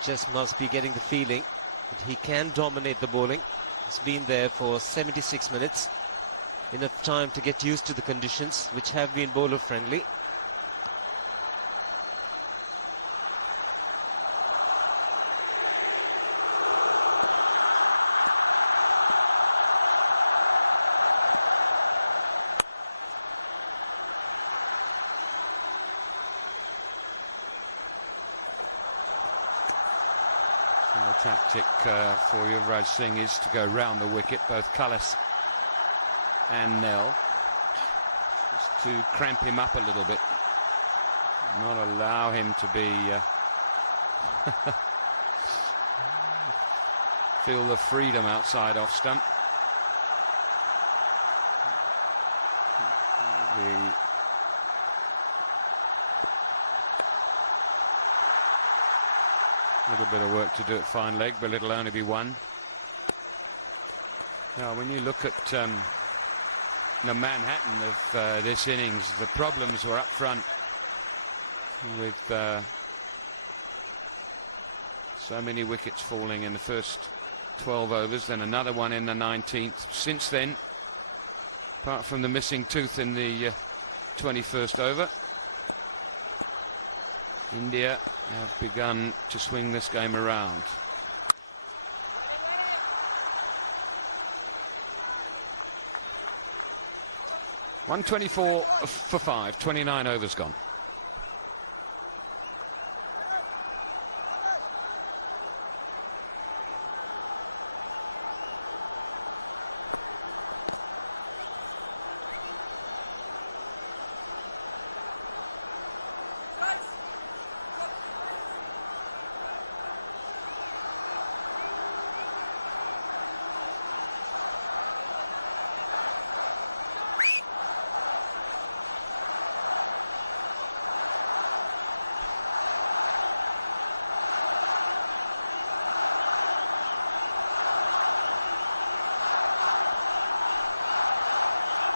Just must be getting the feeling that he can dominate the bowling. He's been there for 76 minutes. Enough time to get used to the conditions, which have been bowler friendly. The tactic for Yuvraj Singh is to go round the wicket, both Cullis and Nell, just to cramp him up a little bit, not allow him to be feel the freedom outside off stump. Little bit of work to do at fine leg, but it'll only be one. Now, when you look at the Manhattan of this innings, the problems were up front with so many wickets falling in the first 12 overs, then another one in the 19th. Since then, apart from the missing tooth in the 21st over, India have begun to swing this game around. .124 for 5, 29 overs gone.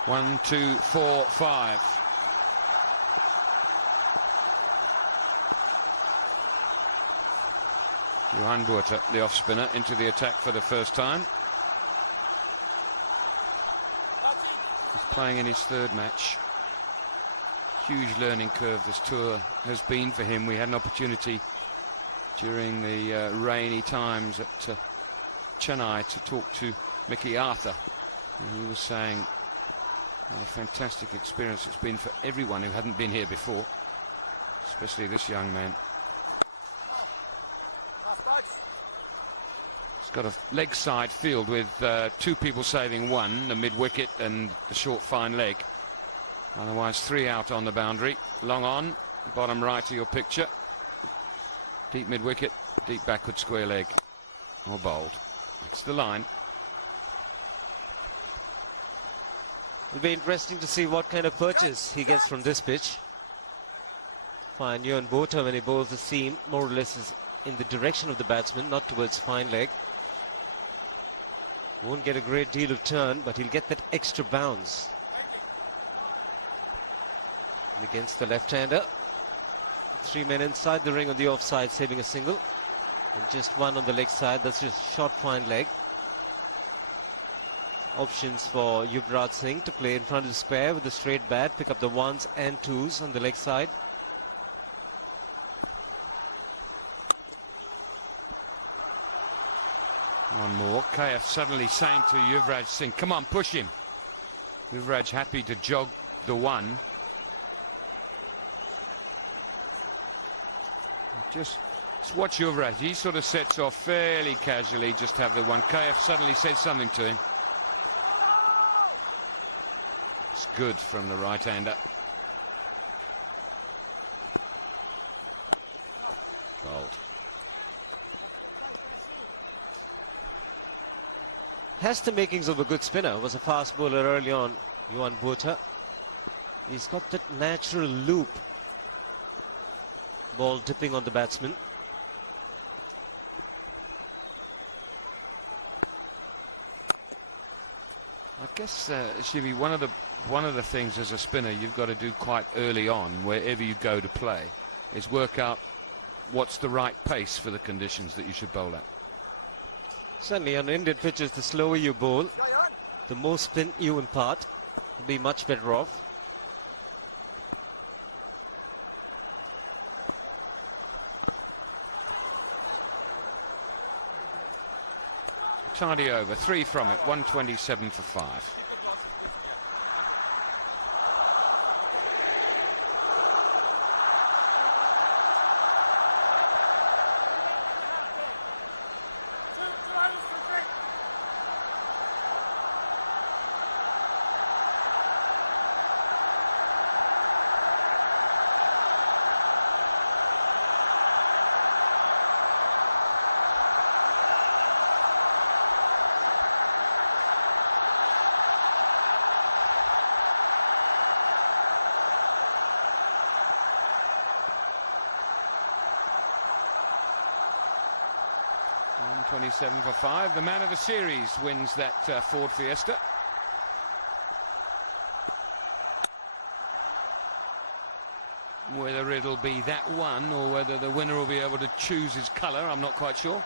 One, two, four, five. Johan Buerta, the off spinner, into the attack for the first time. He's playing in his 3rd match. Huge learning curve this tour has been for him. We had an opportunity during the rainy times at Chennai to talk to Mickey Arthur, and he was saying what a fantastic experience it's been for everyone who hadn't been here before, especially this young man. He's got a leg side field with 2 people saving 1, the mid-wicket and the short fine leg. Otherwise 3 out on the boundary. Long on, bottom right of your picture. Deep mid-wicket, deep backward square leg. Or bowled. It's the line. It'll be interesting to see what kind of purchase he gets from this pitch. Fine, Yuan Botha, when he bowls the seam, more or less is in the direction of the batsman, not towards fine leg. Won't get a great deal of turn, but he'll get that extra bounce. And against the left-hander, 3 men inside the ring on the offside, saving a single. And just 1 on the leg side, that's just short fine leg. Options for Yuvraj Singh to play in front of the square with a straight bat, pick up the 1s and 2s on the leg side. One more. KF suddenly saying to Yuvraj Singh, come on, push him. Yuvraj happy to jog the 1. Just watch Yuvraj. He sort of sets off fairly casually, just have the 1. KF suddenly says something to him. It's good from the right-hander. Bowled. Has the makings of a good spinner. Was a fast bowler early on, Yuan Botha. He's got that natural loop. Ball dipping on the batsman. I guess Shivi, one of the things as a spinner you've got to do quite early on, wherever you go to play, is work out what's the right pace for the conditions that you should bowl at. Certainly on Indian pitches, the slower you bowl, the more spin you impart, you'll be much better off. Tidy over, 3 from it, 127 for 5. .27 for 5. The man of the series wins that Ford Fiesta. Whether it'll be that one or whether the winner will be able to choose his colour, I'm not quite sure.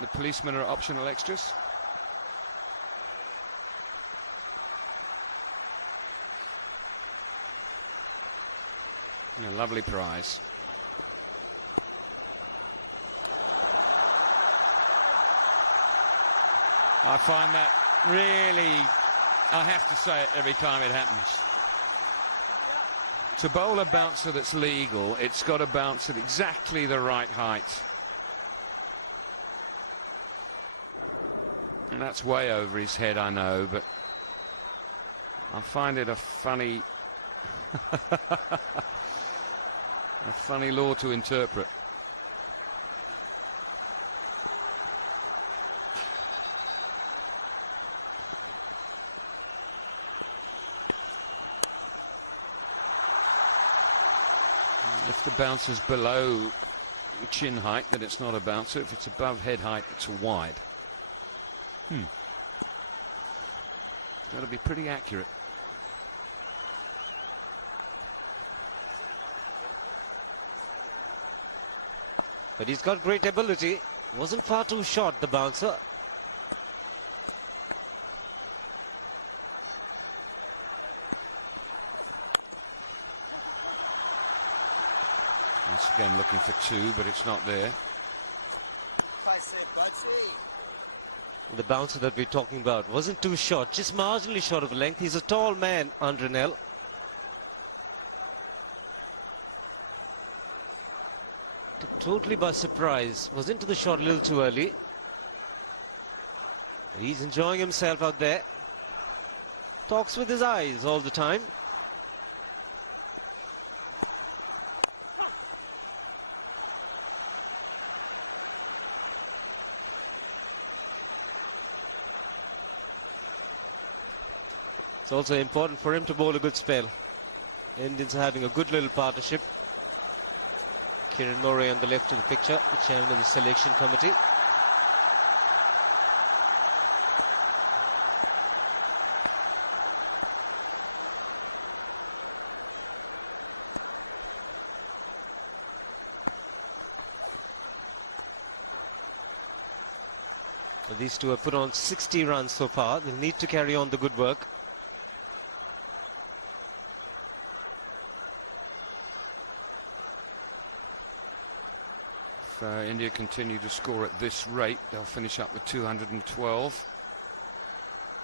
The policemen are optional extras. A lovely prize. I find that really, I have to say it every time it happens. To bowl a bouncer that's legal, it's got to bounce at exactly the right height. And that's way over his head, I know, but I find it a funny... a funny law to interpret. If the bouncer's below chin height, then it's not a bouncer. If it's above head height, it's a wide. Got to be pretty accurate. But he's got great ability. Wasn't far too short, the bouncer. Once again looking for 2, but it's not there. The bouncer that we're talking about wasn't too short, just marginally short of length. He's a tall man, Andrenel. Totally by surprise. Was into the shot a little too early. He's enjoying himself out there. Talks with his eyes all the time. It's also important for him to bowl a good spell. Indians are having a good little partnership. Kieran Murray on the left of the picture, the chairman of the selection committee. So these two have put on 60 runs so far. They need to carry on the good work. If India continue to score at this rate, they'll finish up with 212.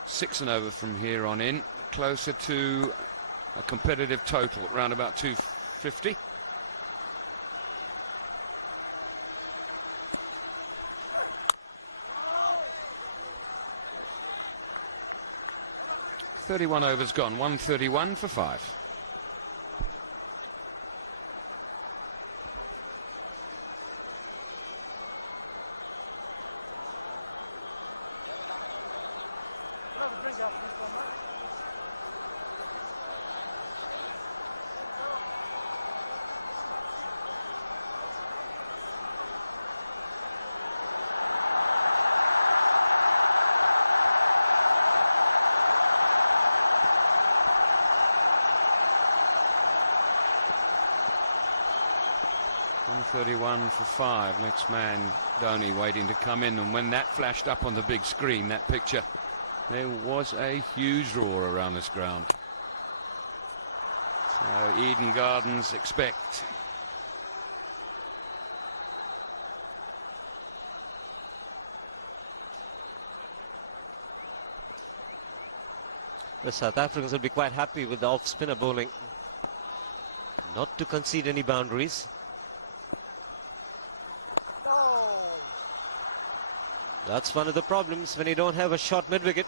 6 and over from here on in, closer to a competitive total, around about 250. .31 overs gone, 131 for 5. .131 for 5. Next man, Dhoni, waiting to come in. And when that flashed up on the big screen, that picture, there was a huge roar around this ground. So Eden Gardens expect. The South Africans will be quite happy with the off-spinner bowling. Not to concede any boundaries. That's one of the problems when you don't have a short mid-wicket.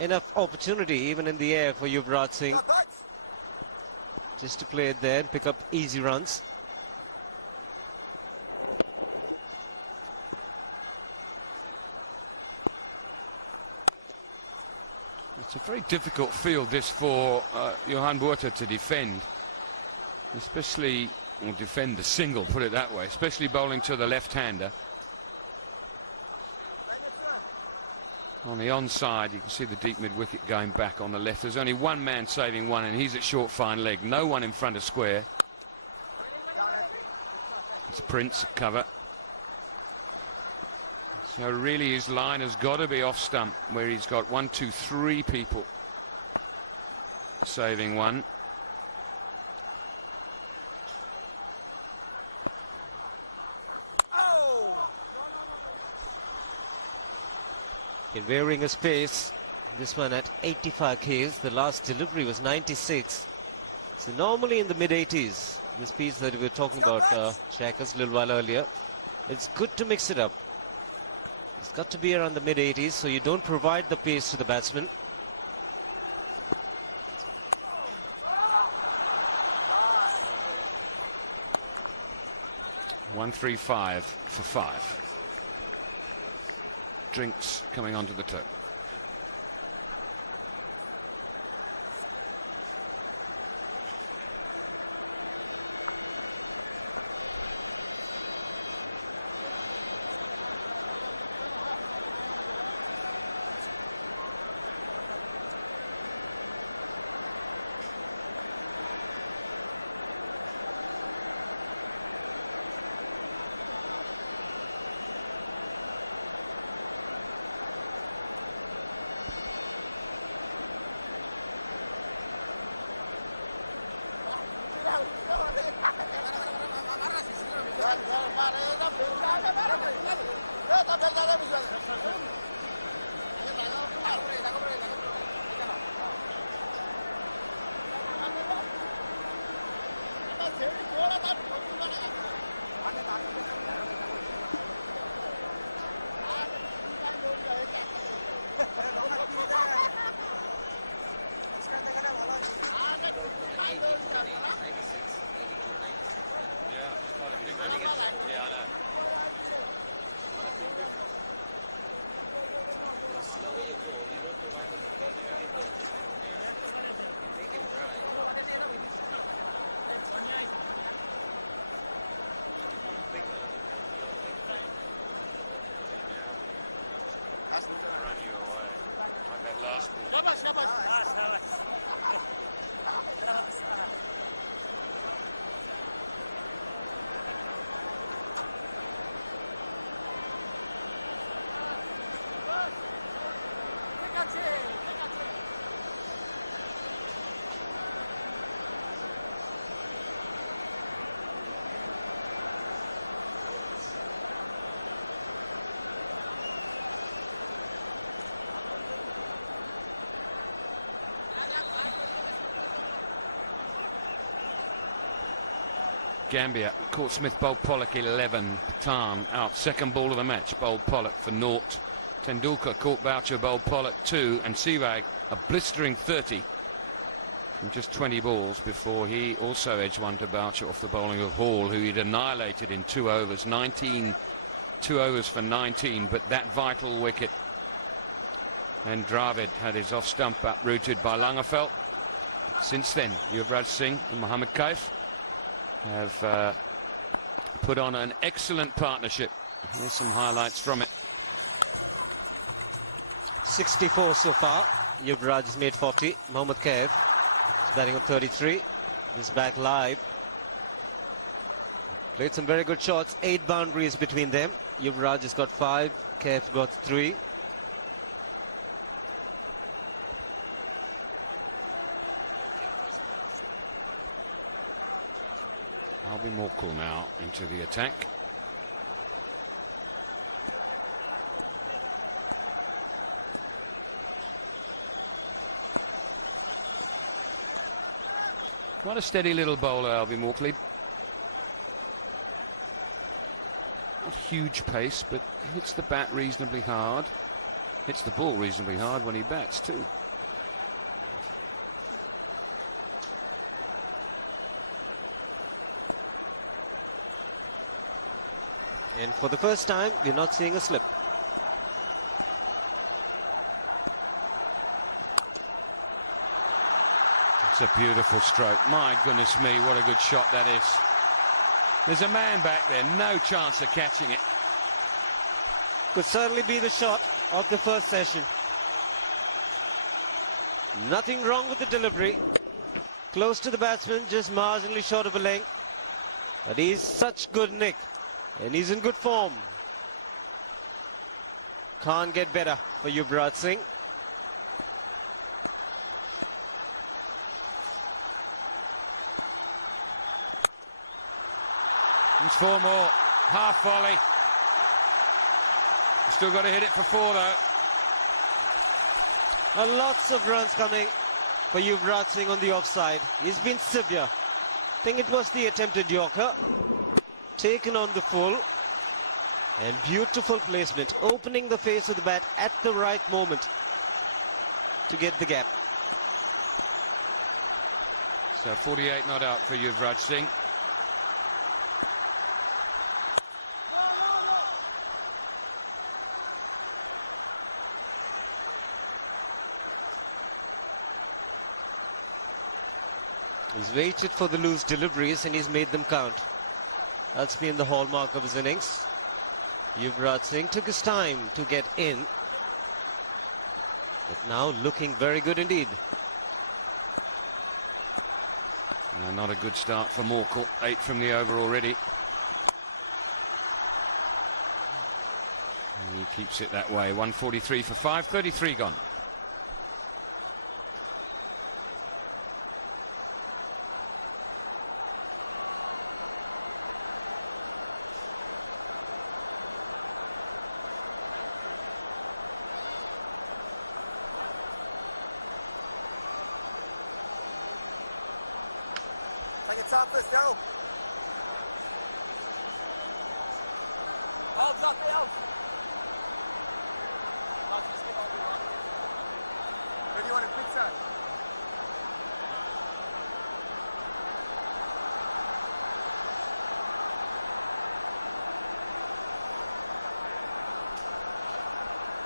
Enough opportunity even in the air for Yuvraj Singh just to play it there and pick up easy runs. It's a very difficult field, this, for Johan Botha to defend, especially, or defend the single, put it that way, especially bowling to the left-hander. On the onside, you can see the deep mid-wicket going back on the left. There's only one man saving one, and he's at short fine leg. No one in front of square. It's Prince at cover. So really his line has got to be off stump, where he's got 1, 2, 3 people saving one. In varying his pace, this one at 85 Ks, the last delivery was 96. So normally in the mid-80s, the speeds that we were talking about, Checkers, a little while earlier, it's good to mix it up. It's got to be around the mid-80s, so you don't provide the pace to the batsman. .135 for 5. Drinks coming onto the toe. Gambia. Caught Smith, bowled Pollock 11. Patan out. Second ball of the match, bowled Pollock for naught. Tendulkar caught Boucher, bowled Pollock 2. And Sehwag a blistering 30 from just 20 balls before he also edged one to Boucher off the bowling of Hall, who he'd annihilated in 2 overs. 2 overs for 19, but that vital wicket. And Dravid had his off stump uprooted by Langerfeldt. Since then, Yuvraj Singh and Mohammad Kaif have put on an excellent partnership. Here's some highlights from it. 64 so far. Yuvraj has made 40. Mohammad Kaif is batting on 33. This back live. Played some very good shots. 8 boundaries between them. Yuvraj has got 5. Kaif got 3. I'll be more cool now into the attack. Quite a steady little bowler, Albie Morkley. Not huge pace, but hits the bat reasonably hard. Hits the ball reasonably hard when he bats too. And for the first time, we're not seeing a slip. It's a beautiful stroke. My goodness me, what a good shot that is. There's a man back there, no chance of catching it. Could certainly be the shot of the first session. Nothing wrong with the delivery. Close to the batsman, just marginally short of a length. But he's such good nick. And he's in good form. Can't get better for Yuvraj Singh. There's 4 more. Half volley. Still got to hit it for 4 though. Lots of runs coming for Yuvraj Singh on the offside. He's been severe. I think it was the attempted Yorker. Taken on the full. And beautiful placement. Opening the face of the bat at the right moment to get the gap. So 48 not out for Yuvraj Singh. He's waited for the loose deliveries and he's made them count. That's been the hallmark of his innings. Yuvraj Singh took his time to get in, but now looking very good indeed. Not a good start for Morkel. 8 from the over already. And he keeps it that way. 143 for 5, 33 gone.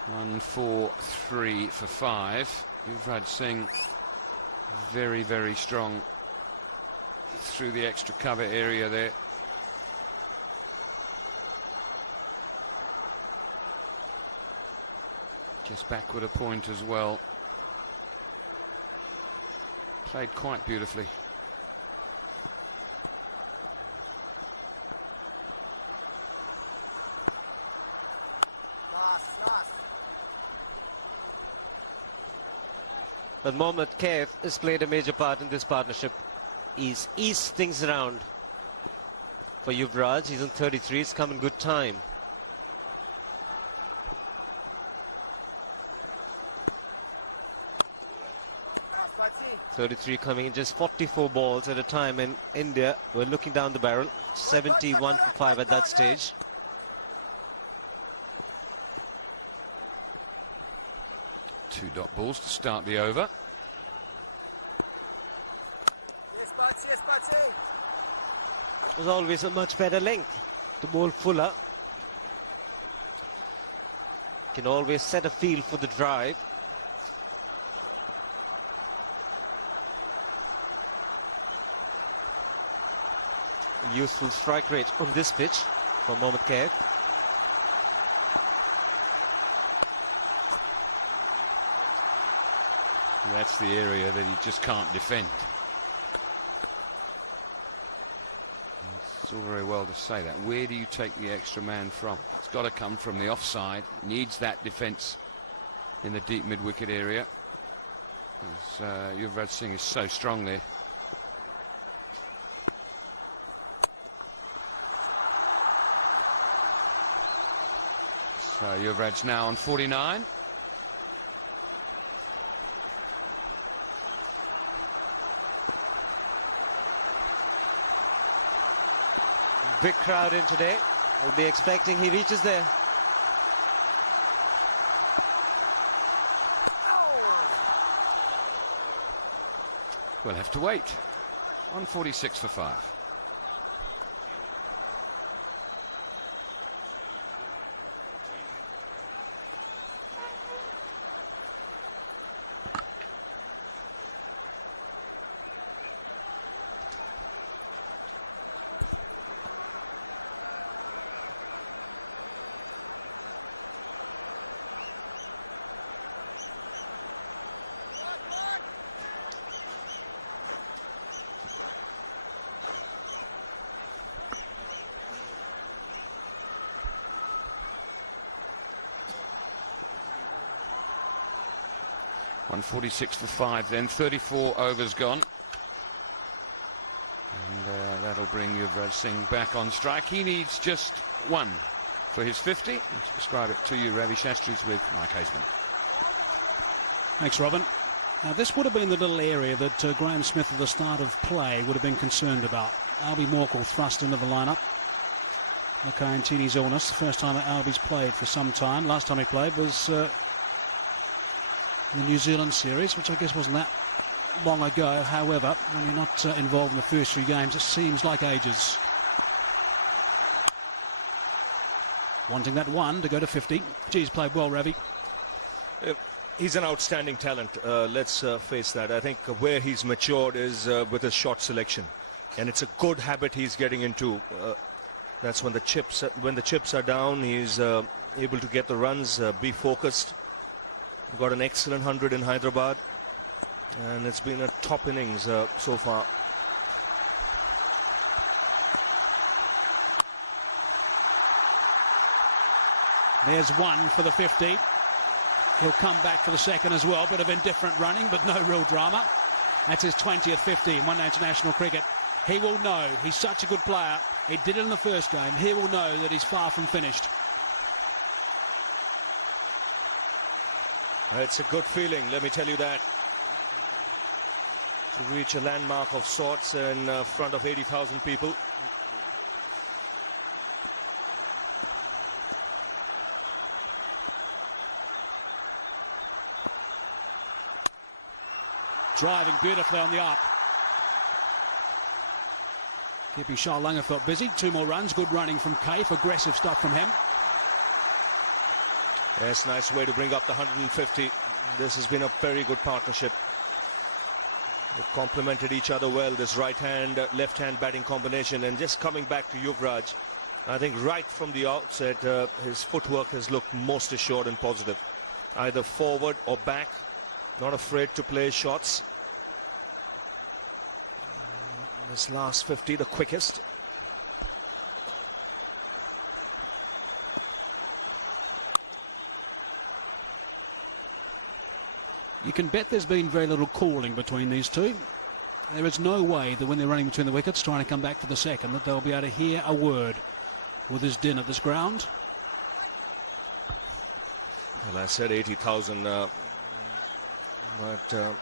One, 4, 3 for 5. Yuvraj Singh very, very strong through the extra cover area there. Just backward a point as well. Played quite beautifully. But Mohammad Kaif has played a major part in this partnership. He's eased things around for Yuvraj. He's on 33. He's come in good time. 33 coming in, just 44 balls at a time, and India were looking down the barrel. 71 for 5 at that stage. Two dot balls to start the over. It was always a much better length to bowl fuller. Can always set a feel for the drive. Useful strike rate on this pitch from Mohammad Kaif. That's the area that he just can't defend. It's all very well to say that. Where do you take the extra man from? It's got to come from the offside. Needs that defence in the deep mid-wicket area. As Yuvraj Singh is so strong there. So Yuvraj now on 49. Big crowd in today. We'll be expecting he reaches there. We'll have to wait. 146 for 5. .146 for 5, then 34 overs gone. And that'll bring Yuvraj Singh back on strike. He needs just one for his 50. And to describe it to you, Ravi Shastri's with Mike Hazeman. Thanks, Robin. Now, this would have been the little area that Graeme Smith at the start of play would have been concerned about. Albie Morkel thrust into the lineup. Makayantini's illness, the first time that Albie's played for some time. Last time he played was the New Zealand series, which I guess wasn't that long ago. However, when you're not involved in the first few games, it seems like ages. Wanting that one to go to 50. Geez, played well, Ravi. He's an outstanding talent. Let's face that. I think where he's matured is with his shot selection, and it's a good habit he's getting into. That's when the chips are down, he's able to get the runs, be focused. Got an excellent 100 in Hyderabad, and it's been a top innings so far. There's one for the 50. He'll come back for the second as well. Bit of indifferent running, but no real drama. That's his 20th 50 in one-day international cricket. He will know. He's such a good player. He did it in the first game. He will know that he's far from finished. It's a good feeling, let me tell you that. To reach a landmark of sorts in front of 80,000 people. Driving beautifully on the up. Keeping Shah Langerfeldt busy. 2 more runs. Good running from Kaif. Aggressive stuff from him. Yes, nice way to bring up the 150. This has been a very good partnership. They've complemented each other well, this right-hand, left-hand batting combination. And just coming back to Yuvraj, I think right from the outset, his footwork has looked most assured and positive. Either forward or back, not afraid to play shots. This last 50, the quickest. You can bet there's been very little calling between these two. There is no way that when they're running between the wickets, trying to come back for the second, that they'll be able to hear a word with this din at this ground. Well, I said 80,000, but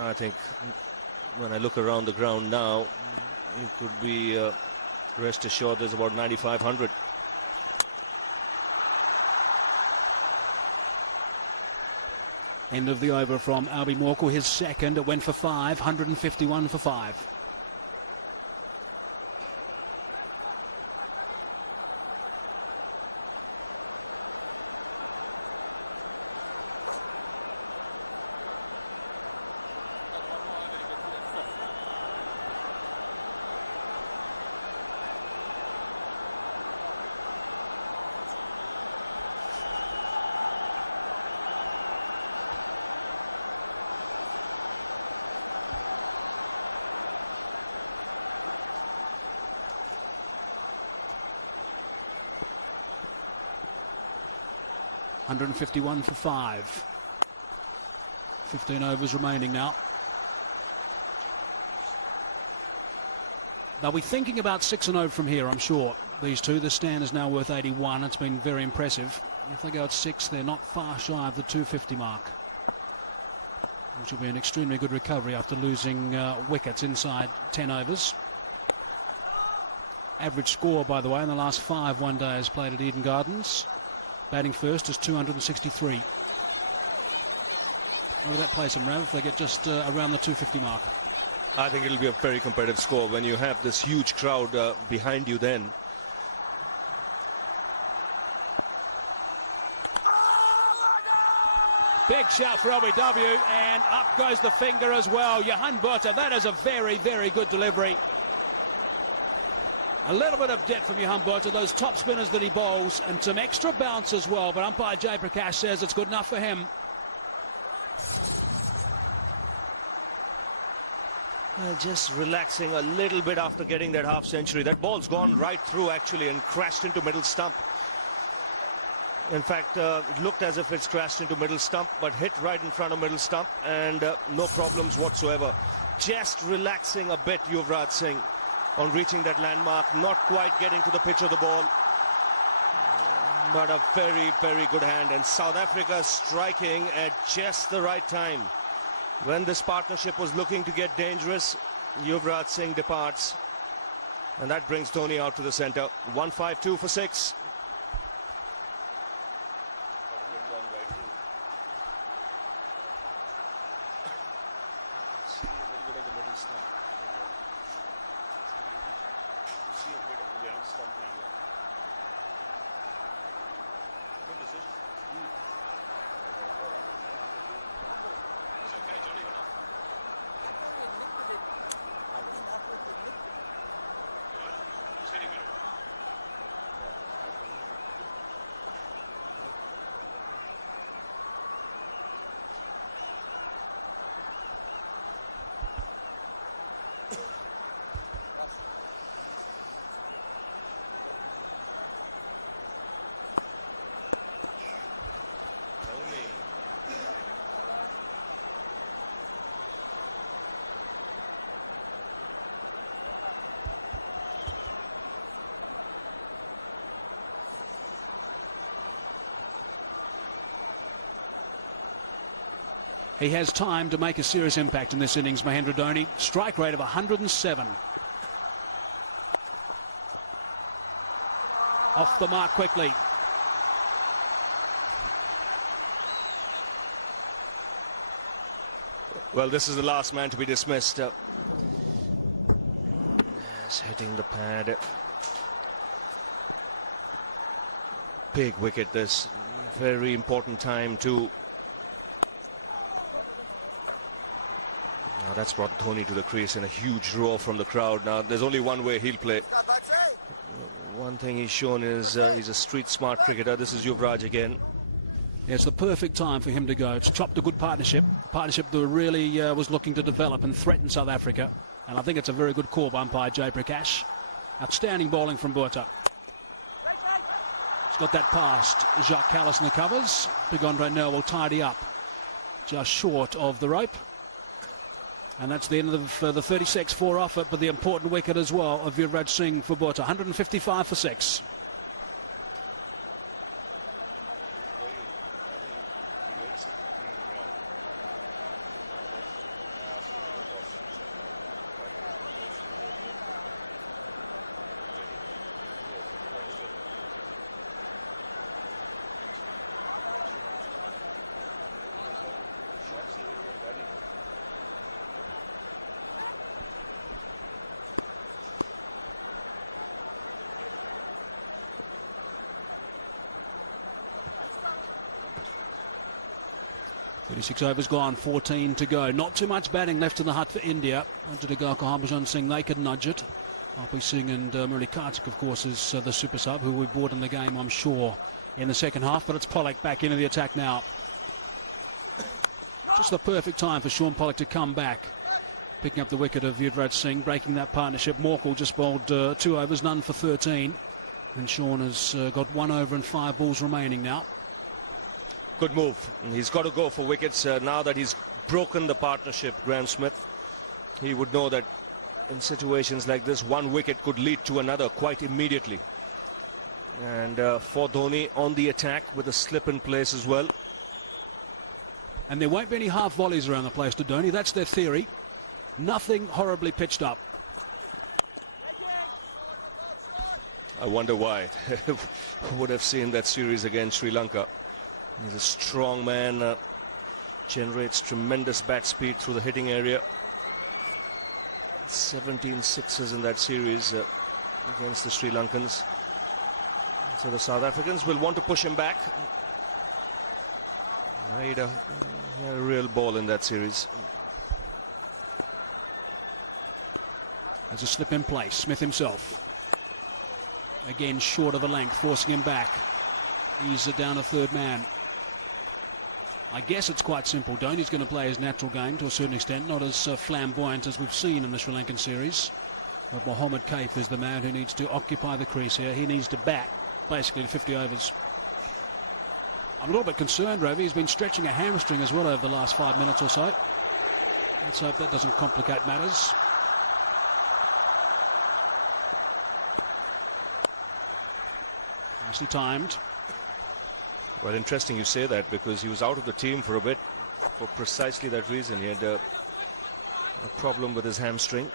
I think when I look around the ground now, you could be rest assured there's about 9,500. End of the over from Albi Morkel, his second. It went for 5, 151 for 5. $151 for 5. 15 overs remaining now. They'll be thinking about 6-0 from here, I'm sure. These two, the stand is now worth 81. It's been very impressive. If they go at 6, they're not far shy of the 250 mark, which will be an extremely good recovery after losing wickets inside 10 overs. Average score, by the way, in the last 5 one-days played at Eden Gardens. Batting first is 263. Where would that place them, Rav, if they get just around the 250 mark? I think it'll be a very competitive score when you have this huge crowd behind you then. Big shout for LBW, and up goes the finger as well. Johan Botha, that is a very, very good delivery. A little bit of depth from Johan Botha, those top spinners that he bowls, and some extra bounce as well, but umpire Jay Prakash says it's good enough for him. Well, just relaxing a little bit after getting that half century. That ball's gone right through actually and crashed into middle stump. In fact, it looked as if it's crashed into middle stump, but hit right in front of middle stump, and no problems whatsoever. Just relaxing a bit, Yuvraj Singh, on reaching that landmark, not quite getting to the pitch of the ball, but a very, very good hand. And South Africa striking at just the right time. When this partnership was looking to get dangerous, Yuvraj Singh departs, and that brings Dhoni out to the centre. 152 for 6. He has time to make a serious impact in this innings, Mahendra Dhoni. Strike rate of 107. Off the mark quickly. Well, this is the last man to be dismissed. Yes, hitting the pad. Big wicket this. Very important time too. Now that's brought Dhoni to the crease and a huge roar from the crowd. Now there's only one way he'll play. One thing he's shown is he's a street smart cricketer. This is Yuvraj again. Yeah, it's the perfect time for him to go. It's chopped a good partnership. A partnership that really was looking to develop and threaten South Africa. And I think it's a very good call by umpire Jay Prakash. Outstanding bowling from Botha. He's got that past Jacques Kallis in the covers. Big Andre Nel will tidy up just short of the rope. And that's the end of the 36 4 off it, but the important wicket as well of Yuvraj Singh for Botha. 155 for 6. 36 overs gone, 14 to go. Not too much batting left in the hut for India. Wanted to go Harbhajan Singh, they could nudge it. Harpreet Singh and Murali Kartik, of course, is the super sub who we brought in the game, I'm sure, in the second half. But it's Pollock back into the attack now. Just the perfect time for Sean Pollock to come back. Picking up the wicket of Yuvraj Singh, breaking that partnership. Morkel just bowled 2 overs, none for 13. And Sean has got 1 over and 5 balls remaining now. Good move. He's got to go for wickets now that he's broken the partnership, Graeme Smith. He would know that in situations like this, 1 wicket could lead to another quite immediately. And for Dhoni on the attack with a slip in place as well. And there won't be any half volleys around the place to Dhoni. That's their theory. Nothing horribly pitched up. I wonder why. Who would have seen that series against Sri Lanka? He's a strong man, generates tremendous bat speed through the hitting area. 17 sixes in that series against the Sri Lankans. So the South Africans will want to push him back. He had a real ball in that series. There's a slip in place. Smith himself. Again short of the length, forcing him back. He's down a third man. I guess it's quite simple. Dhoni's going to play his natural game to a certain extent, not as flamboyant as we've seen in the Sri Lankan series. But Mohammad Kaif is the man who needs to occupy the crease here. He needs to bat basically to 50 overs. I'm a little bit concerned, Ravi. He's been stretching a hamstring as well over the last 5 minutes or so. Let's hope that doesn't complicate matters. Nicely timed. Well, interesting you say that, because he was out of the team for a bit for precisely that reason. He had a problem with his hamstring.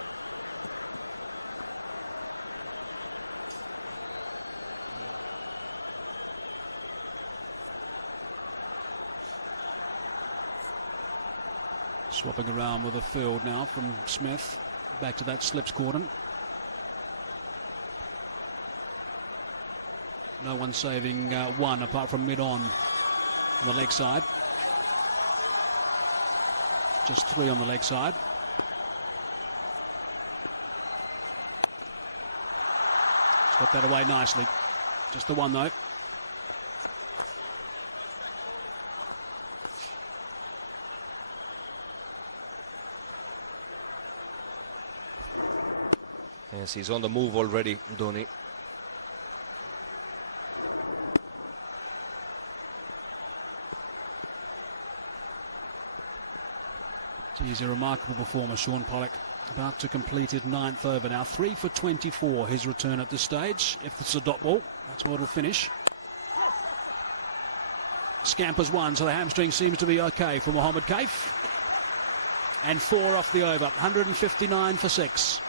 Swapping around with a field now from Smith. Back to that slips cordon. No one saving 1 apart from mid-on the leg side. Just 3 on the leg side. He's got that away nicely. Just the 1 though. Yes, he's on the move already, Dhoni. He's a remarkable performer, Sean Pollock. About to complete his 9th over now. 3 for 24, his return at this stage. If it's a dot ball, that's where it'll finish. Scampers 1, so the hamstring seems to be okay for Mohammad Kaif. And 4 off the over. 159 for 6.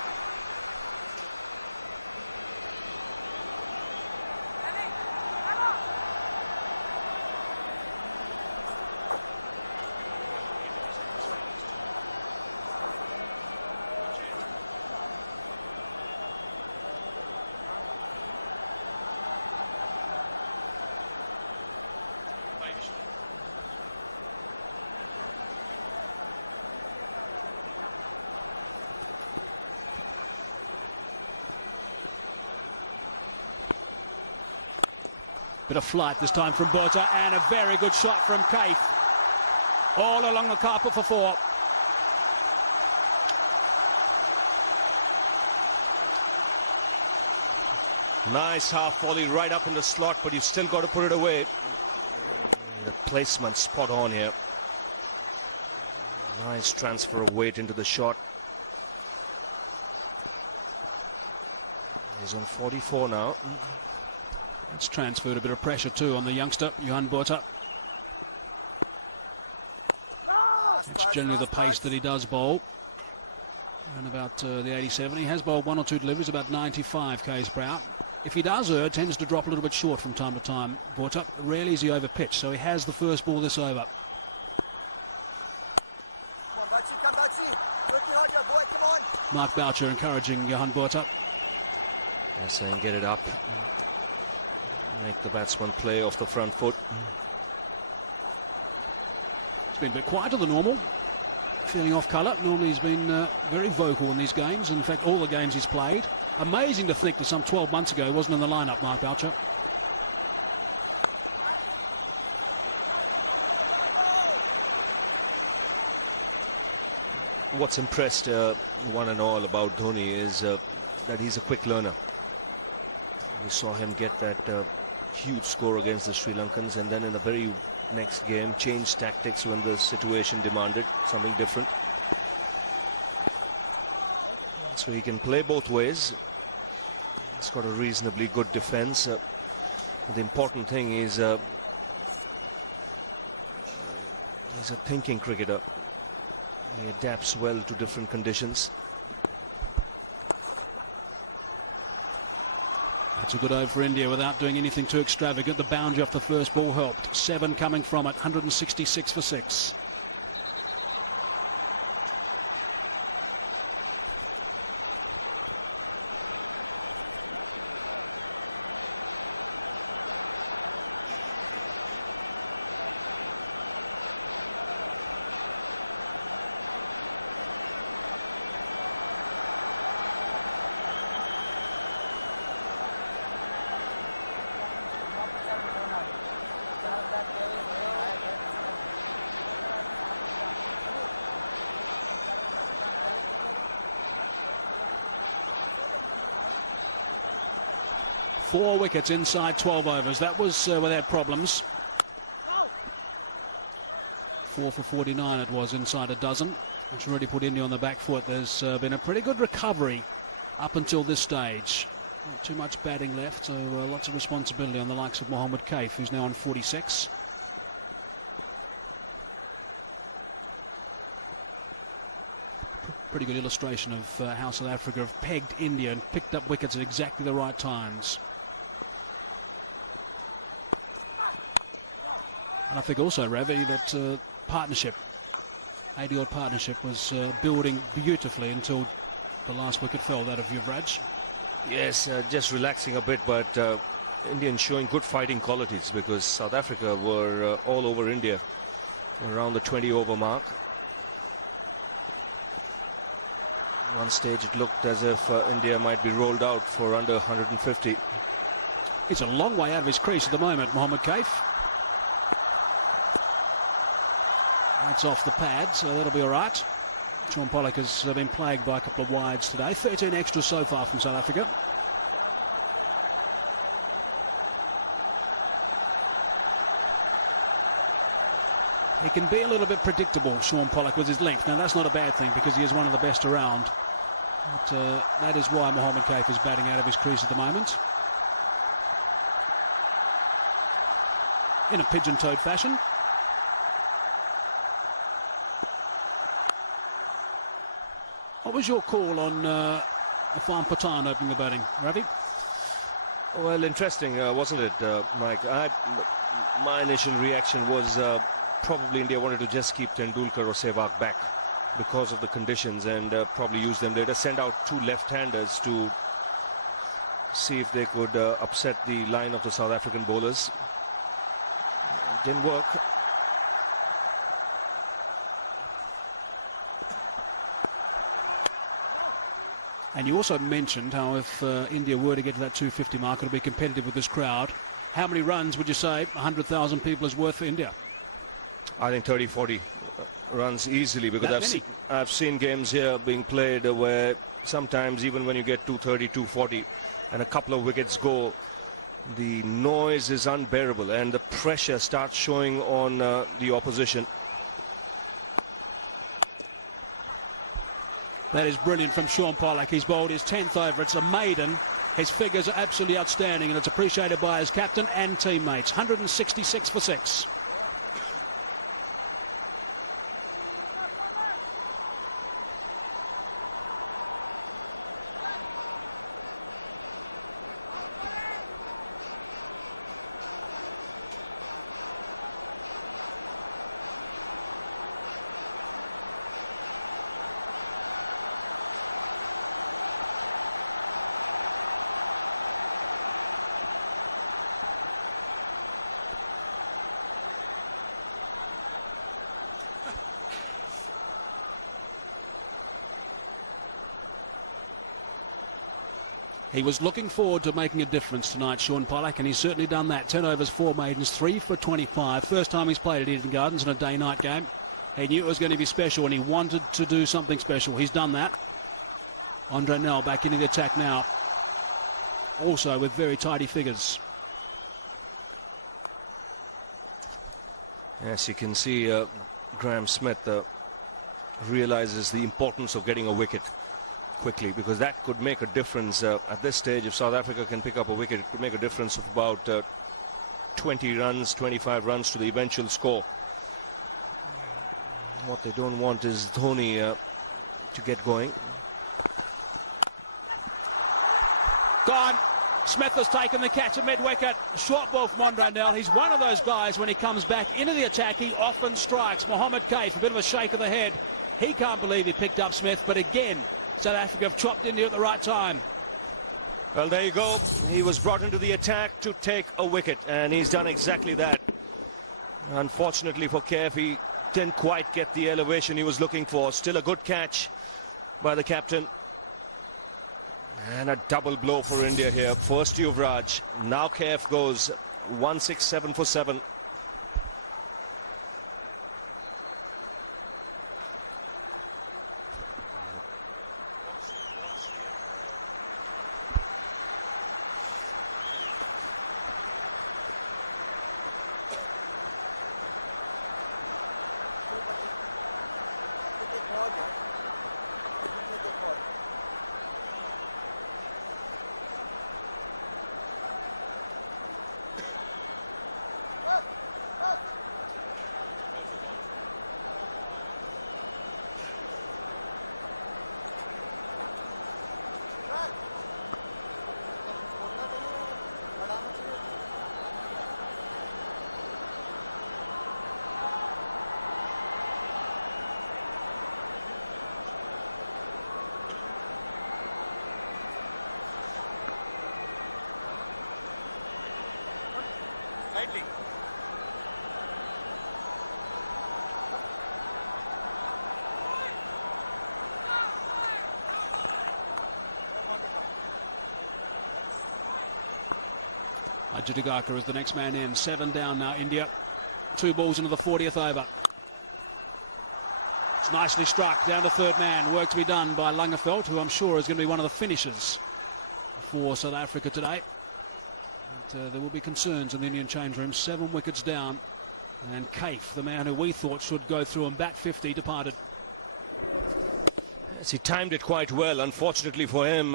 Bit of flight this time from Botha, and a very good shot from Kaif. All along the carpet for 4. Nice half volley right up in the slot, but you've still got to put it away. The placement spot on here. Nice transfer of weight into the shot. He's on 44 now. It's transferred a bit of pressure too on the youngster, Johan Botha. It's generally the pace that he does bowl. And about the 87, he has bowled 1 or 2 deliveries, about 95 k's per hour. If he does err, tends to drop a little bit short from time to time, Botha. Rarely is he over pitch, so he has the first ball this over. Mark Boucher encouraging Johan Botha. They're saying get it up. Make the batsman play off the front foot. It's been a bit quieter than normal. Feeling off colour. Normally he's been very vocal in these games. In fact, all the games he's played. Amazing to think that some 12 months ago he wasn't in the lineup, Mark Boucher. What's impressed one and all about Dhoni is that he's a quick learner. We saw him get that huge score against the Sri Lankans, and then in the very next game changed tactics when the situation demanded something different. So he can play both ways. He's got a reasonably good defense. The important thing is he's a thinking cricketer. He adapts well to different conditions. That's a good over for India without doing anything too extravagant. The boundary off the first ball helped. 7 coming from it, 166 for 6. Four wickets inside 12 overs. That was without problems. 4 for 49 it was inside a dozen, which really put India on the back foot. There's been a pretty good recovery up until this stage. Not too much batting left, so lots of responsibility on the likes of Mohammad Kaif, who's now on 46. Pretty good illustration of how South Africa have pegged India and picked up wickets at exactly the right times. And I think also, Ravi, that partnership, 80-odd partnership, was building beautifully until the last wicket fell, that of Yuvraj. Yes, just relaxing a bit, but Indians showing good fighting qualities, because South Africa were all over India around the 20-over mark. One stage it looked as if India might be rolled out for under 150. He's a long way out of his crease at the moment, Mohammad Kaif. That's off the pad, so that'll be all right. Sean Pollock has been plagued by a couple of wides today. 13 extras so far from South Africa. He can be a little bit predictable, Sean Pollock, with his length. Now, that's not a bad thing because he is one of the best around. But that is why Mohammad Kaif is batting out of his crease at the moment. In a pigeon-toed fashion. What was your call on Afan Pathan opening the batting, Ravi? Well, interesting, wasn't it, Mike? My initial reaction was probably India wanted to just keep Tendulkar or Sehwag back because of the conditions and probably use them later. Send out two left-handers to see if they could upset the line of the South African bowlers. Didn't work. And you also mentioned how if India were to get to that 250 mark, it'll be competitive with this crowd. How many runs would you say 100,000 people is worth for India? I think 30, 40 runs easily, because I've seen games here being played where sometimes even when you get 230, 240 and a couple of wickets go, the noise is unbearable and the pressure starts showing on the opposition. That is brilliant from Sean Pollock. He's bowled his 10th over. It's a maiden. His figures are absolutely outstanding, and it's appreciated by his captain and teammates. 166 for 6. He was looking forward to making a difference tonight, Sean Pollock, and he's certainly done that. 10 overs, 4 maidens, 3 for 25. First time he's played at Eden Gardens in a day-night game. He knew it was going to be special, and he wanted to do something special. He's done that. Andre Nel back into the attack now, also with very tidy figures. Yes, you can see Graeme Smith realizes the importance of getting a wicket quickly, because that could make a difference at this stage. If South Africa can pick up a wicket, it could make a difference of about 20 runs, 25 runs to the eventual score. What they don't want is Dhoni to get going. Gone. Smith has taken the catch at mid-wicket. Short ball from Andre Nel. He's one of those guys, when he comes back into the attack, he often strikes. Mohammed Kaif, a bit of a shake of the head. He can't believe he picked up Smith, but again, South Africa have chopped into at the right time. Well, there you go. He was brought into the attack to take a wicket, and he's done exactly that. Unfortunately for Kaif, he didn't quite get the elevation he was looking for. Still a good catch by the captain. And a double blow for India here. First Yuvraj, now Kaif goes 167 for 7. Ajudagaka is the next man in. 7 down now, India. 2 balls into the 40th over. It's nicely struck down to third man. Work to be done by Langerfeldt, who I'm sure is going to be one of the finishers for South Africa today. But, there will be concerns in the Indian change room. 7 wickets down. And Kaif, the man who we thought should go through and bat 50, departed. Yes, he timed it quite well. Unfortunately for him,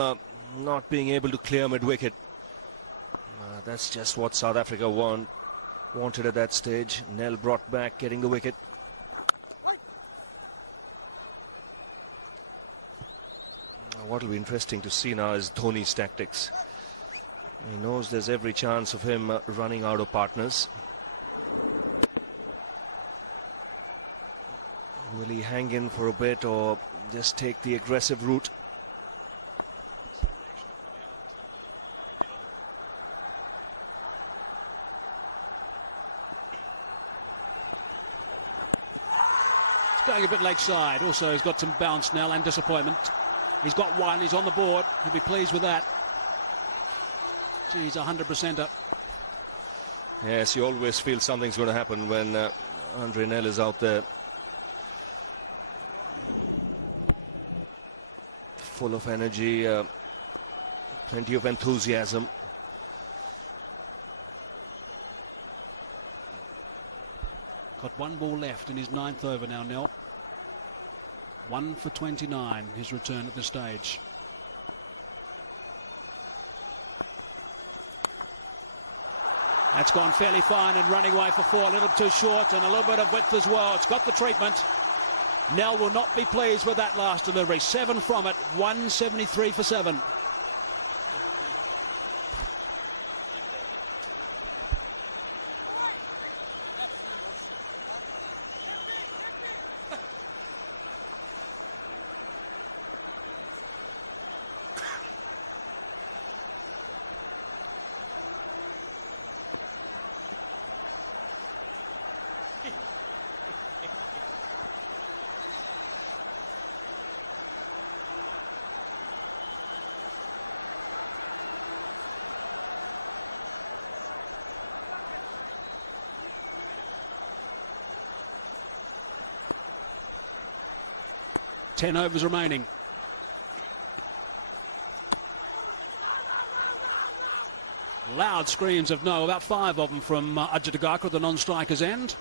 not being able to clear mid-wicket. That's just what South Africa wanted at that stage. Nel brought back, getting the wicket. What will be interesting to see now is Dhoni's tactics. He knows there's every chance of him running out of partners. Will he hang in for a bit or just take the aggressive route? Going a bit late side. Also, he's got some bounce now and disappointment. He's got 1. He's on the board. He'll be pleased with that. He's 100% up. Yes, you always feel something's going to happen when Andre Nel is out there. Full of energy, plenty of enthusiasm. Got 1 ball left in his 9th over now, Nel. 1 for 29, his return at this stage. That's gone fairly fine and running away for 4. A little too short and a little bit of width as well. It's got the treatment. Nel will not be pleased with that last delivery. 7 from it, 173 for 7. 10 overs remaining. Loud screams of no, about 5 of them from Ajitagaka at the non-striker's end.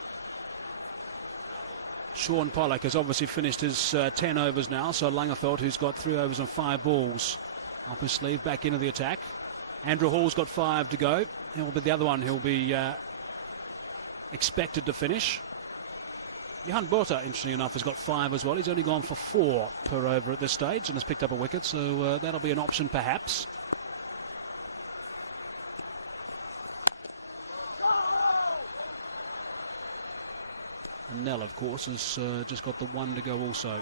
Sean Pollock has obviously finished his 10 overs now, so Langerfeldt, who's got 3 overs and 5 balls up his sleeve, back into the attack. Andrew Hall's got 5 to go. He'll be the other one who'll be expected to finish. Johan Botha, interestingly enough, has got 5 as well. He's only gone for 4 per over at this stage and has picked up a wicket, so that'll be an option perhaps. And Nell, of course, has just got the 1 to go also.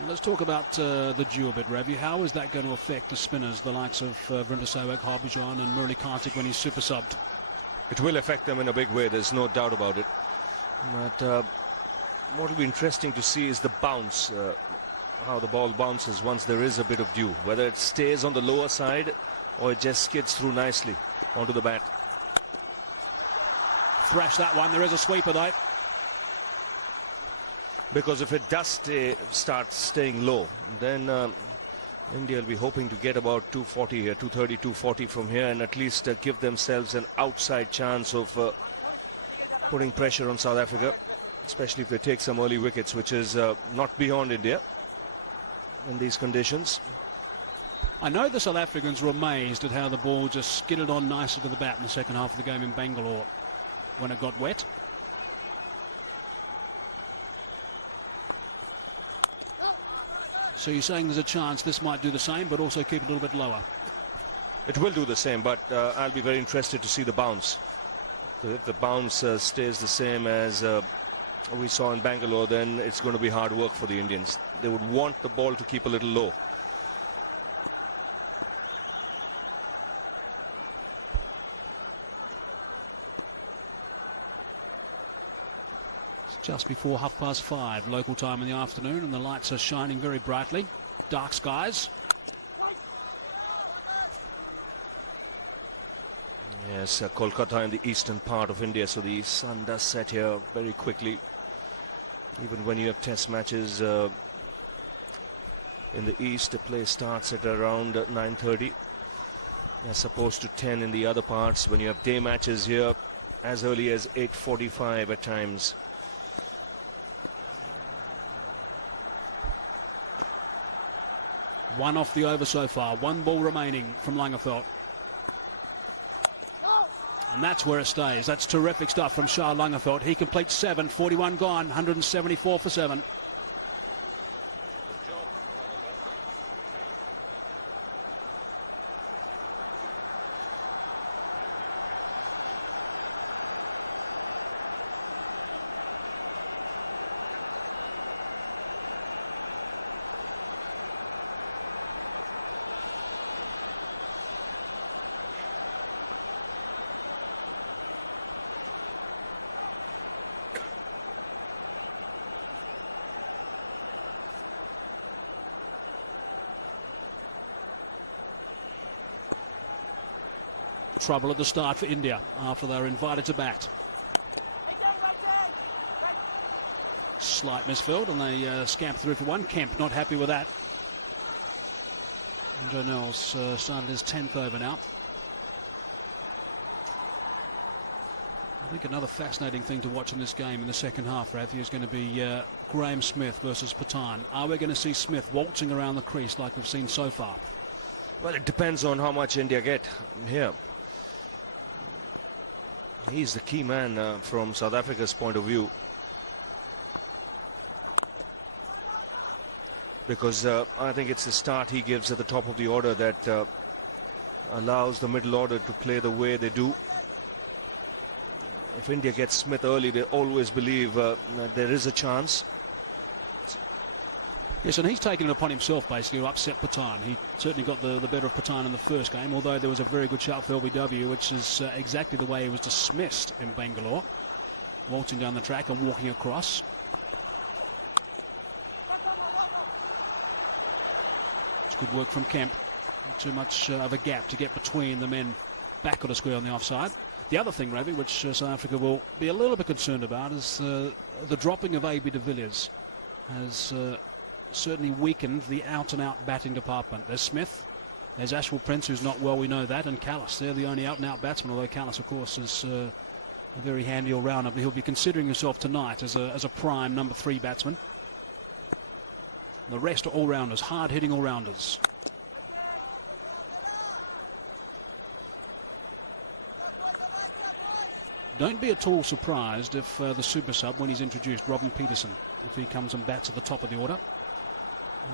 Now let's talk about the dew a bit, Ravi. How is that going to affect the spinners, the likes of Vrinder Sehwag, Harbhajan and Murali Kartik when he's super subbed? It will affect them in a big way, there's no doubt about it. But what will be interesting to see is the bounce, how the ball bounces once there is a bit of dew, whether it stays on the lower side or it just skids through nicely onto the bat. Thrash that one. There is a sweeper though. Because if it does start staying low, then India will be hoping to get about 240 here, 230, 240 from here, and at least give themselves an outside chance of putting pressure on South Africa, especially if they take some early wickets, which is not beyond India in these conditions. I know the South Africans were amazed at how the ball just skidded on nicely to the bat in the second half of the game in Bangalore when it got wet. So you're saying there's a chance this might do the same, but also keep it a little bit lower? It will do the same, but I'll be very interested to see the bounce. So if the bounce stays the same as we saw in Bangalore, then it's going to be hard work for the Indians. They would want the ball to keep a little low. Just before 5:30 local time in the afternoon, and the lights are shining very brightly. Dark skies. Yes, Kolkata in the eastern part of India, so the sun does set here very quickly. Even when you have test matches in the east, the play starts at around 9:30 as opposed to 10 in the other parts. When you have day matches here, as early as 8:45 at times. One off the over so far. 1 ball remaining from Langerfeldt. And that's where it stays. That's terrific stuff from Shah Langerfeldt. He completes 7, 41 gone, 174 for 7. Trouble at the start for India after they're invited to bat. Slight misfield and they scamp through for 1. Kemp not happy with that. Joe Knowles started his 10th over now. I think another fascinating thing to watch in this game in the second half, Rafi, is going to be Graeme Smith versus Pathan. Are we going to see Smith waltzing around the crease like we've seen so far? Well, it depends on how much India get here. He's the key man from South Africa's point of view. Because I think it's the start he gives at the top of the order that allows the middle order to play the way they do. If India gets Smith early, they always believe that there is a chance. Yes, and he's taken it upon himself basically to upset Pathan. He certainly got the better of Pathan in the first game, although there was a very good shout for LBW, which is exactly the way he was dismissed in Bangalore. Waltzing down the track and walking across. It's good work from Kemp. Not too much of a gap to get between the men back of the square on the offside. The other thing, Ravi, which South Africa will be a little bit concerned about is the dropping of A.B. de Villiers has certainly weakened the out-and-out batting department. There's Smith, there's Ashwell Prince, who's not well, we know that, and Callis. They're the only out-and-out batsmen, although Callis, of course, is a very handy all-rounder, but he'll be considering himself tonight as a prime number 3 batsman. The rest are all-rounders, hard-hitting all-rounders. Don't be at all surprised if the super sub, when he's introduced, Robin Peterson, if he comes and bats at the top of the order.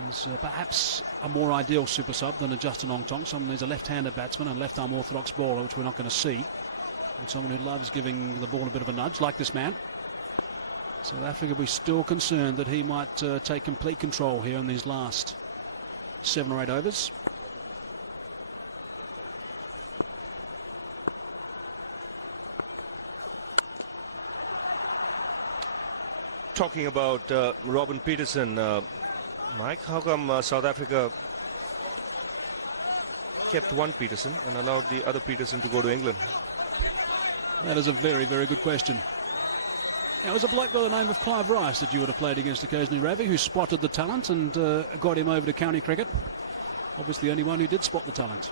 He's perhaps a more ideal super sub than a Justin Ongtong. Someone who's a left-handed batsman and left-arm orthodox bowler, which we're not going to see. And someone who loves giving the ball a bit of a nudge, like this man. South Africa will be still concerned that he might take complete control here in these last 7 or 8 overs. Talking about Robin Peterson, Mike, how come South Africa kept one Peterson and allowed the other Peterson to go to England? That is a very, very good question. It was a bloke by the name of Clive Rice that you would have played against occasionally, Ravi, who spotted the talent and got him over to county cricket. Obviously the only one who did spot the talent.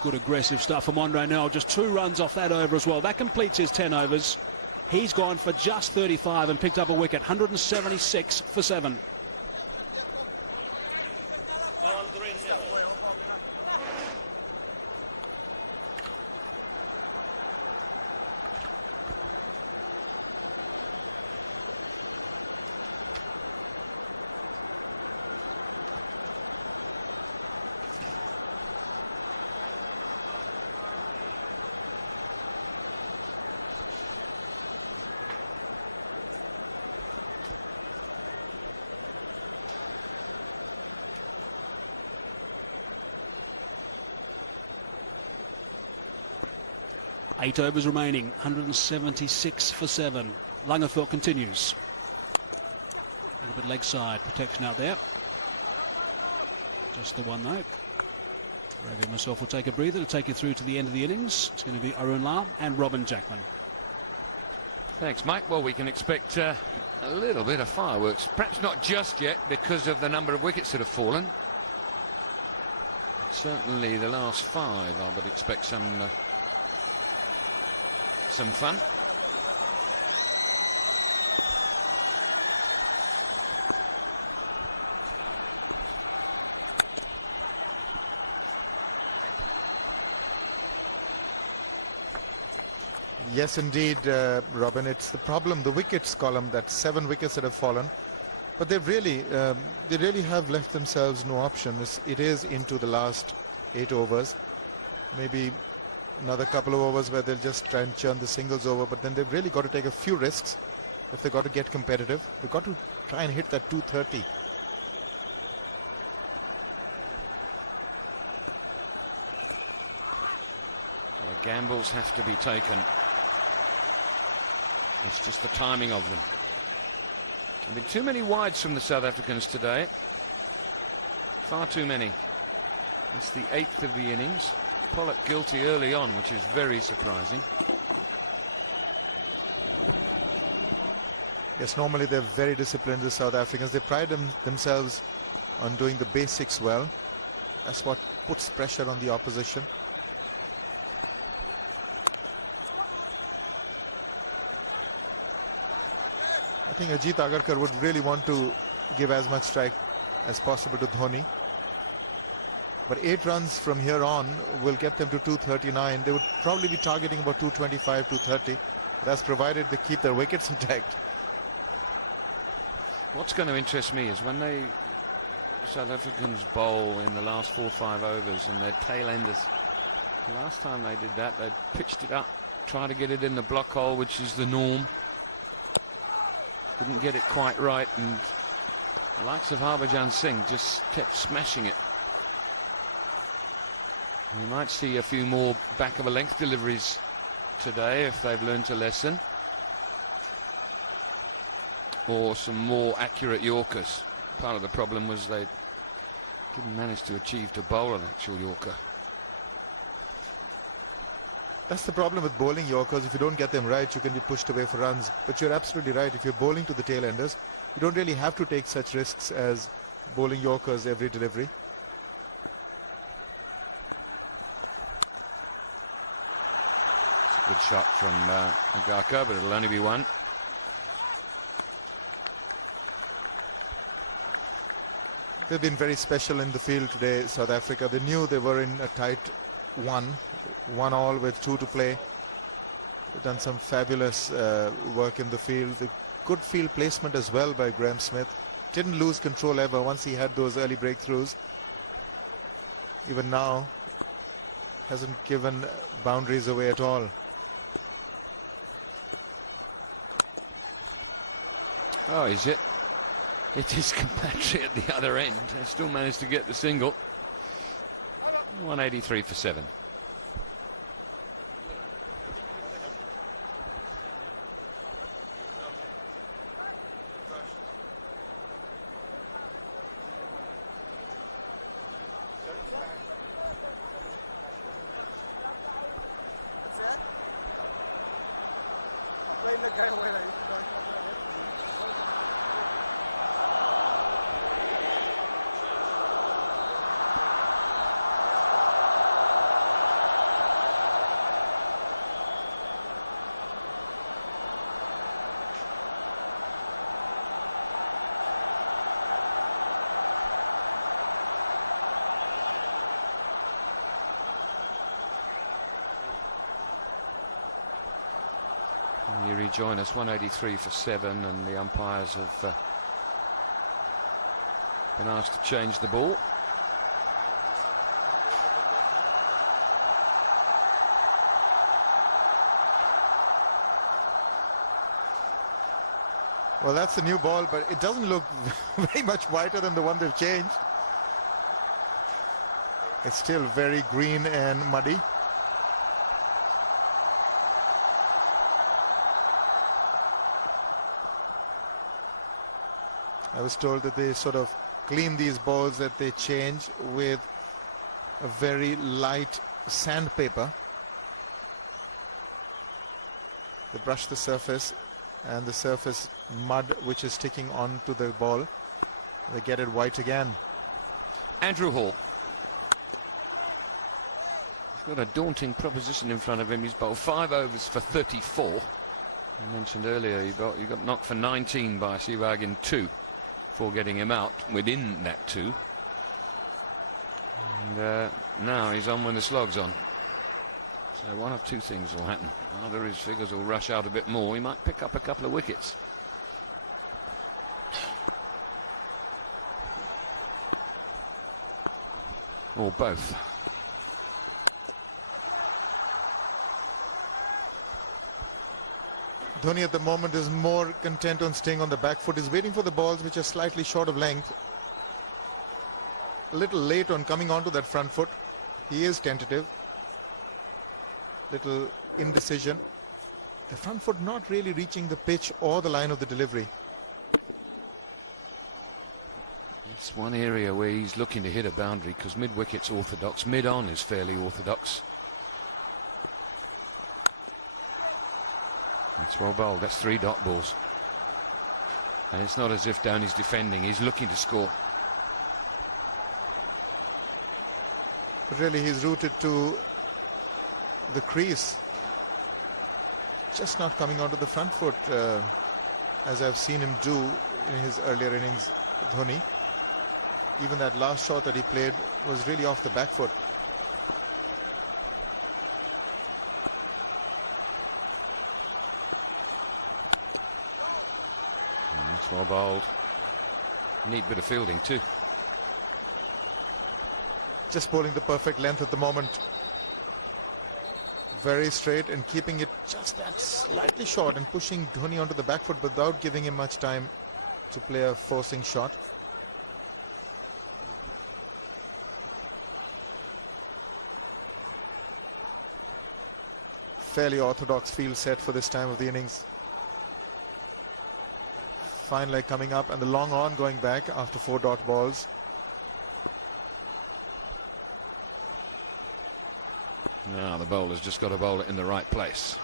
Good aggressive stuff from Andre Nell. Just 2 runs off that over as well. That completes his 10 overs. He's gone for just 35 and picked up a wicket. 176 for 7. Eight overs remaining, 176 for 7. Langerfeldt continues. A little bit leg side protection out there. Just the one though. Ravi and myself will take a breather to take you through to the end of the innings. It's going to be Arun Lal and Robin Jackman. Thanks, Mike. Well, we can expect a little bit of fireworks. Perhaps not just yet because of the number of wickets that have fallen. Certainly the last 5, I would expect some fun. Yes, indeed, Robin. It's the problem, the wickets column, that's 7 wickets that have fallen. But they really have left themselves no option. It is into the last 8 overs. Maybe another couple of overs where they'll just try and churn the singles over, but then they've really got to take a few risks if they've got to get competitive. They've got to try and hit that 230. Yeah, gambles have to be taken. It's just the timing of them. There have been too many wides from the South Africans today. Far too many. It's the 8th of the innings. Pollock guilty early on, which is very surprising. Yes, normally they're very disciplined, the South Africans. They pride themselves on doing the basics well. That's what puts pressure on the opposition. I think Ajit Agarkar would really want to give as much strike as possible to Dhoni. But 8 runs from here on will get them to 239. They would probably be targeting about 225, 230. That's provided they keep their wickets intact. What's going to interest me is when South Africans bowl in the last 4 or 5 overs and their tail enders. Last time they did that, they pitched it up, tried to get it in the block hole, which is the norm. Didn't get it quite right, and the likes of Harbhajan Singh just kept smashing it. We might see a few more back of a length deliveries today if they've learned a lesson. or some more accurate Yorkers. Part of the problem was they didn't manage to achieve to bowl an actual Yorker. That's the problem with bowling Yorkers. If you don't get them right, you can be pushed away for runs. But you're absolutely right. If you're bowling to the tail enders, you don't really have to take such risks as bowling Yorkers every delivery. It's a good shot from Agaka, but it'll only be one. They've been very special in the field today, South Africa. They knew they were in a tight 1-1 with 2 to play. They've done some fabulous work in the field. The good field placement as well by Graeme Smith. Didn't lose control ever once he had those early breakthroughs. Even now, hasn't given boundaries away at all. Oh, is it? It is compatriot at the other end. They still managed to get the single. 183 for 7. You rejoin us, 183 for 7, and the umpires have been asked to change the ball. Well, that's the new ball, but it doesn't look very much whiter than the one they've changed. It's still very green and muddy. I was told that they sort of clean these balls, that they change with a very light sandpaper. They brush the surface and the surface mud which is sticking onto the ball. They get it white again. Andrew Hall. He's got a daunting proposition in front of him. He's bowled 5 overs for 34. I mentioned earlier he got knocked for 19 by Sehwag in 2. Before getting him out within that 2. And now he's on when the slog's on. So one of two things will happen. Either his figures will rush out a bit more, he might pick up a couple of wickets. Or both. Dhoni at the moment is more content on staying on the back foot. He's waiting for the balls which are slightly short of length. A little late on coming onto that front foot. He is tentative. Little indecision. The front foot not really reaching the pitch or the line of the delivery. It's one area where he's looking to hit a boundary because mid-wicket's orthodox, mid-on is fairly orthodox. That's well bowled. That's 3 dot balls. And it's not as if Dhoni's defending. He's looking to score. But really he's rooted to the crease. Just not coming onto the front foot as I've seen him do in his earlier innings, Dhoni. Even that last shot that he played was really off the back foot. It's well bowled. Neat bit of fielding too. Just bowling the perfect length at the moment. Very straight and keeping it just that slightly short and pushing Dhoni onto the back foot without giving him much time to play a forcing shot. Fairly orthodox field set for this time of the innings. fine leg coming up, and the long on going back after 4 dot balls. Now the bowler's just got to bowl it in the right place.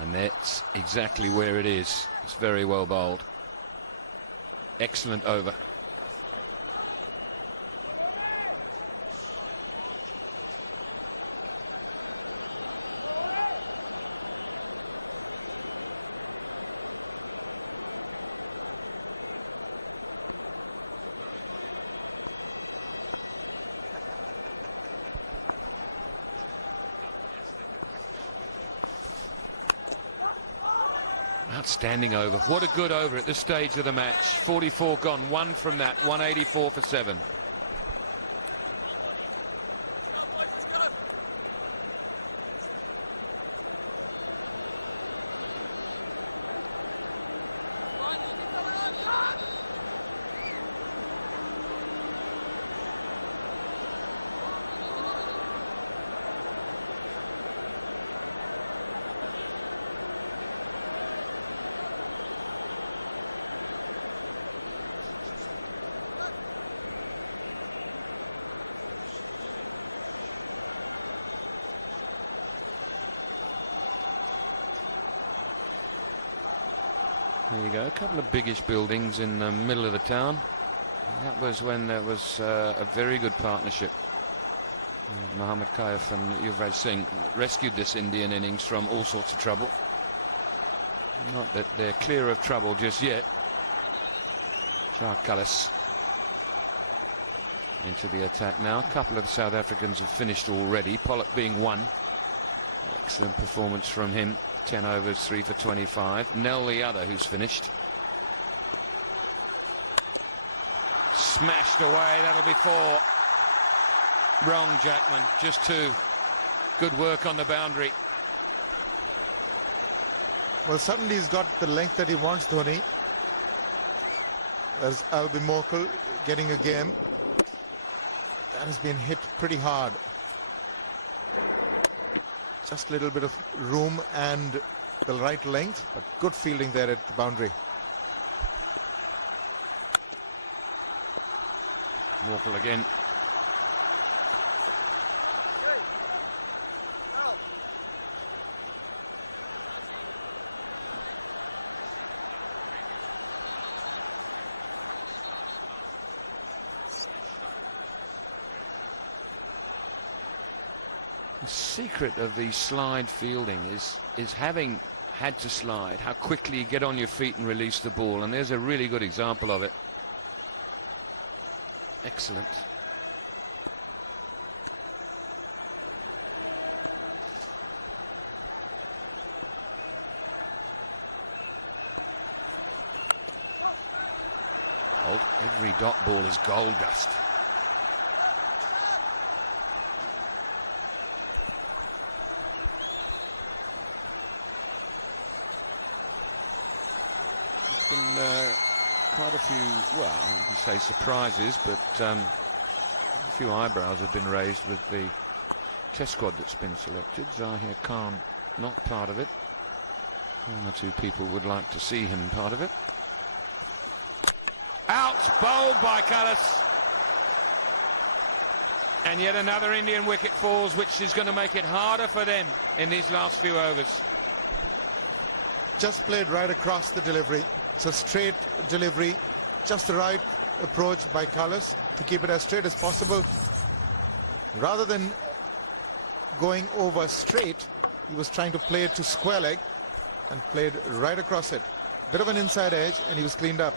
And that's exactly where it is. It's very well bowled. Excellent over. Outstanding over. What a good over at this stage of the match. 44 gone, 1 from that, 184 for 7. There you go, a couple of biggish buildings in the middle of the town. That was when there was a very good partnership. Mohammad Kaif and Yuvraj Singh rescued this Indian innings from all sorts of trouble. Not that they're clear of trouble just yet. Shah Cullis into the attack now. A couple of South Africans have finished already, Pollock being one. Excellent performance from him. 10 overs, 3 for 25. Nell the other, who's finished. Smashed away, that'll be 4. Wrong, Jackman, just 2. Good work on the boundary. Well, suddenly he's got the length that he wants, Dhoni. As Albie Mokel getting a game. That has been hit pretty hard. Just a little bit of room and the right length, but good fielding there at the boundary. Mokel again. The secret of the slide fielding is having had to slide, how quickly you get on your feet and release the ball, and there's a really good example of it. Excellent. Every dot ball is gold dust. Quite a few, well, you can say surprises, but a few eyebrows have been raised with the test squad that's been selected. Zahir Khan not part of it. 1 or 2 people would like to see him part of it. Out, bowled by Cullis. And yet another Indian wicket falls, which is going to make it harder for them in these last few overs. Just played right across the delivery. It's a straight delivery, just the right approach by Cullis to keep it as straight as possible. Rather than going over straight, he was trying to play it to square leg and played right across it. Bit of an inside edge, and he was cleaned up.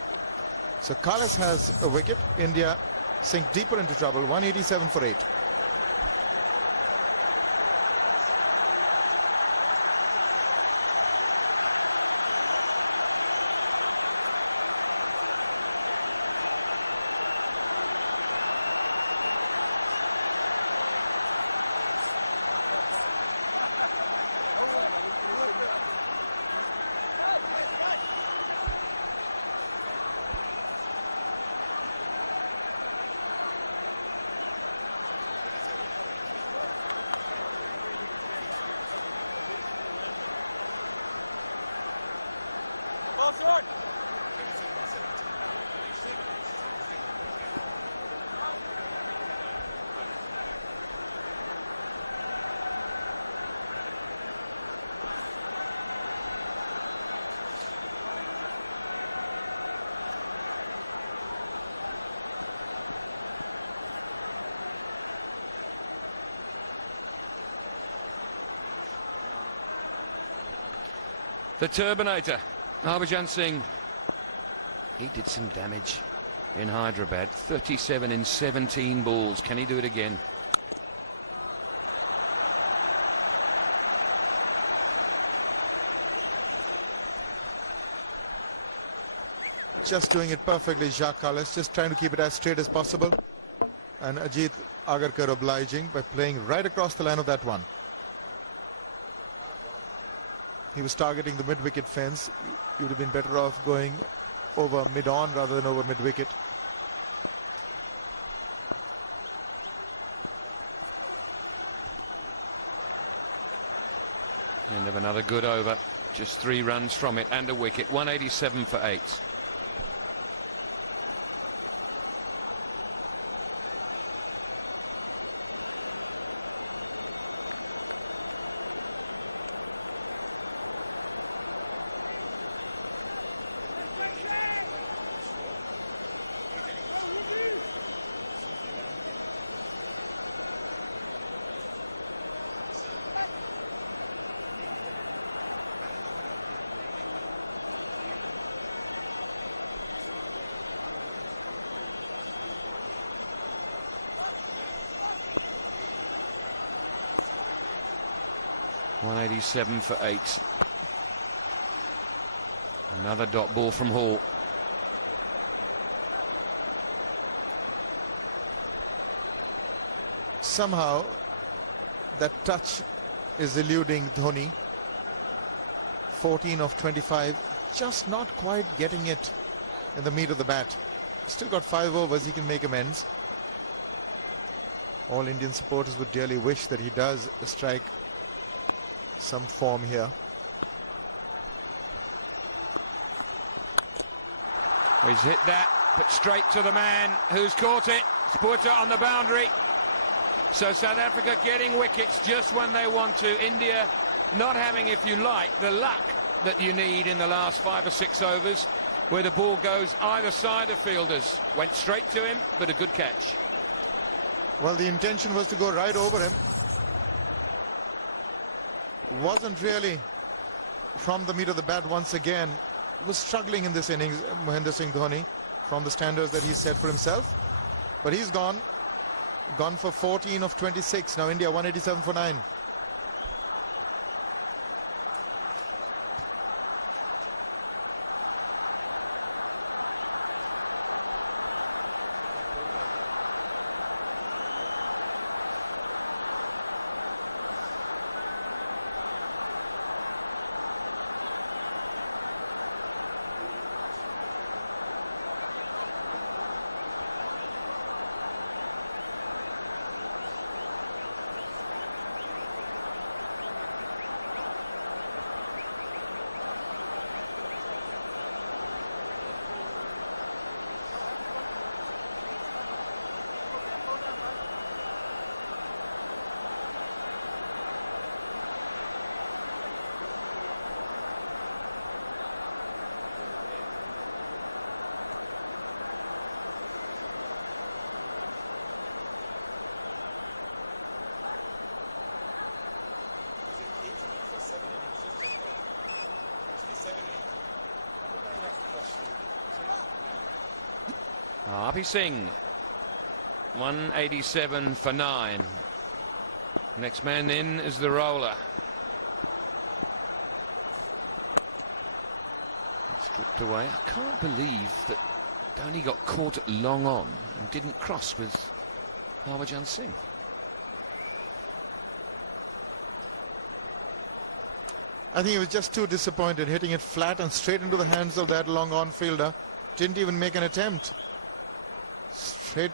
So Cullis has a wicket. India sink deeper into trouble, 187 for 8. Ball short. The Turbinator, Harbhajan Singh. He did some damage in Hyderabad. 37 in 17 balls. Can he do it again? Just doing it perfectly, Jacques Kallis, just trying to keep it as straight as possible. And Ajit Agarkar obliging by playing right across the line of that one. He was targeting the mid-wicket fence. He would have been better off going over mid-on rather than over mid-wicket. End of another good over. Just 3 runs from it and a wicket. 187 for 8. .187 for 8. Another dot ball from Hall. Somehow that touch is eluding Dhoni. 14 of 25, just not quite getting it in the meat of the bat. Still got 5 overs, he can make amends. All Indian supporters would dearly wish that he does strike some form here. He's hit that, but straight to the man who's caught it. Put it on the boundary. So South Africa getting wickets just when they want to. India not having, if you like, the luck that you need in the last 5 or 6 overs, where the ball goes either side of fielders. Went straight to him, but a good catch. Well, the intention was to go right over him. Wasn't really from the meat of the bat once again. Was struggling in this innings, Mahendra Singh Dhoni, from the standards that he set for himself. But he's gone for 14 of 26. Now India 187 for 9. Harpy Singh, 187 for 9. Next man in is the roller. Stripped away. I can't believe that Dhoni got caught at long on and didn't cross with Harbhajan Singh. I think he was just too disappointed, hitting it flat and straight into the hands of that long on fielder. Didn't even make an attempt. Straight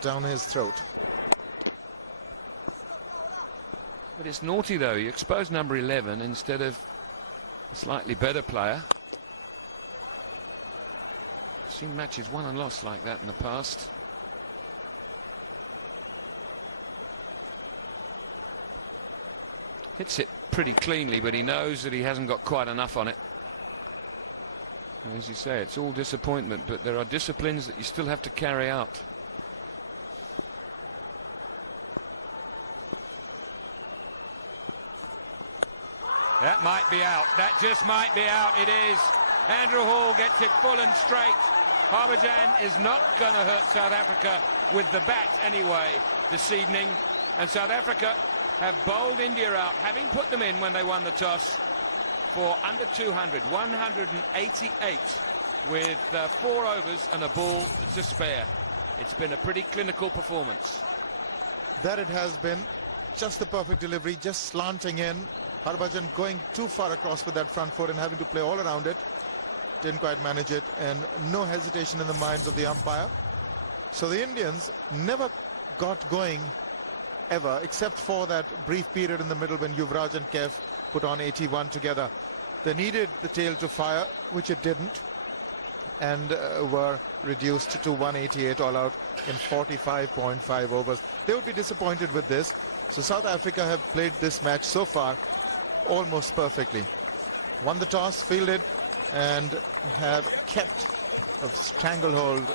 down his throat. But it's naughty though. You expose number 11 instead of a slightly better player. seen matches won and lost like that in the past. Hits it pretty cleanly, but he knows that he hasn't got quite enough on it. As you say, it's all disappointment, but there are disciplines that you still have to carry out. That might be out. That just might be out. It is. Andrew Hall gets it full and straight. Harbhajan is not going to hurt South Africa with the bat anyway this evening. And South Africa have bowled India out, having put them in when they won the toss, for under 200, 188, with 4 overs and a ball to spare. It's been a pretty clinical performance. That it has been. Just the perfect delivery, just slanting in. Harbhajan going too far across with that front foot and having to play all around it. Didn't quite manage it, and no hesitation in the minds of the umpire. So the Indians never got going ever, except for that brief period in the middle when Yuvraj and Kev put on 81 together. They needed the tail to fire, which it didn't, and were reduced to 188 all out in 45.5 overs. They would be disappointed with this. So South Africa have played this match so far almost perfectly. Won the toss, fielded, and have kept a stranglehold